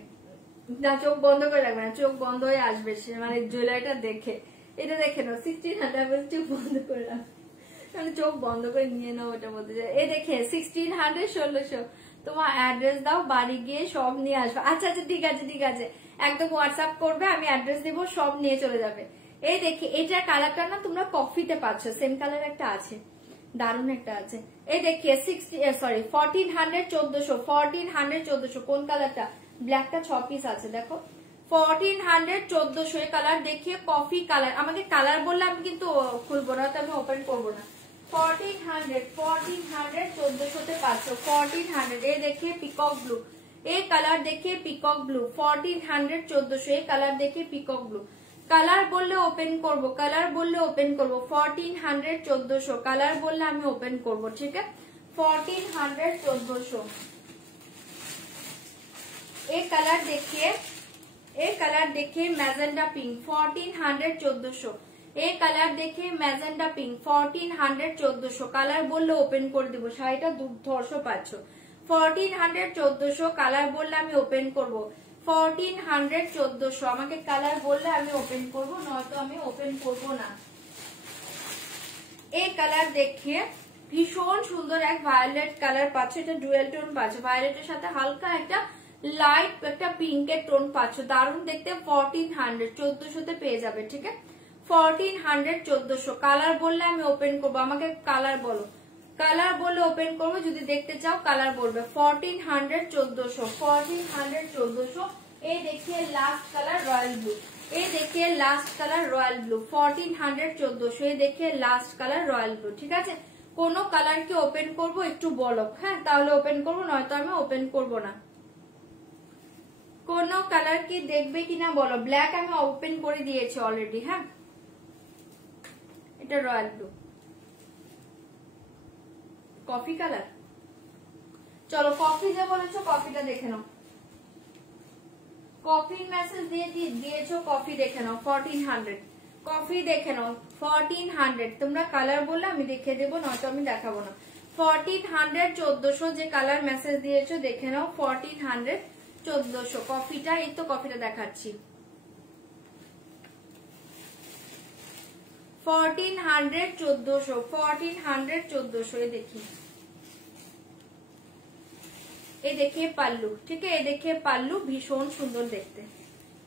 না, চোখ বন্ধ করে রাখবে না, চোখ বন্ধ হয়ে আসবে সে মানে জুয়েলারিটা দেখে। এটা দেখে নাও 1600, চোখ বন্ধ করে রাখবে, মানে চোখ বন্ধ করে নিয়ে নাও, ওটা বলতে চাই। এ দেখে 1600, 1600। তোমার অ্যাড্রেস দাও, বাড়ি গিয়ে সব নিয়ে আসবে। আচ্ছা আচ্ছা ঠিক আছে ঠিক আছে, একদম হোয়াটসঅ্যাপ করবে, আমি অ্যাড্রেস দেবো, সব নিয়ে চলে যাবে। এই দেখে এটা কালারটা না তোমরা কফিতে পাচ্ছ, সেম কালার একটা আছে, দারুন একটা আছে। এই দেখিয়ে 1400, 1400, 1400, 1400। কোন কালারটা? ব্ল্যাকটা 6 পিস আছে, দেখো 1400, 1400 এই কালার দেখিয়ে কফি কালার। আমাকে কালার বললে আমি কিন্তু খুলবো না, তো আমি ওপেন করবো না। 1400, 1400 পাচ্ছ 1400। এই দেখিয়ে পিকক ব্লু, এই কালার দেখিয়ে পিকক ব্লু 1400, 1400 এই কালার দেখিয়ে পিকক ব্লু। কালার বললে ওপেন করব, কালার বললে ওপেন করব। 1400, 1400 কালার বললে আমি ওপেন করব, ঠিক আছে? 1400, 1400 এই কালার দেখিয়ে, এই কালার দেখে ম্যাজেন্ডা পিঙ্ক 1400, 1400 এই কালার দেখে ম্যাজেন্ডা পিঙ্ক 1400, 1400 কালার বললে ওপেন করে দিব। শাড়িটা দুর্ধর্ষ পাচ্ছ। 1400, 1400 কালার বললে আমি ওপেন করব। 1400, 1400 আমাকে কালার বললে আমি ওপেন করব, নয়তো আমি ওপেন করব না। এই কালার দেখিয়ে ভীষণ সুন্দর এক ভায়োলেট কালার পাচ্ছ, এটা ডুয়েল টোন পাচ্ছ, ভায়োলেটের সাথে হালকা একটা লাইট একটা পিঙ্কের টোন পাচ্ছ, দারুণ দেখতে। 1400, 1400 পেয়ে যাবে, ঠিক আছে? 1400, 1400 কালার বললে আমি ওপেন করবো, আমাকে কালার বলো, কালার বললে ওপেন করবো। যদি দেখতে চাও কালার বলবে। 1400, 1400 1400, 1400 এই দেখিয়ে লাস্ট কালার রয়্যাল ব্লু, এই দেখিয়ে লাস্ট কালার রয়্যাল ব্লু 1400, 1400 এই দেখিয়ে লাস্ট কালার রয়্যাল ব্লু, ঠিক আছে? কোন কালার কি ওপেন করবো একটু বলো, হ্যাঁ তাহলে ওপেন করবো, নয়তো আমি ওপেন করবো না। কোন কালার কি দেখবে কিনা বলো। ব্ল্যাক আমি ওপেন করে দিয়েছি অলরেডি, হ্যাঁ এটা রয়্যাল ব্লু, কফি কালার। চলো কফি যে বলেছো কফিটা দেখে নাও, কফি মেসেজ দিয়েছো, কফি দেখে নাও 1400 কফি দেখে নাও 1400। তোমরা কালার বললে আমি দেখে দেবো, নয়তো আমি দেখাবো না। 1400, 1400 যে কালার মেসেজ দিয়েছো দেখে নাও 1400, 1400 কফিটা। এই তো কফিটা দেখাচ্ছি 1400, 1400 1400, 1400 এই দেখি, এই দেখে পাল্লু, ঠিক আছে? এই দেখে পাল্লু ভীষণ সুন্দর দেখতে,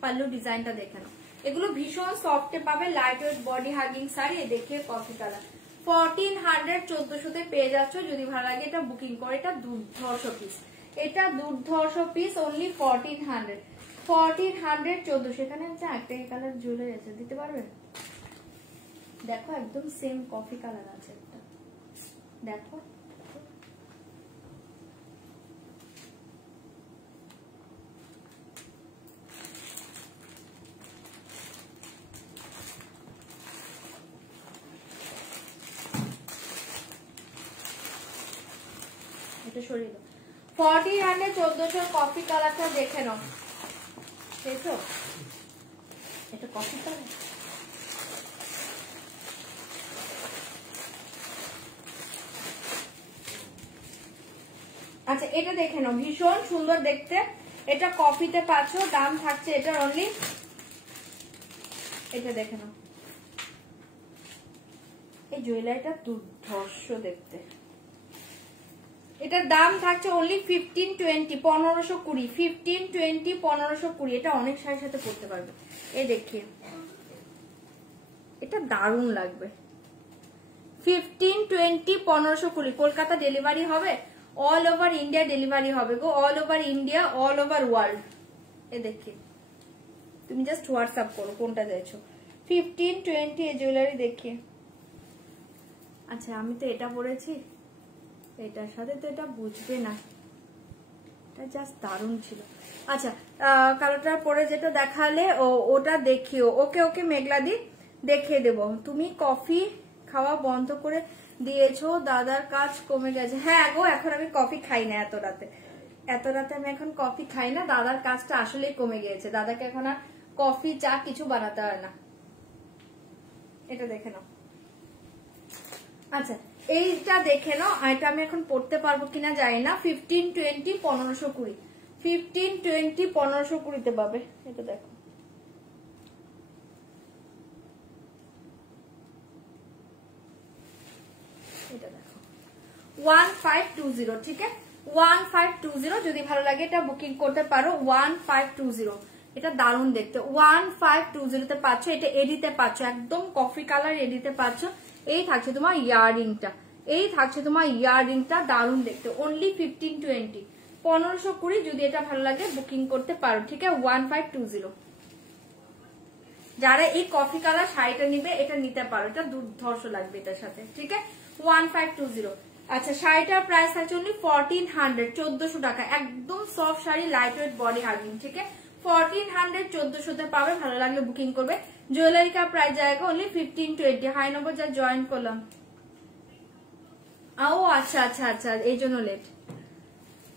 পাল্লু ডিজাইনটা দেখে নাও। এগুলো ভীষণ সফটে পাবে, light weight body hugging sari. এই দেখে কফি কালার 1400, 1400 পেয়ে যাচ্ছ। যদি ভালো লাগে এটা বুকিং করে, এটা দুর্ধর্ষ পিস, এটা দুর্ধর্ষ পিস, অনলি 1400, 1400, 1400 এখানে হচ্ছে একটা কালার ঝুলে আছে, দিতে পারবে? দেখো একদম সেম কফি কালার আছে একটা, দেখো এটা সরিয়ে দাও। 1400, 1400 কফি কালারটা দেখে নাও, দেখো এটা কফি কালার। আচ্ছা এটা দেখে নাও, ভীষণ সুন্দর দেখতে, এটা কফিতে পাচ্ছ, দাম থাকছে এটার অনলি, এটা দেখে নাও। এই জুয়েলারিটা দুর্ধর্ষ দেখতে, এটার দাম থাকছে অনলি 1520, 1520, 1520, 1520। এটা অনেক শাড়ির সাথে পরতে পারবে। এই দেখিয়ে এটা দারুণ লাগবে। 1520, 1520 কলকাতা ডেলিভারি হবে, অল ওভার ইন্ডিয়া ডেলিভারি হবে গো, all over India, all over world. এ দেখি তুমি জাস্ট হোয়াটসঅ্যাপ করো কোনটা চাইছো। 1520 এই জুয়েলারি দেখিয়ে। আচ্ছা আমি তো এটা পরেছি, এটার সাথে তো এটা বুঝবে না, এটা জাস্ট দারুণ ছিল। আচ্ছা কালোটা পরে যেটা দেখালে ওটা দেখিও। ওকে ওকে মেঘলাদি দেখিয়ে দেবো। তুমি কফি খাওয়া বন্ধ করে দিয়েছো, দাদার কাজ কমে গেছে। হ্যাঁ গো এখন আমি কফি খাই না, এত রাতে আমি এখন কফি খাই না, দাদার কাজটা আসলেই কমে গিয়েছে, দাদাকে এখন আর কফি চা কিছু বানাতে হয় না। এটা দেখে নাও আচ্ছা এইটা দেখে নাও, এটা আমি এখন পড়তে পারবো কিনা জানি না। 1520 1520, 1520 1520 পাবে। এটা দেখো, এটা দেখো 1520, ঠিক আছে 1520। যদি ভালো লাগে এটা বুকিং করতে পারো 1520। এটা দারুণ দেখতে, 1520 তে পাচ্ছ। এটা এডিতে পাচ্ছ, একদম কফি কালার এডিতে পাচ্ছ। এই থাকছে তোমার ইয়াররিংটা, এই থাকছে তোমার ইয়াররিংটা, দারুণ দেখতে। অনলি 1520 1520। যদি এটা ভালো লাগে বুকিং করতে পারো, ঠিক আছে 1520। যারা এই কফি কালার শাড়িটা নিবে এটা নিতে পারো, এটা দুর্ধর্ষ লাগবে এটার সাথে, ঠিক আছে 1520। আচ্ছা শাড়িটার প্রাইস আছে অনলি 1400, 1400 টাকা। একদম soft sari, light weight, body hugging, ঠিক আছে 1400 1400 পাবে। ভালো লাগলে বুকিং করবে। জুয়েলারি का प्राइस जाएगा ओनली 1520। হাই নম্বর যা জয়েন করলাম। ও আচ্ছা আচ্ছা আচ্ছা, এই জন্য লেট,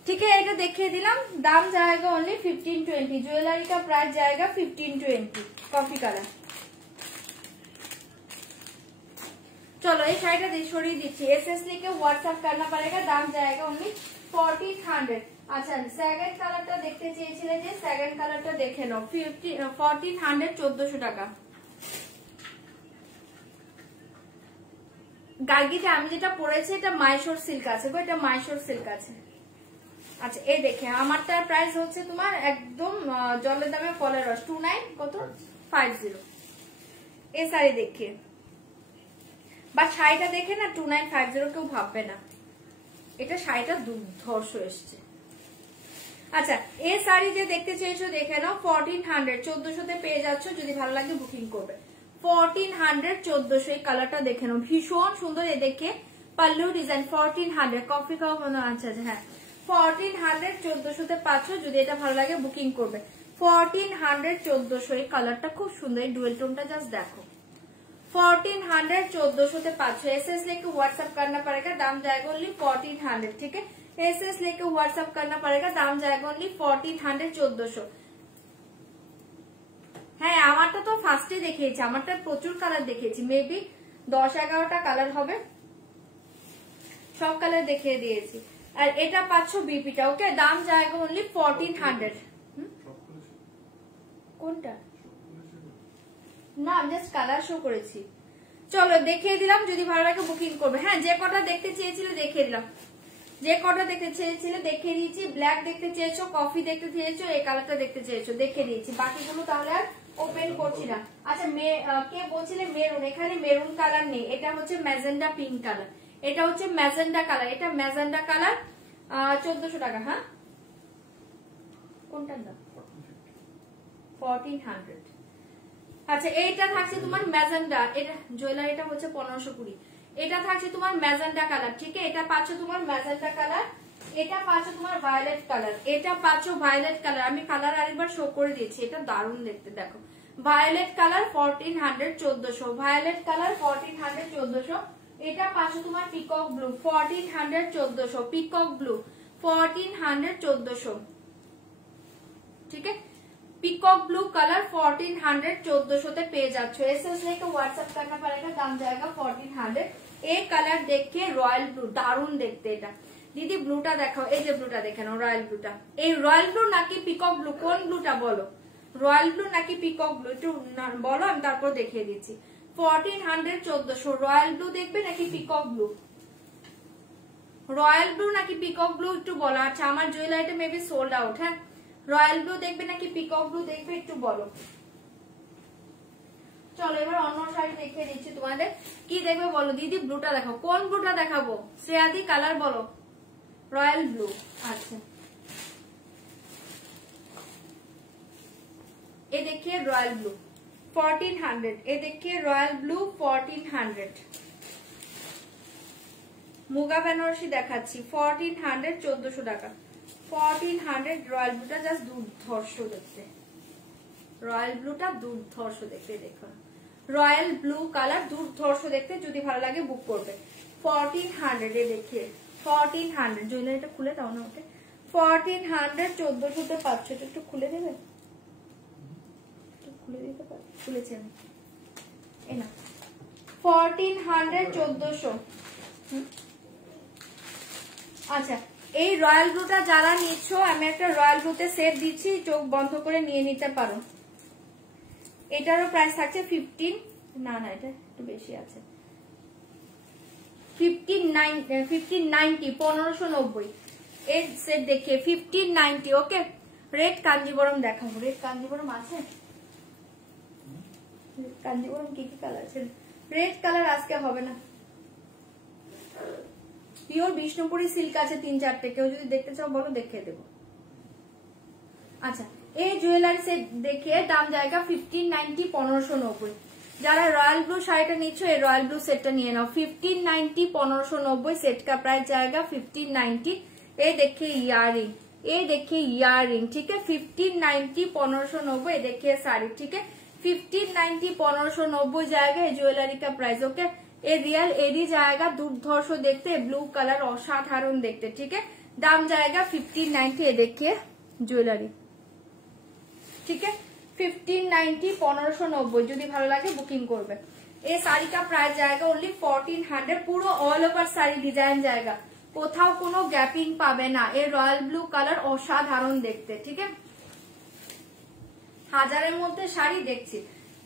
ठीक है। এটা দেখিয়ে দিলাম। দাম जाएगा ओनली 1520। ज्वेलरी का प्राइस जाएगा 1520। Coffee colour. चलो ये শাড়িটা সরিয়ে দিচ্ছি। एसएस लिख के व्हाट्सएप करना पड़ेगा। दाम जाएगा ओनली 1400। আচ্ছা সেকেন্ড কালারটা দেখতে চেয়েছিলে যে, সেকেন্ড কালারটা দেখে নাও 1400 1400 টাকা। গার্গিতে আমি যেটা পরেছি এটা মাইশোর সিল্ক আছে গো, এটা মাইশোর সিল্ক আছে। আচ্ছা এই দেখে আমারটার প্রাইস হচ্ছে তোমার একদম জলের দামে ফলের রস 29 কত 50। এই শাড়ি দেখে বা শাড়িটা দেখে না 2950 কেউ ভাববে না। এটা শাড়িটা দুর্ধর্ষ এসছে। আচ্ছা এই শাড়ি যে দেখতে চেয়েছো দেখে নাও 1400 1400 তে পেয়ে যাচ্ছ। যদি ভালো লাগে বুকিং করবে। 1400 1400 এই কালারটা দেখে নাও, ভীষণ সুন্দর। এ দেখে পাল্লু ডিজাইন 1400 কফি খাওয়া মনে। আচ্ছা হ্যাঁ 1400 1400 তে পাচ্ছ। যদি এটা ভালো লাগে বুকিং করবে। 1400 1400 এই কালারটা খুব সুন্দর। এই ডুয়েল টোনটা জাস্ট দেখো। 1400 1400 তে पाँच एसएस लेके व्हाट्सएप करना पड़ेगा। दाम जाएगा ओनली 1400, ठीक है। एसएस लेके व्हाट्सएप करना पड़ेगा। दाम जाएगा ओनली 1400 1400। হ্যাঁ আমারটা তো ফার্স্টে দেখিয়েছি, আমারটা প্রচুর কালার দেখিয়েছি, মেবি 10-11টা কালার হবে, সব কালার দেখিয়ে দিয়েছি। আর এটা পাচ্ছ বিপিটা, ওকে। দাম जाएगा ओनली 1400। কোনটা না আমি জাস্ট কালার শো করেছি। চলো দেখিয়ে দিলাম। যদি ভালো লাগে বুকিং করবে। হ্যাঁ যে কটা দেখতে চেয়েছিলে দেখিয়ে দিলাম, যে কটা দেখতে চেয়েছিলে দেখিয়ে দিয়েছি। ব্ল্যাক দেখতে চেয়েছো, কফি দেখতে চেয়েছো, এই কালারটা দেখতে চেয়েছো, দেখিয়ে দিয়েছি। বাকিগুলো তাহলে আর ওপেন করছি না। আচ্ছা কে বলছিলে মেরুন, এখানে মেরুন কালার নেই, এটা হচ্ছে ম্যাজেন্ডা পিঙ্ক কালার, এটা হচ্ছে ম্যাজেন্ডা কালার, এটা ম্যাজেন্ডা কালার 1400 টাকা। হ্যাঁ কোনটার দাম 1400। আচ্ছা এইটা থাকছে তোমার ম্যাজেন্ডা, এটা জুয়েলারিটা হচ্ছে 1520। এটা থাকছে তোমার ম্যাজেন্ডা কালার, ঠিক আছে। এটা পাচ্ছ তোমার ম্যাজেন্ডা কালার, এটা পাচ্ছ তোমার ভায়োলেট কালার, এটা পাচ্ছ ভায়োলেট কালার। আমি কালার আরেকবার শো করে দিয়েছি, এটা দারুণ দেখতে। দেখো ভায়োলেট কালার 1400 1400, ভায়োলেট কালার 1400 1400। এটা পাচ্ছ তোমার পিকক ব্লু 1400 1400, পিকক ব্লু 1400 1400, ঠিক আছে। पिकॉक ब्लू कलर 1400 1400 ते पे जाच्छो। एसएस लेके व्हाट्सएप करना पड़ेगा। दाम जाएगा 1400। एक कलर देख के रॉयल ब्लू दारुण देखते এটা দিদি। ব্লুটা দেখাও, এই যে ব্লুটা দেখে নাও, রয়্যাল ব্লুটা। এই রয়্যাল ব্লু নাকি পিকক ব্লু, কোন ব্লুটা বলো? রয়্যাল ব্লু নাকি পিকক ব্লু একটু বলো, আমি তারপর দেখিয়ে দিচ্ছি। 1400 1400 রয়্যাল ব্লু দেখবে নাকি পিকক ব্লু? রয়্যাল ব্লু নাকি পিকক ব্লু একটু বলো। আচ্ছা আমার জুয়েলারিটা মেবি সোল্ড আউট। হ্যাঁ রয়্যাল ব্লু দেখবে নাকি পিকক ব্লু দেখবে একটু বলো। চলো এবার অন্য শাড়ি দেখিয়ে দিচ্ছি তোমাদের। কি দেখবে বলো দিদি? ব্লুটা দেখাও, কোন ব্লুটা দেখাবো? শ্রেয়াদি কালার বলো। Royal blue. আচ্ছা এ দেখিয়ে রয়্যাল ব্লু 1400। এ দেখিয়ে রয়্যাল ব্লু 1400। মুগা বেনারসি দেখাচ্ছি 1400 1400 টাকা। 1400 রয়্যাল ব্লুটা জাস্ট দুর্ধর্ষ দেখতে, রয়্যাল ব্লুটা দুর্ধর্ষ দেখতে। দেখো রয়্যাল ব্লু কালার দুর্ধর্ষ দেখতে। যদি ভালো লাগে বুক করবে। 1400 এ দেখিয়ে 1400। জুয়েলারিটা খুলে দাও না ওকে। 1400 1400 তে পাচ্ছ। একটু খুলে দেবে, একটু খুলে দিতে পারো। খুলেছেন এই না 1400 1400। আচ্ছা, এই রয়্যাল ব্লুটা যারা নিচ্ছ, আমি একটা রয়্যাল ব্লুতে সেট দিচ্ছি, চোখ বন্ধ করে নিয়ে নিতে পারো। এটারও প্রাইস থাকছে 15, না না এটা একটু বেশি আছে, 1590 1590 এর সেট দেখে 1590। ওকে, রেড কাঞ্জিবরম দেখাবো। রেড কাঞ্জিবরম আছে, কাঞ্জিবরম কি কি কালার আছে? রেড কালার আজকে হবে না। পিওর বিষ্ণুপুরি সিল্ক আছে 3-4টে, কেউ যদি দেখতে চাও বলো, দেখিয়ে দেবো। আচ্ছা, এই জুয়েলারি সেট দেখে দাম জায়গা 1590 1590। যারা রয়্যাল ব্লু শাড়িটা নিচ্ছ, এই রয়্যাল ব্লু সেটটা নিয়ে নাও। 1590 1590 सेट का प्राइस जाएगा 1590। ये देखिए इयररिंग, ये देखिए इयररिंग, ठीक है। 1590 1590 ये देखिए साड़ी, ठीक है। 1590 1590 जाएगा ये ज्वेलरी का प्राइस। ओके, ये रियल एडी जाएगा, दुर्धर्ष देखते, ब्लू कलर असाधारण देखते, ठीक है। दाम जाएगा 1590। ये देखिए ज्वेलरी, ठीक है। 1590 1590 যদি ভালো লাগে বুকিং করবে। এই শাড়িটা প্রাইস জায়গা অনলি 1400। পুরো অল ওভার শাড়ি ডিজাইন জায়গা, কোথাও কোনো গ্যাপিং পাবে না। এই রয়্যাল ব্লু কালার অসাধারণ দেখতে, ঠিক আছে। হাজারের মধ্যে শাড়ি দেখছি।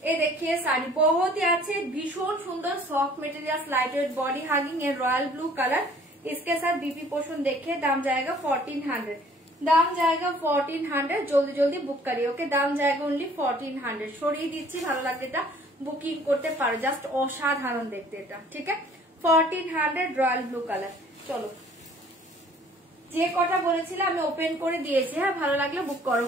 এ দেখিয়ে শাড়ি বহুত ही আছে, ভীষণ সুন্দর soft material, light weight body hugging, এর রয়্যাল ব্লু কালার। इसके साथ बीपी पोर्शन देखिए, दाम जाएगा 1400। দাম জায়গা 1400। জলদি জলদি বুক করি। ওকে, দাম জায়গা অনলি 1400। সরিয়ে দিচ্ছি, ভালো লাগছে এটা বুকিং করতে পারো, জাস্ট অসাধারণ দেখতে এটা, ঠিক আছে। 1400 রয়্যাল ব্লু কালার। চলো, যে কটা বলেছিলাম আমি ওপেন করে দিয়েছি, হ্যাঁ, ভালো লাগলে বুক করো।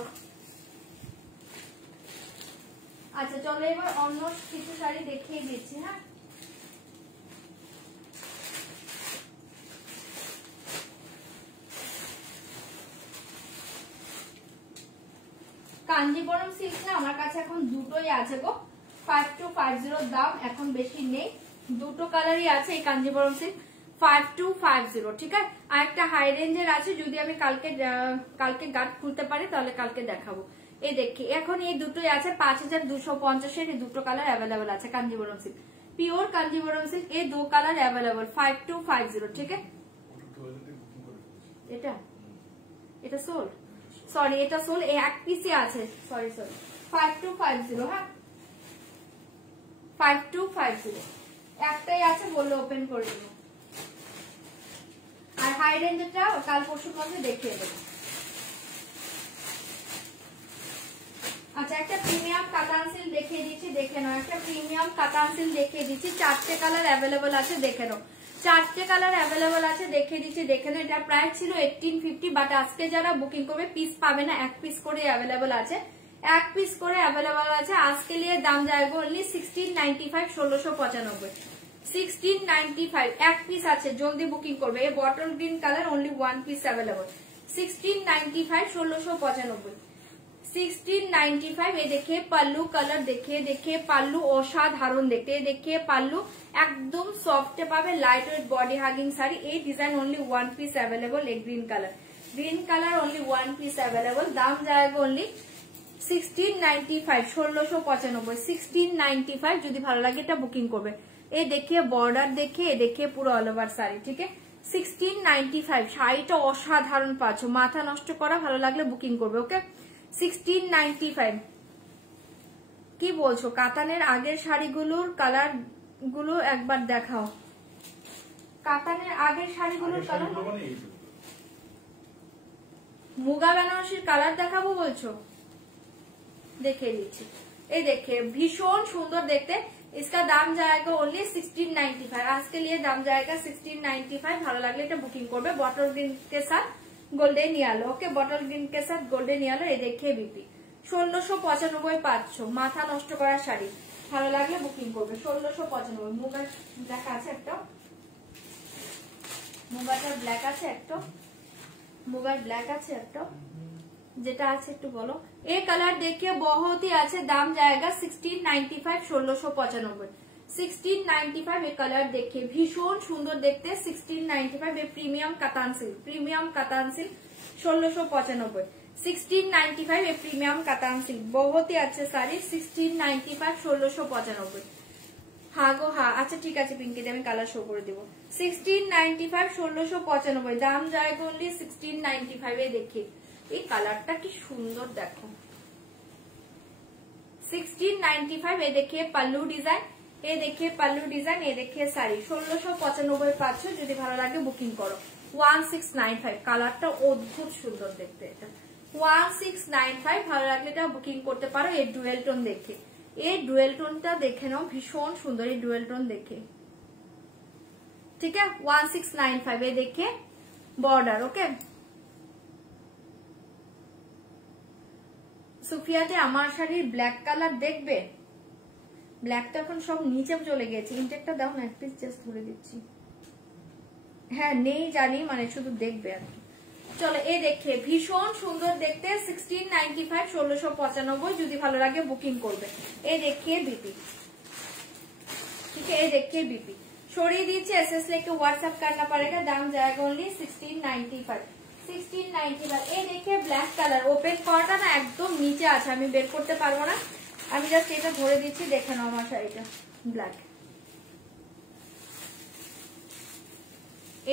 আচ্ছা চলো, এবার অন্য কিছু শাড়ি দেখিয়ে দিচ্ছি। হ্যাঁ, কাঞ্জিবরম সিল্ক না আমার কাছে এখন দুটোই আছে গো। 5250 দাম, এখন বেশি নেই, দুটো কালারই আছে এই কাঞ্জিবরম সিল্ক। 5250, ঠিক আছে। আর একটা হাই রেঞ্জের আছে, যদি আমি কালকে গাঁট খুলতে পারি তাহলে কালকে দেখাবো। এই দেখি এখন এই দুটোই আছে 5250 এই দুটো কালার অ্যাভেলেবল আছে Kanjeevaram silk, pure Kanjeevaram silk. এই দো কালার অ্যাভেলেবল 5250, ঠিক আছে। এটা সোল্ড, সরি এটা সোল, এক পিসে আছে, সরি 5250। হ্যাঁ, 5250 একটাই আছে, বললে ওপেন করে দেবো। আর হাই রেঞ্জেরটা কাল পরশুর মধ্যে দেখিয়ে দেবো। আচ্ছা, একটা প্রিমিয়াম কাতান সিল্ক দেখিয়ে দিচ্ছি, দেখে নাও। একটা প্রিমিয়াম কাতান সিল্ক দেখিয়ে দিচ্ছি, 4টে কালার অ্যাভেলেবল আছে, দেখে নাও। 4টে কালার অ্যাভেলেবল আছে, দেখিয়ে দিচ্ছি, দেখে নাও। এটা প্রাইস ছিল 1850, বাট আজকে যারা বুকিং করবে পিস পাবে না, এক পিস করে অ্যাভেলেবল আছে, এক পিস করে অ্যাভেলেবল আছে। আজকে নিয়ে দাম যাবে অনলি 1695 1695। 1695 এক পিস আছে, জলদি বুকিং করবে। এই bottle green colour only one piece available. 1695 1695। 1695। ये देखिए पल्लू कलर, देखिए पल्लू असाधारण देखते, देखिए पल्लू एकदम सॉफ्ट पावे, light weight body hugging sari. এই design only one piece available. এই green colour only one piece available. দাম যাবে অনলি 1695 1695। 1695 যদি ভালো লাগে এটা বুকিং করবে। এই দেখিয়ে বর্ডার, দেখিয়ে পুরো অল ওভার শাড়ি, ঠিক আছে। 1695 শাড়িটা অসাধারণ পাচ্ছ, মাথা নষ্ট করা, ভালো লাগলে বুকিং করবে। ওকে, 1695। কি বলছো, কাতানের আগের শাড়িগুলোর কালার গুলো একবার দেখাও। কাতানের আগের শাড়িগুলোর কালার, মুগা বেনারসির কালার দেখাবো বলছো, দেখে দিচ্ছি। এই দেখে ভীষণ সুন্দর দেখতে। इसका दाम जाएगा ओनली 1695। आज के लिए दाम जाएगा 1695। ভালো লাগলে এটা বুকিং করবে। বটল গ্রিন के साथ গোল্ডেন ইয়েলো। ওকে, বটল গ্রিন के साथ গোল্ডেন ইয়েলো। এই দেখে বিপি 1695 পাচ্ছ, মাথা নষ্ট করা শাড়ি, ভালো লাগলে বুকিং করবে। 1695। মুগার ব্ল্যাক আছে একটা, মুগাটার ব্ল্যাক আছে একটা, মুগার ব্ল্যাক আছে একটা, যেটা আছে একটু বলো। এই কালার देखिए बहुत ही আছে, দাম जाएगा 1695 1695। 1695 এই কালার देखिए ভীষণ সুন্দর দেখতে। 1695 এই প্রিমিয়াম কাতান সিল্ক, 1695। 1695 এই প্রিমিয়াম কাতান সিল্ক बहुत ही अच्छे साड़ी। 1695 1695। হ্যাঁ গো হ্যাঁ, আচ্ছা ঠিক আছে পিঙ্কি, আমি কালার শো করে দেবো। 1695, 1695 দাম যায় অনলি 1695 এ। দেখি এই কালারটা কি সুন্দর, দেখো 1695 এ। দেখে পাল্লু ডিজাইন, এ দেখে পাল্লু ডিজাইন, এ দেখে শাড়ি। 1695 পাচ্ছ, যদি ভালো লাগে বুকিং করো। 1695 কালারটা অদ্ভুত সুন্দর দেখতে এটা। 1695 ভালো লাগলে এটা বুকিং করতে পারো। এই ডুয়েল টোন দেখে, এই ডুয়েল টোনটা দেখে নাও, ভীষণ সুন্দর এই ডুয়েল টোন দেখে। ঠিক আছে 1695 এ দেখে বর্ডার। ওকে সুফিয়াতে আমার শাড়ির ব্ল্যাক কালার দেখবে? ব্ল্যাকটা এখন সব নিচে চলে গেছে। ইনটেকটা দাও না, এক পিস জাস্ট ধরে দিচ্ছি। হ্যাঁ নেই জানি, মানে শুধু দেখবে আর কি। চলো এ দেখে ভীষণ সুন্দর দেখতে। 1695, 1695 যদি ভালো লাগে বুকিং করবে। এ দেখে বিপি, ठीक है। ये देखिए बीपी छोड़ी दीजिए, एसएस लेके व्हाट्सएप करना पड़ेगा। दाम जाएगा ओनली 1695, 1695। ये देखिए ब्लैक কালার, ওপেন করাটা না একদম নিচে আছে, আমি বের করতে পারবো না, আমি জাস্ট এটা ধরে দিচ্ছি। দেখে নাও আমার শাড়িটা ব্ল্যাক,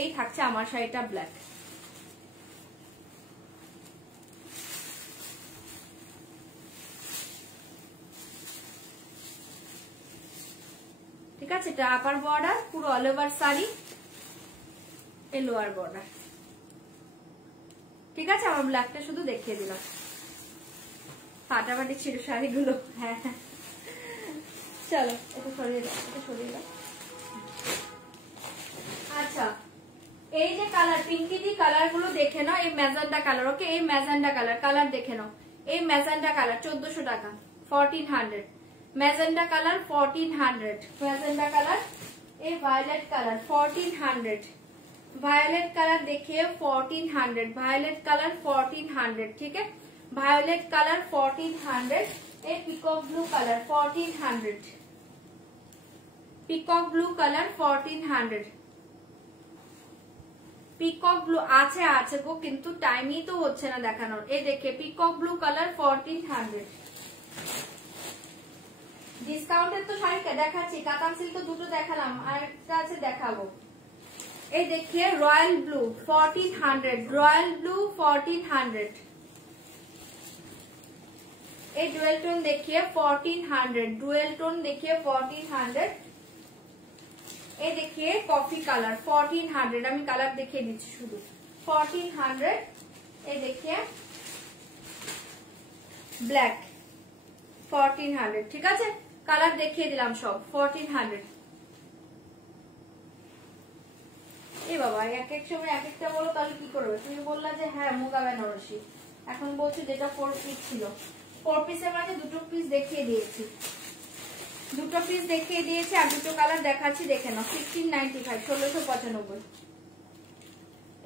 এই থাকছে আমার শাড়িটা ব্ল্যাক। ঠিক আছে, এটা আপার বর্ডার পুরো অল ওভার শাড়ি, এই লোয়ার বর্ডার। ঠিক আছে, আমার ব্ল্যাকটা শুধু দেখিয়ে দিলাম। ফাটাফাটি ছিল শাড়িগুলো। হ্যাঁ চলো এটা সরিয়ে দাও, এটা সরিয়ে দাও। আচ্ছা এই যে কালার পিঙ্কি দি কালার গুলো দেখে নাও। এই ম্যাজেন্ডা কালার, ওকে এই ম্যাজেন্ডা কালার, কালার দেখে নাও। এই ম্যাজেন্ডা কালার 1400 টাকা, 1400। Magenta colour 1400, magenta colour. এই ভায়োলেট কালার 1400, ভায়োলেট কালার देखिए 1400, ভায়োলেট কালার 1400। ठीक है ভায়োলেট কালার 1400। এই peacock blue colour 1400, peacock blue colour 1400। Peacock blue আছে আছে গো, কিন্তু টাইমই তো হচ্ছে না দেখানোর। এই দেখে পিকক ব্লু কালার 1400। ডিসকাউন্টের তো শাড়ি দেখাচ্ছি, কাতান সিল্ক দুটো দেখালাম, আর একটা আছে দেখাবো। এই देखिए रॉयल ब्लू 1400, रॉयल ब्लू 1400। এই ডুয়েল টোন देखिए 1400, ডুয়েল টোন देखिए 1400। এই देखिए কফি কালার 1400, আমি কালার দেখিয়ে দিচ্ছি শুধু 1400। এই देखिए ব্ল্যাক 1400। ঠিক আছে কালার দেখিয়ে দিলাম সব 1400। এই বাবা এক এক সময় এক একটা বলো, তাহলে কি করবে? তুমি বললা যে হ্যাঁ মুগা বেনারসি, এখন বলছো যেটা 4 পিস ছিল। 4 পিসের মাঝে দুটো পিস দেখিয়ে দিয়েছি, দুটো পিস দেখিয়ে দিয়েছি, আর দুটো কালার দেখাচ্ছি, দেখে নাও। 1695, 1695।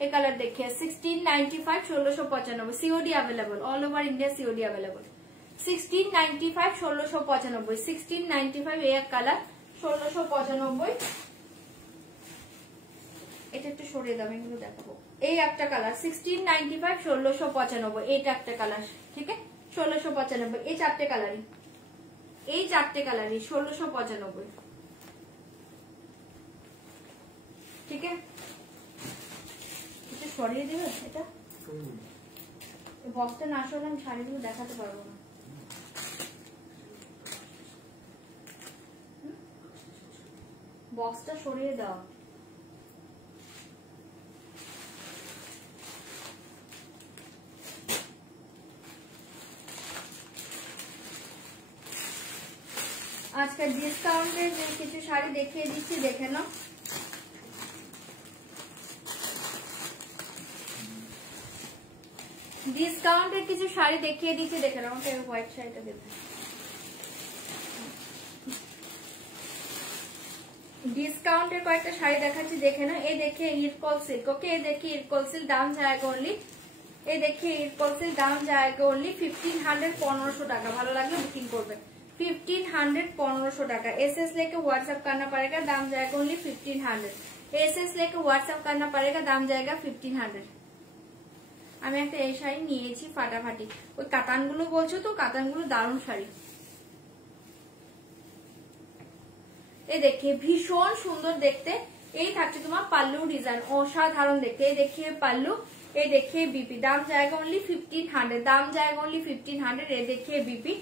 এই কালার দেখিয়ে 1695, 1695। COD available, all over India COD available. 1695, 1695, 1695 এই এক কালার 1695। এটা একটু সরিয়ে দাও, এগুলো দেখাবো। এই একটা কালার 1695, 1695, এটা একটা কালার। ঠিক আছে 1695। এই চারটে কালারই, এই চারটে কালারই 1695। ঠিক আছে এটা সরিয়ে দেবে, এটা বক্সটা না সরলে আমি শাড়িগুলো দেখাতে পারবো না। বক্সটা সরিয়ে দাও। আজকে ডিসকাউন্টে যে কিছু শাড়ি দেখিয়ে দিচ্ছি, দেখে নাও। ডিসকাউন্টের কিছু শাড়ি দেখিয়ে দিচ্ছি, দেখে নাও। আমাকে হোয়াইট শাড়িটা দেবে। ডিসকাউন্টের কয়েকটা শাড়ি দেখাচ্ছি, দেখে নাও। এই দেখে ইরকল সিল্ক, ওকে এই দেখে ইরকল সিল্ক, দাম जाएगा ओनली। এই দেখে ইরকল সিল্ক, দাম जाएगा ओनली 1500, 1500 টাকা। ভালো লাগলে বুকিং করবে। 1500, 1500 টাকা। एसएस लेके व्हाट्सएप करना पड़ेगा, दाम जाएगा ओनली 1500। एसएस लेके व्हाट्सएप करना पड़ेगा, दाम जाएगा 1500। আমি একটা এই শাড়ি নিয়েছি ফাটাফাটি। ওই কাতানগুলো বলছো তো, কাতানগুলো দারুণ শাড়ি। এই দেখিয়ে ভীষণ সুন্দর দেখতে। এই থাকছে তোমার পাল্লু ডিজাইন, অসাধারণ দেখতে। এই দেখিয়ে পাল্লু, এই देखिए बीपी, दाम जाएगा ओनली 1500, दाम जाएगा ओनली 1500। ये देखिए बीपी,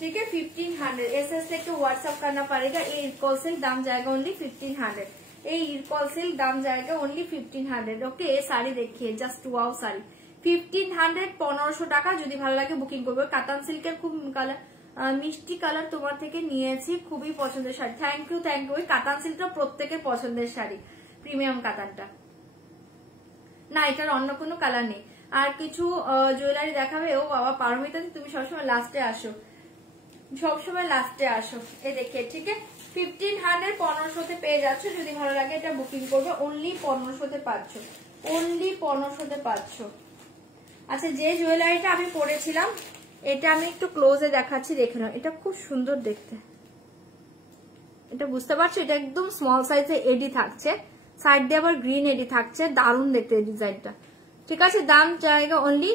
ठीक है 1500। एसएस लेके व्हाट्सएप करना पड़ेगा। ये इरकॉल सिल्क दाम जाएगा ओनली 1500। ये इरकॉल सिल्क दाम जाएगा ओनली 1500। ओके, ये साड़ी देखिए জাস্ট ওয়াও শাড়ি 1500, 1500 টাকা। যদি ভালো লাগে বুকিং করবে। কাতান সিল্কের খুব কালার, মিষ্টি কালার তোমার থেকে নিয়েছি, খুবই পছন্দের sari. Thank you thank you. কাতান সিল্কটা প্রত্যেকের পছন্দের শাড়ি, প্রিমিয়াম কাতানটা না, এটার অন্য কোনো কালার নেই। আর কিছু জুয়েলারি দেখাবে। ও বাবা পারমিতা তুমি সবসময় লাস্টে আসো, সবসময় লাস্টে আসো। এই দেখে, ঠিক আছে 1500, 1500তে পেয়ে যাচ্ছ। যদি ভালো লাগে এটা বুকিং করবে। অনলি 1500তে পাচ্ছ, অনলি 1500তে পাচ্ছ। আচ্ছা, যে জুয়েলারিটা আমি পরেছিলাম এটা আমি একটু ক্লোজে দেখাচ্ছি, দেখে নাও। এটা খুব সুন্দর দেখতে, এটা বুঝতে পারছো? এটা একদম স্মল সাইজে এডি থাকছে, সাইড দিয়ে আবার গ্রিন এডি থাকছে, দারুণ দেখতে ডিজাইনটা। ঠিক আছে, দাম জায়গা অনলি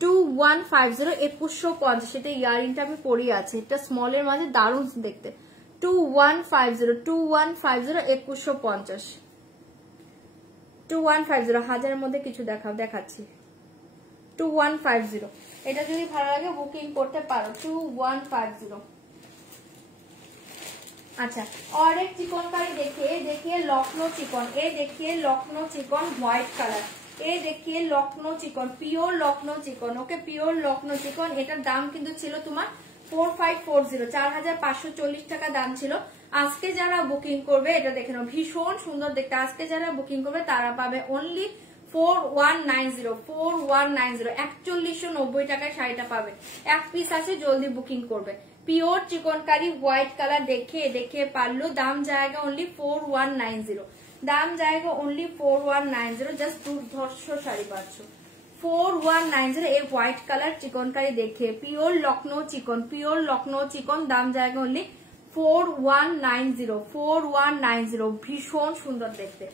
2150, 2150। এটা ইয়ারিংটা আমি পরি আছে, এটা স্মলের মাঝে দারুণ দেখতে। 2150, 2150, 2150, 2150। হাজারের মধ্যে কিছু দেখাচ্ছি। 2150, এটা যদি ভালো লাগে বুকিং করতে পারো। 2150। अच्छा, और एक चिकनकारी देखिए लखनऊ चिकन। ये देखिए लखनऊ चिकन व्हाइट कलर। ये देखिए Lucknow chikan, pure Lucknow chikan. Okay, pure Lucknow chikan. एटार दाम किन्तु छिलो तुम्हार 4540, 4540 টাকা দাম ছিল। আজকে যারা বুকিং করবে এটা দেখে নাও, ভীষণ সুন্দর দেখতে। আজকে যারা বুকিং করবে তারা পাবে অনলি 4190, 4190, 4190 টাকায় শাড়িটা পাবে। এক পিস আছে, জলদি বুকিং করবে। পিওর চিকনকারি হোয়াইট কালার देखिए পাল্লু, দাম জায়গা অনলি 4190, দাম জায়গা অনলি 4190। জাস্ট দুর্ধর্ষ শাড়ি পাচ্ছ 4190। এই হোয়াইট কালার চিকনকারি দেখে, পিওর লখনऊ চিকন, পিওর লখনऊ চিকন, দাম জায়গা অনলি 4190, 4190। ভীষণ সুন্দর দেখতে।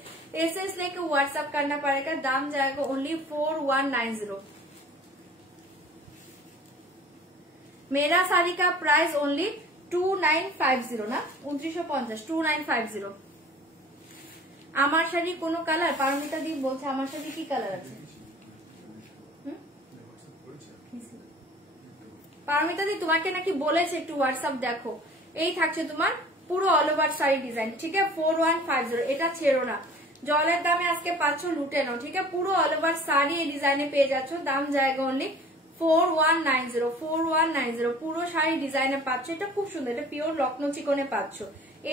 एसएस लेके व्हाट्सएप करना पड़ेगा। दाम जाएगा ओनली 4190। मेरा साड़ी का प्राइस ओनली 2950 ना, 2950, 2950। আমার শাড়ি কোন কালার? পারমিতা দি বলছে আমার শাড়ি কি কালার আছে। পারমিতা দি তোমাকে নাকি বলেছে একটু হোয়াটসঅ্যাপ দেখো। এই থাকছে তোমার পুরো অল ওভার শাড়ি ডিজাইন, ঠিক আছে 4150। এটা ছেড়ো না, জলের দামে আজকে পাচ্ছ, লুটে নাও। ঠিক আছে, পুরো অল ওভার শাড়ি এই ডিজাইনে পেয়ে যাচ্ছ। দাম জায়গা অনলি 4190, 4190। পুরো শাড়ি ডিজাইনে পাচ্ছ। এটা খুব সুন্দর, এটা পিওর লখনऊ চিকনে পাচ্ছ।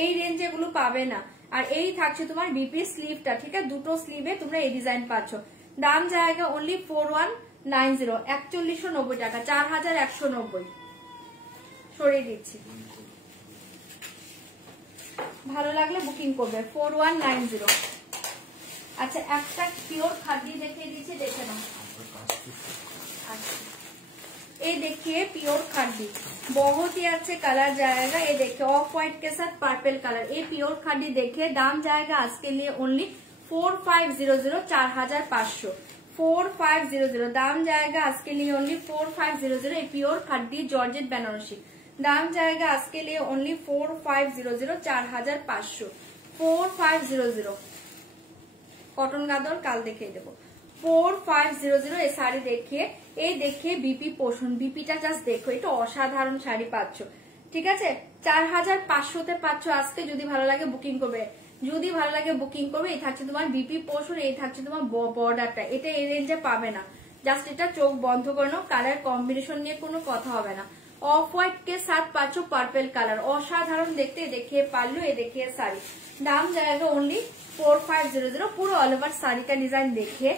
এই রেঞ্জে এগুলো পাবে না। আর এই থাকছে তোমার বিপি স্লিভটা, ঠিক আছে, দুটো স্লিভে তোমরা এই ডিজাইন পাচ্ছ। দাম জায়গা অনলি 4190, 4190 টাকা, 4190। সরিয়ে দিচ্ছি, ভালো লাগলে বুকিং করবে 4190। अच्छा, একটা পিওর খাদি দেখিয়ে দিচ্ছি, দেখে নাও। अच्छा, ये देखिए प्योर खादी, बहुत ही अच्छे कलर जाएगा। ये देखिए ऑफ व्हाइट के साथ पर्पल कलर। ये प्योर खादी देखिए, दाम जाएगा आज के लिए ओनली 4500, 4500, 4500। दाम जाएगा आज के लिए ओनली 4500। ये प्योर खादी जॉर्जेट बनारसी, दाम जाएगा आज के लिए ओनली 4500, 4500, 4500। कॉटन गादर काल देखिए देव 4500। এই শাড়ি দেখিয়ে, এই দেখিয়ে বিপি পোষণ, বিপিটা জাস্ট দেখো, এটা অসাধারণ শাড়ি পাচ্ছ। ঠিক আছে, 4500তে পাচ্ছ আজকে। যদি ভালো লাগে বুকিং করবে, যদি ভালো লাগে বুকিং করবে। এই থাকছে তোমার বিপি পোষণ, এই থাকছে তোমার বর্ডারটা। এটা এই রেঞ্জে পাবে না, জাস্ট এটা চোখ বন্ধ করে নাও। কালার কম্বিনেশন নিয়ে কোনো কথা হবে না। অফ হোয়াইট কে সাথ পাচ্ছ পার্পল কালার, অসাধারণ দেখতে। দেখিয়ে পাল্লু, এ দেখিয়ে শাড়ি। দাম জায়গা অনলি 4500। পুরো অল ওভার শাড়িটা ডিজাইন देखिए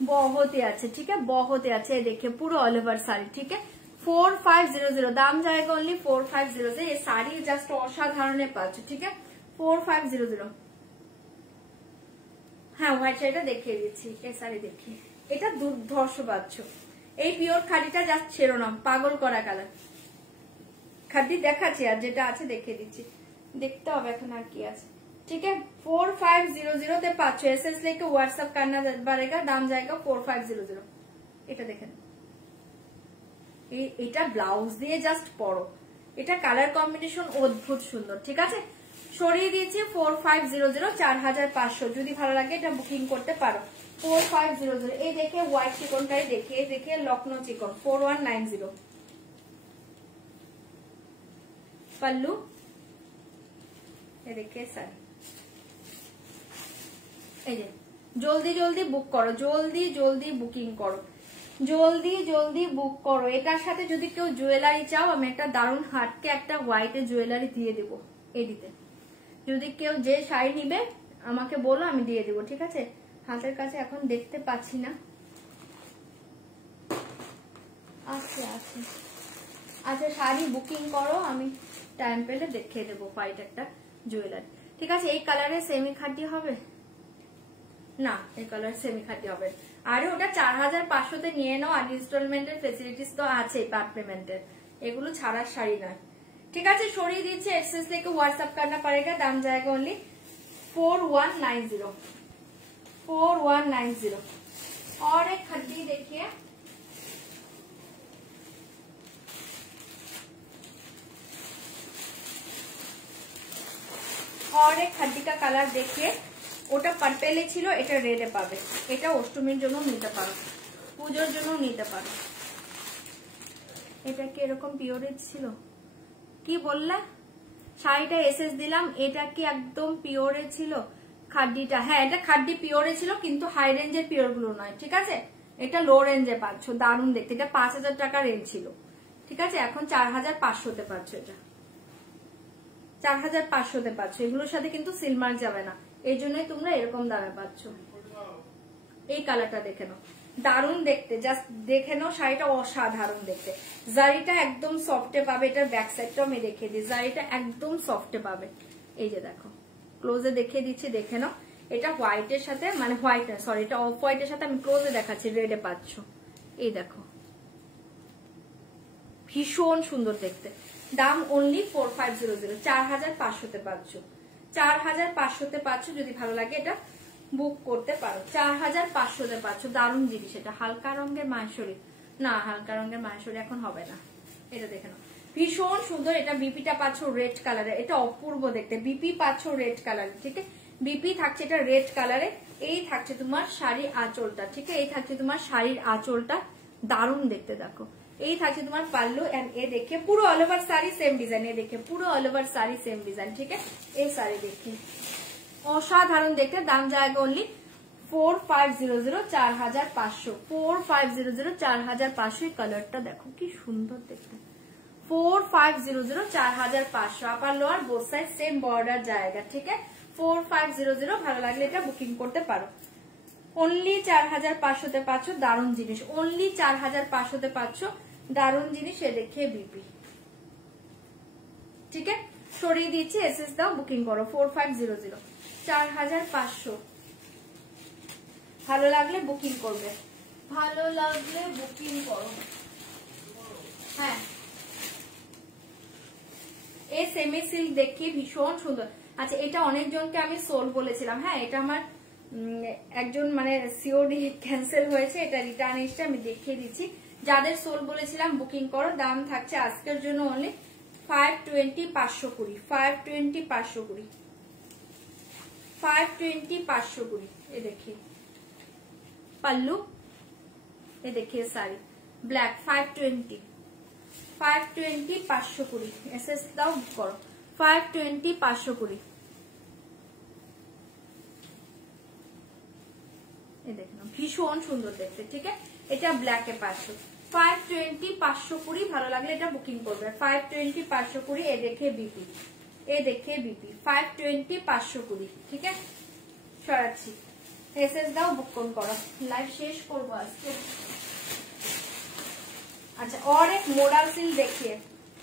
बहुत ही अच्छे, ठीक है, बहुत ही अच्छे। देखिए पूरा ऑल ओवर साड़ी, ठीक है 4500। दाम जाएगा ओनली 4500 से। ये साड़ी जस्ट असाधारण पाচ্ছ, ठीक है 4500। হ্যাঁ, হোয়াইট শাড়িটা দেখিয়ে দিচ্ছি। এই শাড়ি দেখিয়ে, এটা দুর্ধর্ষ পাচ্ছ। এই পিওর খাদিটা জাস্ট ছেড়ো না, পাগল করা কালার। খাদি দেখাচ্ছি আর যেটা আছে দেখিয়ে দিচ্ছি, দেখতে হবে এখন আর কি আছে। ठीक है 4500 ते पाচ্ছ। एसएस लेके व्हाट्सएप करना पड़ेगा। दाम जाएगा 4500। এটা দেখেন, এটা ব্লাউজ দিয়ে জাস্ট পরো। এটা কালার কম্বিনেশন অদ্ভুত সুন্দর। ঠিক আছে, সরিয়ে দিয়েছি 4500, 4500। যদি ভালো লাগে এটা বুকিং করতে পারো। 4500। এই দেখে হোয়াইট চিকনটাই দেখে, দেখে লখনৌ চিকন 4190 পাল্লু। এই দেখে স্যার, এই যে জলদি জলদি বুক করো, জলদি জলদি বুকিং করো, জলদি জলদি বুক করো। এটার সাথে যদি কেউ জুয়েলারি চাও, আমি একটা দারুণ হাটকে একটা হোয়াইটের জুয়েলারি দিয়ে দেবো এডিতে। যদি কেউ যে শাড়ি নিবে আমাকে বলো, আমি দিয়ে দেবো, ঠিক আছে? হাতের কাছে এখন দেখতে পাচ্ছি না, আছে আছে। আচ্ছা শাড়ি বুকিং করো, আমি টাইম পেলে দেখিয়ে দেবো হোয়াইট একটা জুয়েলারি, ঠিক আছে? এই কালারে সেমি খাঁটি হবে না, এই কালার সেমি খাঁটি হবে। আরে ওটা 4500 নিয়ে নাও, আর ইনস্টলমেন্টের ফেসিলিটিস তো আছে পার্ট পেমেন্টের, এগুলো ছাড়ার শাড়ি নয়, ঠিক আছে? সরিয়ে দিচ্ছে। एक्सेस लेके व्हाट्सएप करना पड़ेगा। दाम जाएगा ओनली 4190, 4190। और एक खड्डी देखिए, और एक खड्डी का कलर देखिए, ওটা পার্পেলে ছিল, এটা রেডে পাবে। এটা অষ্টমীর জন্য নিতে পারো, পূজোর জন্য নিতে পারো। এটা কি এরকম পিওরেজ ছিল? কি বললা? শাড়িটা এসএস দিলাম, এটা কি একদম পিওরে ছিল? খাড্ডিটা, হ্যাঁ এটা খাড্ডি পিওরে ছিল, কিন্তু হাই রেঞ্জের পিওর গুলো নয়, ঠিক আছে? এটা লো রেঞ্জে পাচ্ছ, দারুণ দেখতে। এটা 5000 টাকা রেঞ্জ ছিল, ঠিক আছে? এখন 4500তে পাচ্ছ, এটা 4500তে পাচ্ছ। এগুলোর সাথে কিন্তু সিলমার্ক যাবে না, এই জন্যই তোমরা এরকম দামে পাচ্ছ। এই কালারটা দেখে নাও, দারুণ দেখতে, জাস্ট দেখে নাও, শাড়িটা অসাধারণ দেখতে। জারিটা একদম সফটে পাবে, এটার ব্যাক সাইডটাও আমি দেখিয়ে দিই, জারিটা একদম সফটে পাবে। এই যে দেখো, ক্লোজে দেখিয়ে দিচ্ছি, দেখে নাও। এটা হোয়াইটের সাথে, মানে হোয়াইট না সরি, এটা অফ হোয়াইটের সাথে আমি ক্লোজে দেখাচ্ছি, রেডে পাচ্ছ। এই দেখো, ভীষণ সুন্দর দেখতে। দাম অনলি 4500, 4500তে পাচ্ছ, 4500তে পাচ্ছ। যদি ভালো লাগে এটা বুক করতে পারো, 4500তে পাচ্ছ। দারুণ জিনিস এটা, হালকা রঙের মাহেশ্বরী না, হালকা রঙের মাহেশ্বরী এখন হবে না। এটা দেখে নাও, ভীষণ সুন্দর। এটা বিপিটা পাচ্ছ রেড কালারে, এটা অপূর্ব দেখতে। বিপি পাচ্ছ রেড কালারে, ঠিক আছে? বিপি থাকছে এটা রেড কালারে। এই থাকছে তোমার শাড়ির আঁচলটা, ঠিক আছে? এই থাকছে তোমার শাড়ির আঁচলটা, দারুণ দেখতে দেখো। এই থাকছে তোমার পাল্লু, এন্ড এ দেখে পুরো all over sari same design, এ দেখে পুরো all over sari same design, ঠিক আছে? এই শাড়ি দেখে অসাধারণ দেখতে। দাম জায়গা অনলি 4500, 4500, 4500, 4500। কালারটা দেখো কি সুন্দর দেখতে, 4500, 4500। Upper lower both side same border জায়গা, ঠিক আছে? 4500। ভালো লাগলে এটা বুকিং করতে পারো। অনলি 4500তে পাচ্ছ, দারুণ জিনিস। অনলি 4500তে পাচ্ছ, দারুণ জিনিস। এ দেখে বিপি, ঠিক আছে? সরিয়ে দিচ্ছি, এসএস দাও, বুকিং করো। 4500, 4500। ভালো লাগলে বুকিং করবে, ভালো লাগলে বুকিং করো। হ্যাঁ, এই সেমি সিল্ক দেখি ভীষণ সুন্দর। আচ্ছা, এটা অনেকজনকে আমি সোল বলেছিলাম, হ্যাঁ এটা আমার একজন মানে সিওডি ক্যান্সেল হয়েছে, এটা রিটার্ন এসছে, আমি দেখিয়ে দিচ্ছি। যাদের সোল বলেছিলাম বুকিং করো। দাম থাকছে আজকের জন্য অনলি 520, 520, 520, 520, 520, 520। এ দেখি পাল্লু, এ देखिए साड़ी ब्लैक 520, 520, 520। এসএস দাও, করো 520, 520। এই দেখুন ভীষণ সুন্দর দেখতে, ঠিক আছে? এটা ব্ল্যাক এ 500, 520, 520। ভালো লাগলে এটা বুকিং করবে। 520, 520। এ দেখে বিপি, এ দেখে বিপি 520, 520, ঠিক আছে? সরাচ্ছি, এসএস দাও, বুক করো, লাইভ শেষ করবো আজকে। अच्छा, और एक मोडा सिल देखिए,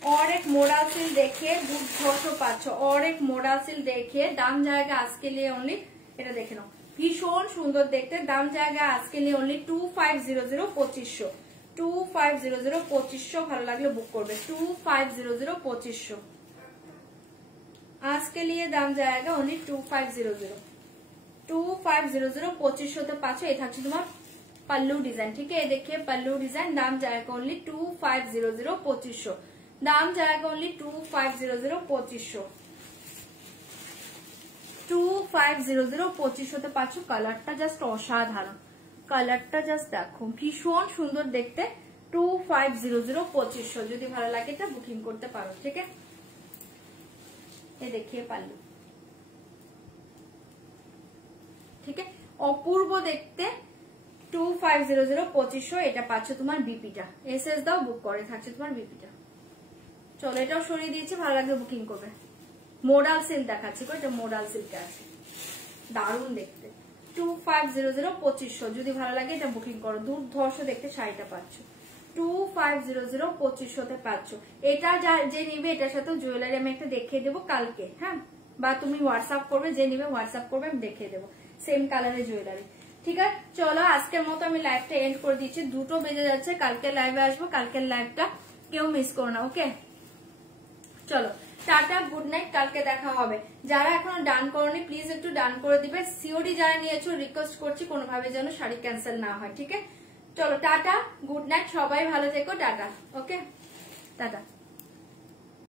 और एक मोडा सिल देखिए, দুর্ধর্ষ পাচ্ছ। और एक मोडा सिल देखिए, দাম জায়গা আজকে लिए ओनली, এটা দেখে নাও, ভীষণ সুন্দর দেখতে। দাম জায়গা আজকে लिए ओनली 2500, 2500, 2500, 2500। ভালো লাগলে বুক করবে, 2500, 2500। আজকে लिए দাম জায়গা ओनली 2500, 2500, 2500তে পাচ্ছ। এই থাকছে তোমার पल्लू डिजाइन, ठीक है? देखिए पल्लू डिजाइन। दाम जाएगा ओनली 2500, 2500। दाम जाएगा ओनली 2500, 2500। 2500 2500 পাচ্ছ। কালারটা জাস্ট অসাধারণ, কালারটা জাস্ট দেখো ভীষণ সুন্দর দেখতে। 2500 2500 যদি ভালো লাগে এটা বুকিং করতে পারো, ঠিক আছে। এ দেখিয়ে পারলো, ঠিক আছে, অপূর্ব দেখতে। 2500 2500 এটা পাচ্ছ তোমার বিপিটা। এসএস দাও, বুক করে থাকছে তোমার বিপিটা। চলো এটাও সরিয়ে দিয়েছি, ভালো লাগবে বুকিং করবে। মোডাল সিল্ক দেখাচ্ছি, এটা মোডাল সিল্কে আছে, দারুণ দেখতে। 2500 2500 যদি ভালো লাগে এটা বুকিং করো। দুর্ধর্ষ দেখতে শাড়িটা পাচ্ছ 2500 2500 তে পাচ্ছ। এটা যে নিবে এটার সাথে জুয়েলারি আমি একটা দেখিয়ে দেবো কালকে, হ্যাঁ, বা তুমি হোয়াটসঅ্যাপ করবে, যে নিবে হোয়াটসঅ্যাপ করবে, আমি দেখিয়ে দেবো সেম কালারের জুয়েলারি, ঠিক আছে। চলো আজকের মতো আমি লাইভটা এন্ড করে দিচ্ছি, 2টো বেজে যাচ্ছে। কালকে লাইভে আসবো, কালকের লাইভটা কেউ মিস করো না, ওকে। চলো টাটা, গুড নাইট, কালকে দেখা হবে। যারা এখনো ডান করনি প্লিজ একটু ডান করে দিবে। সিওডি যারা নিয়েছো রিকোয়েস্ট করছি কোনোভাবে যেন শাড়ি ক্যান্সেল না হয়, ঠিক আছে। চলো টাটা, গুড নাইট, সবাই ভালো থেকো, টাটা, ওকে, টাটা।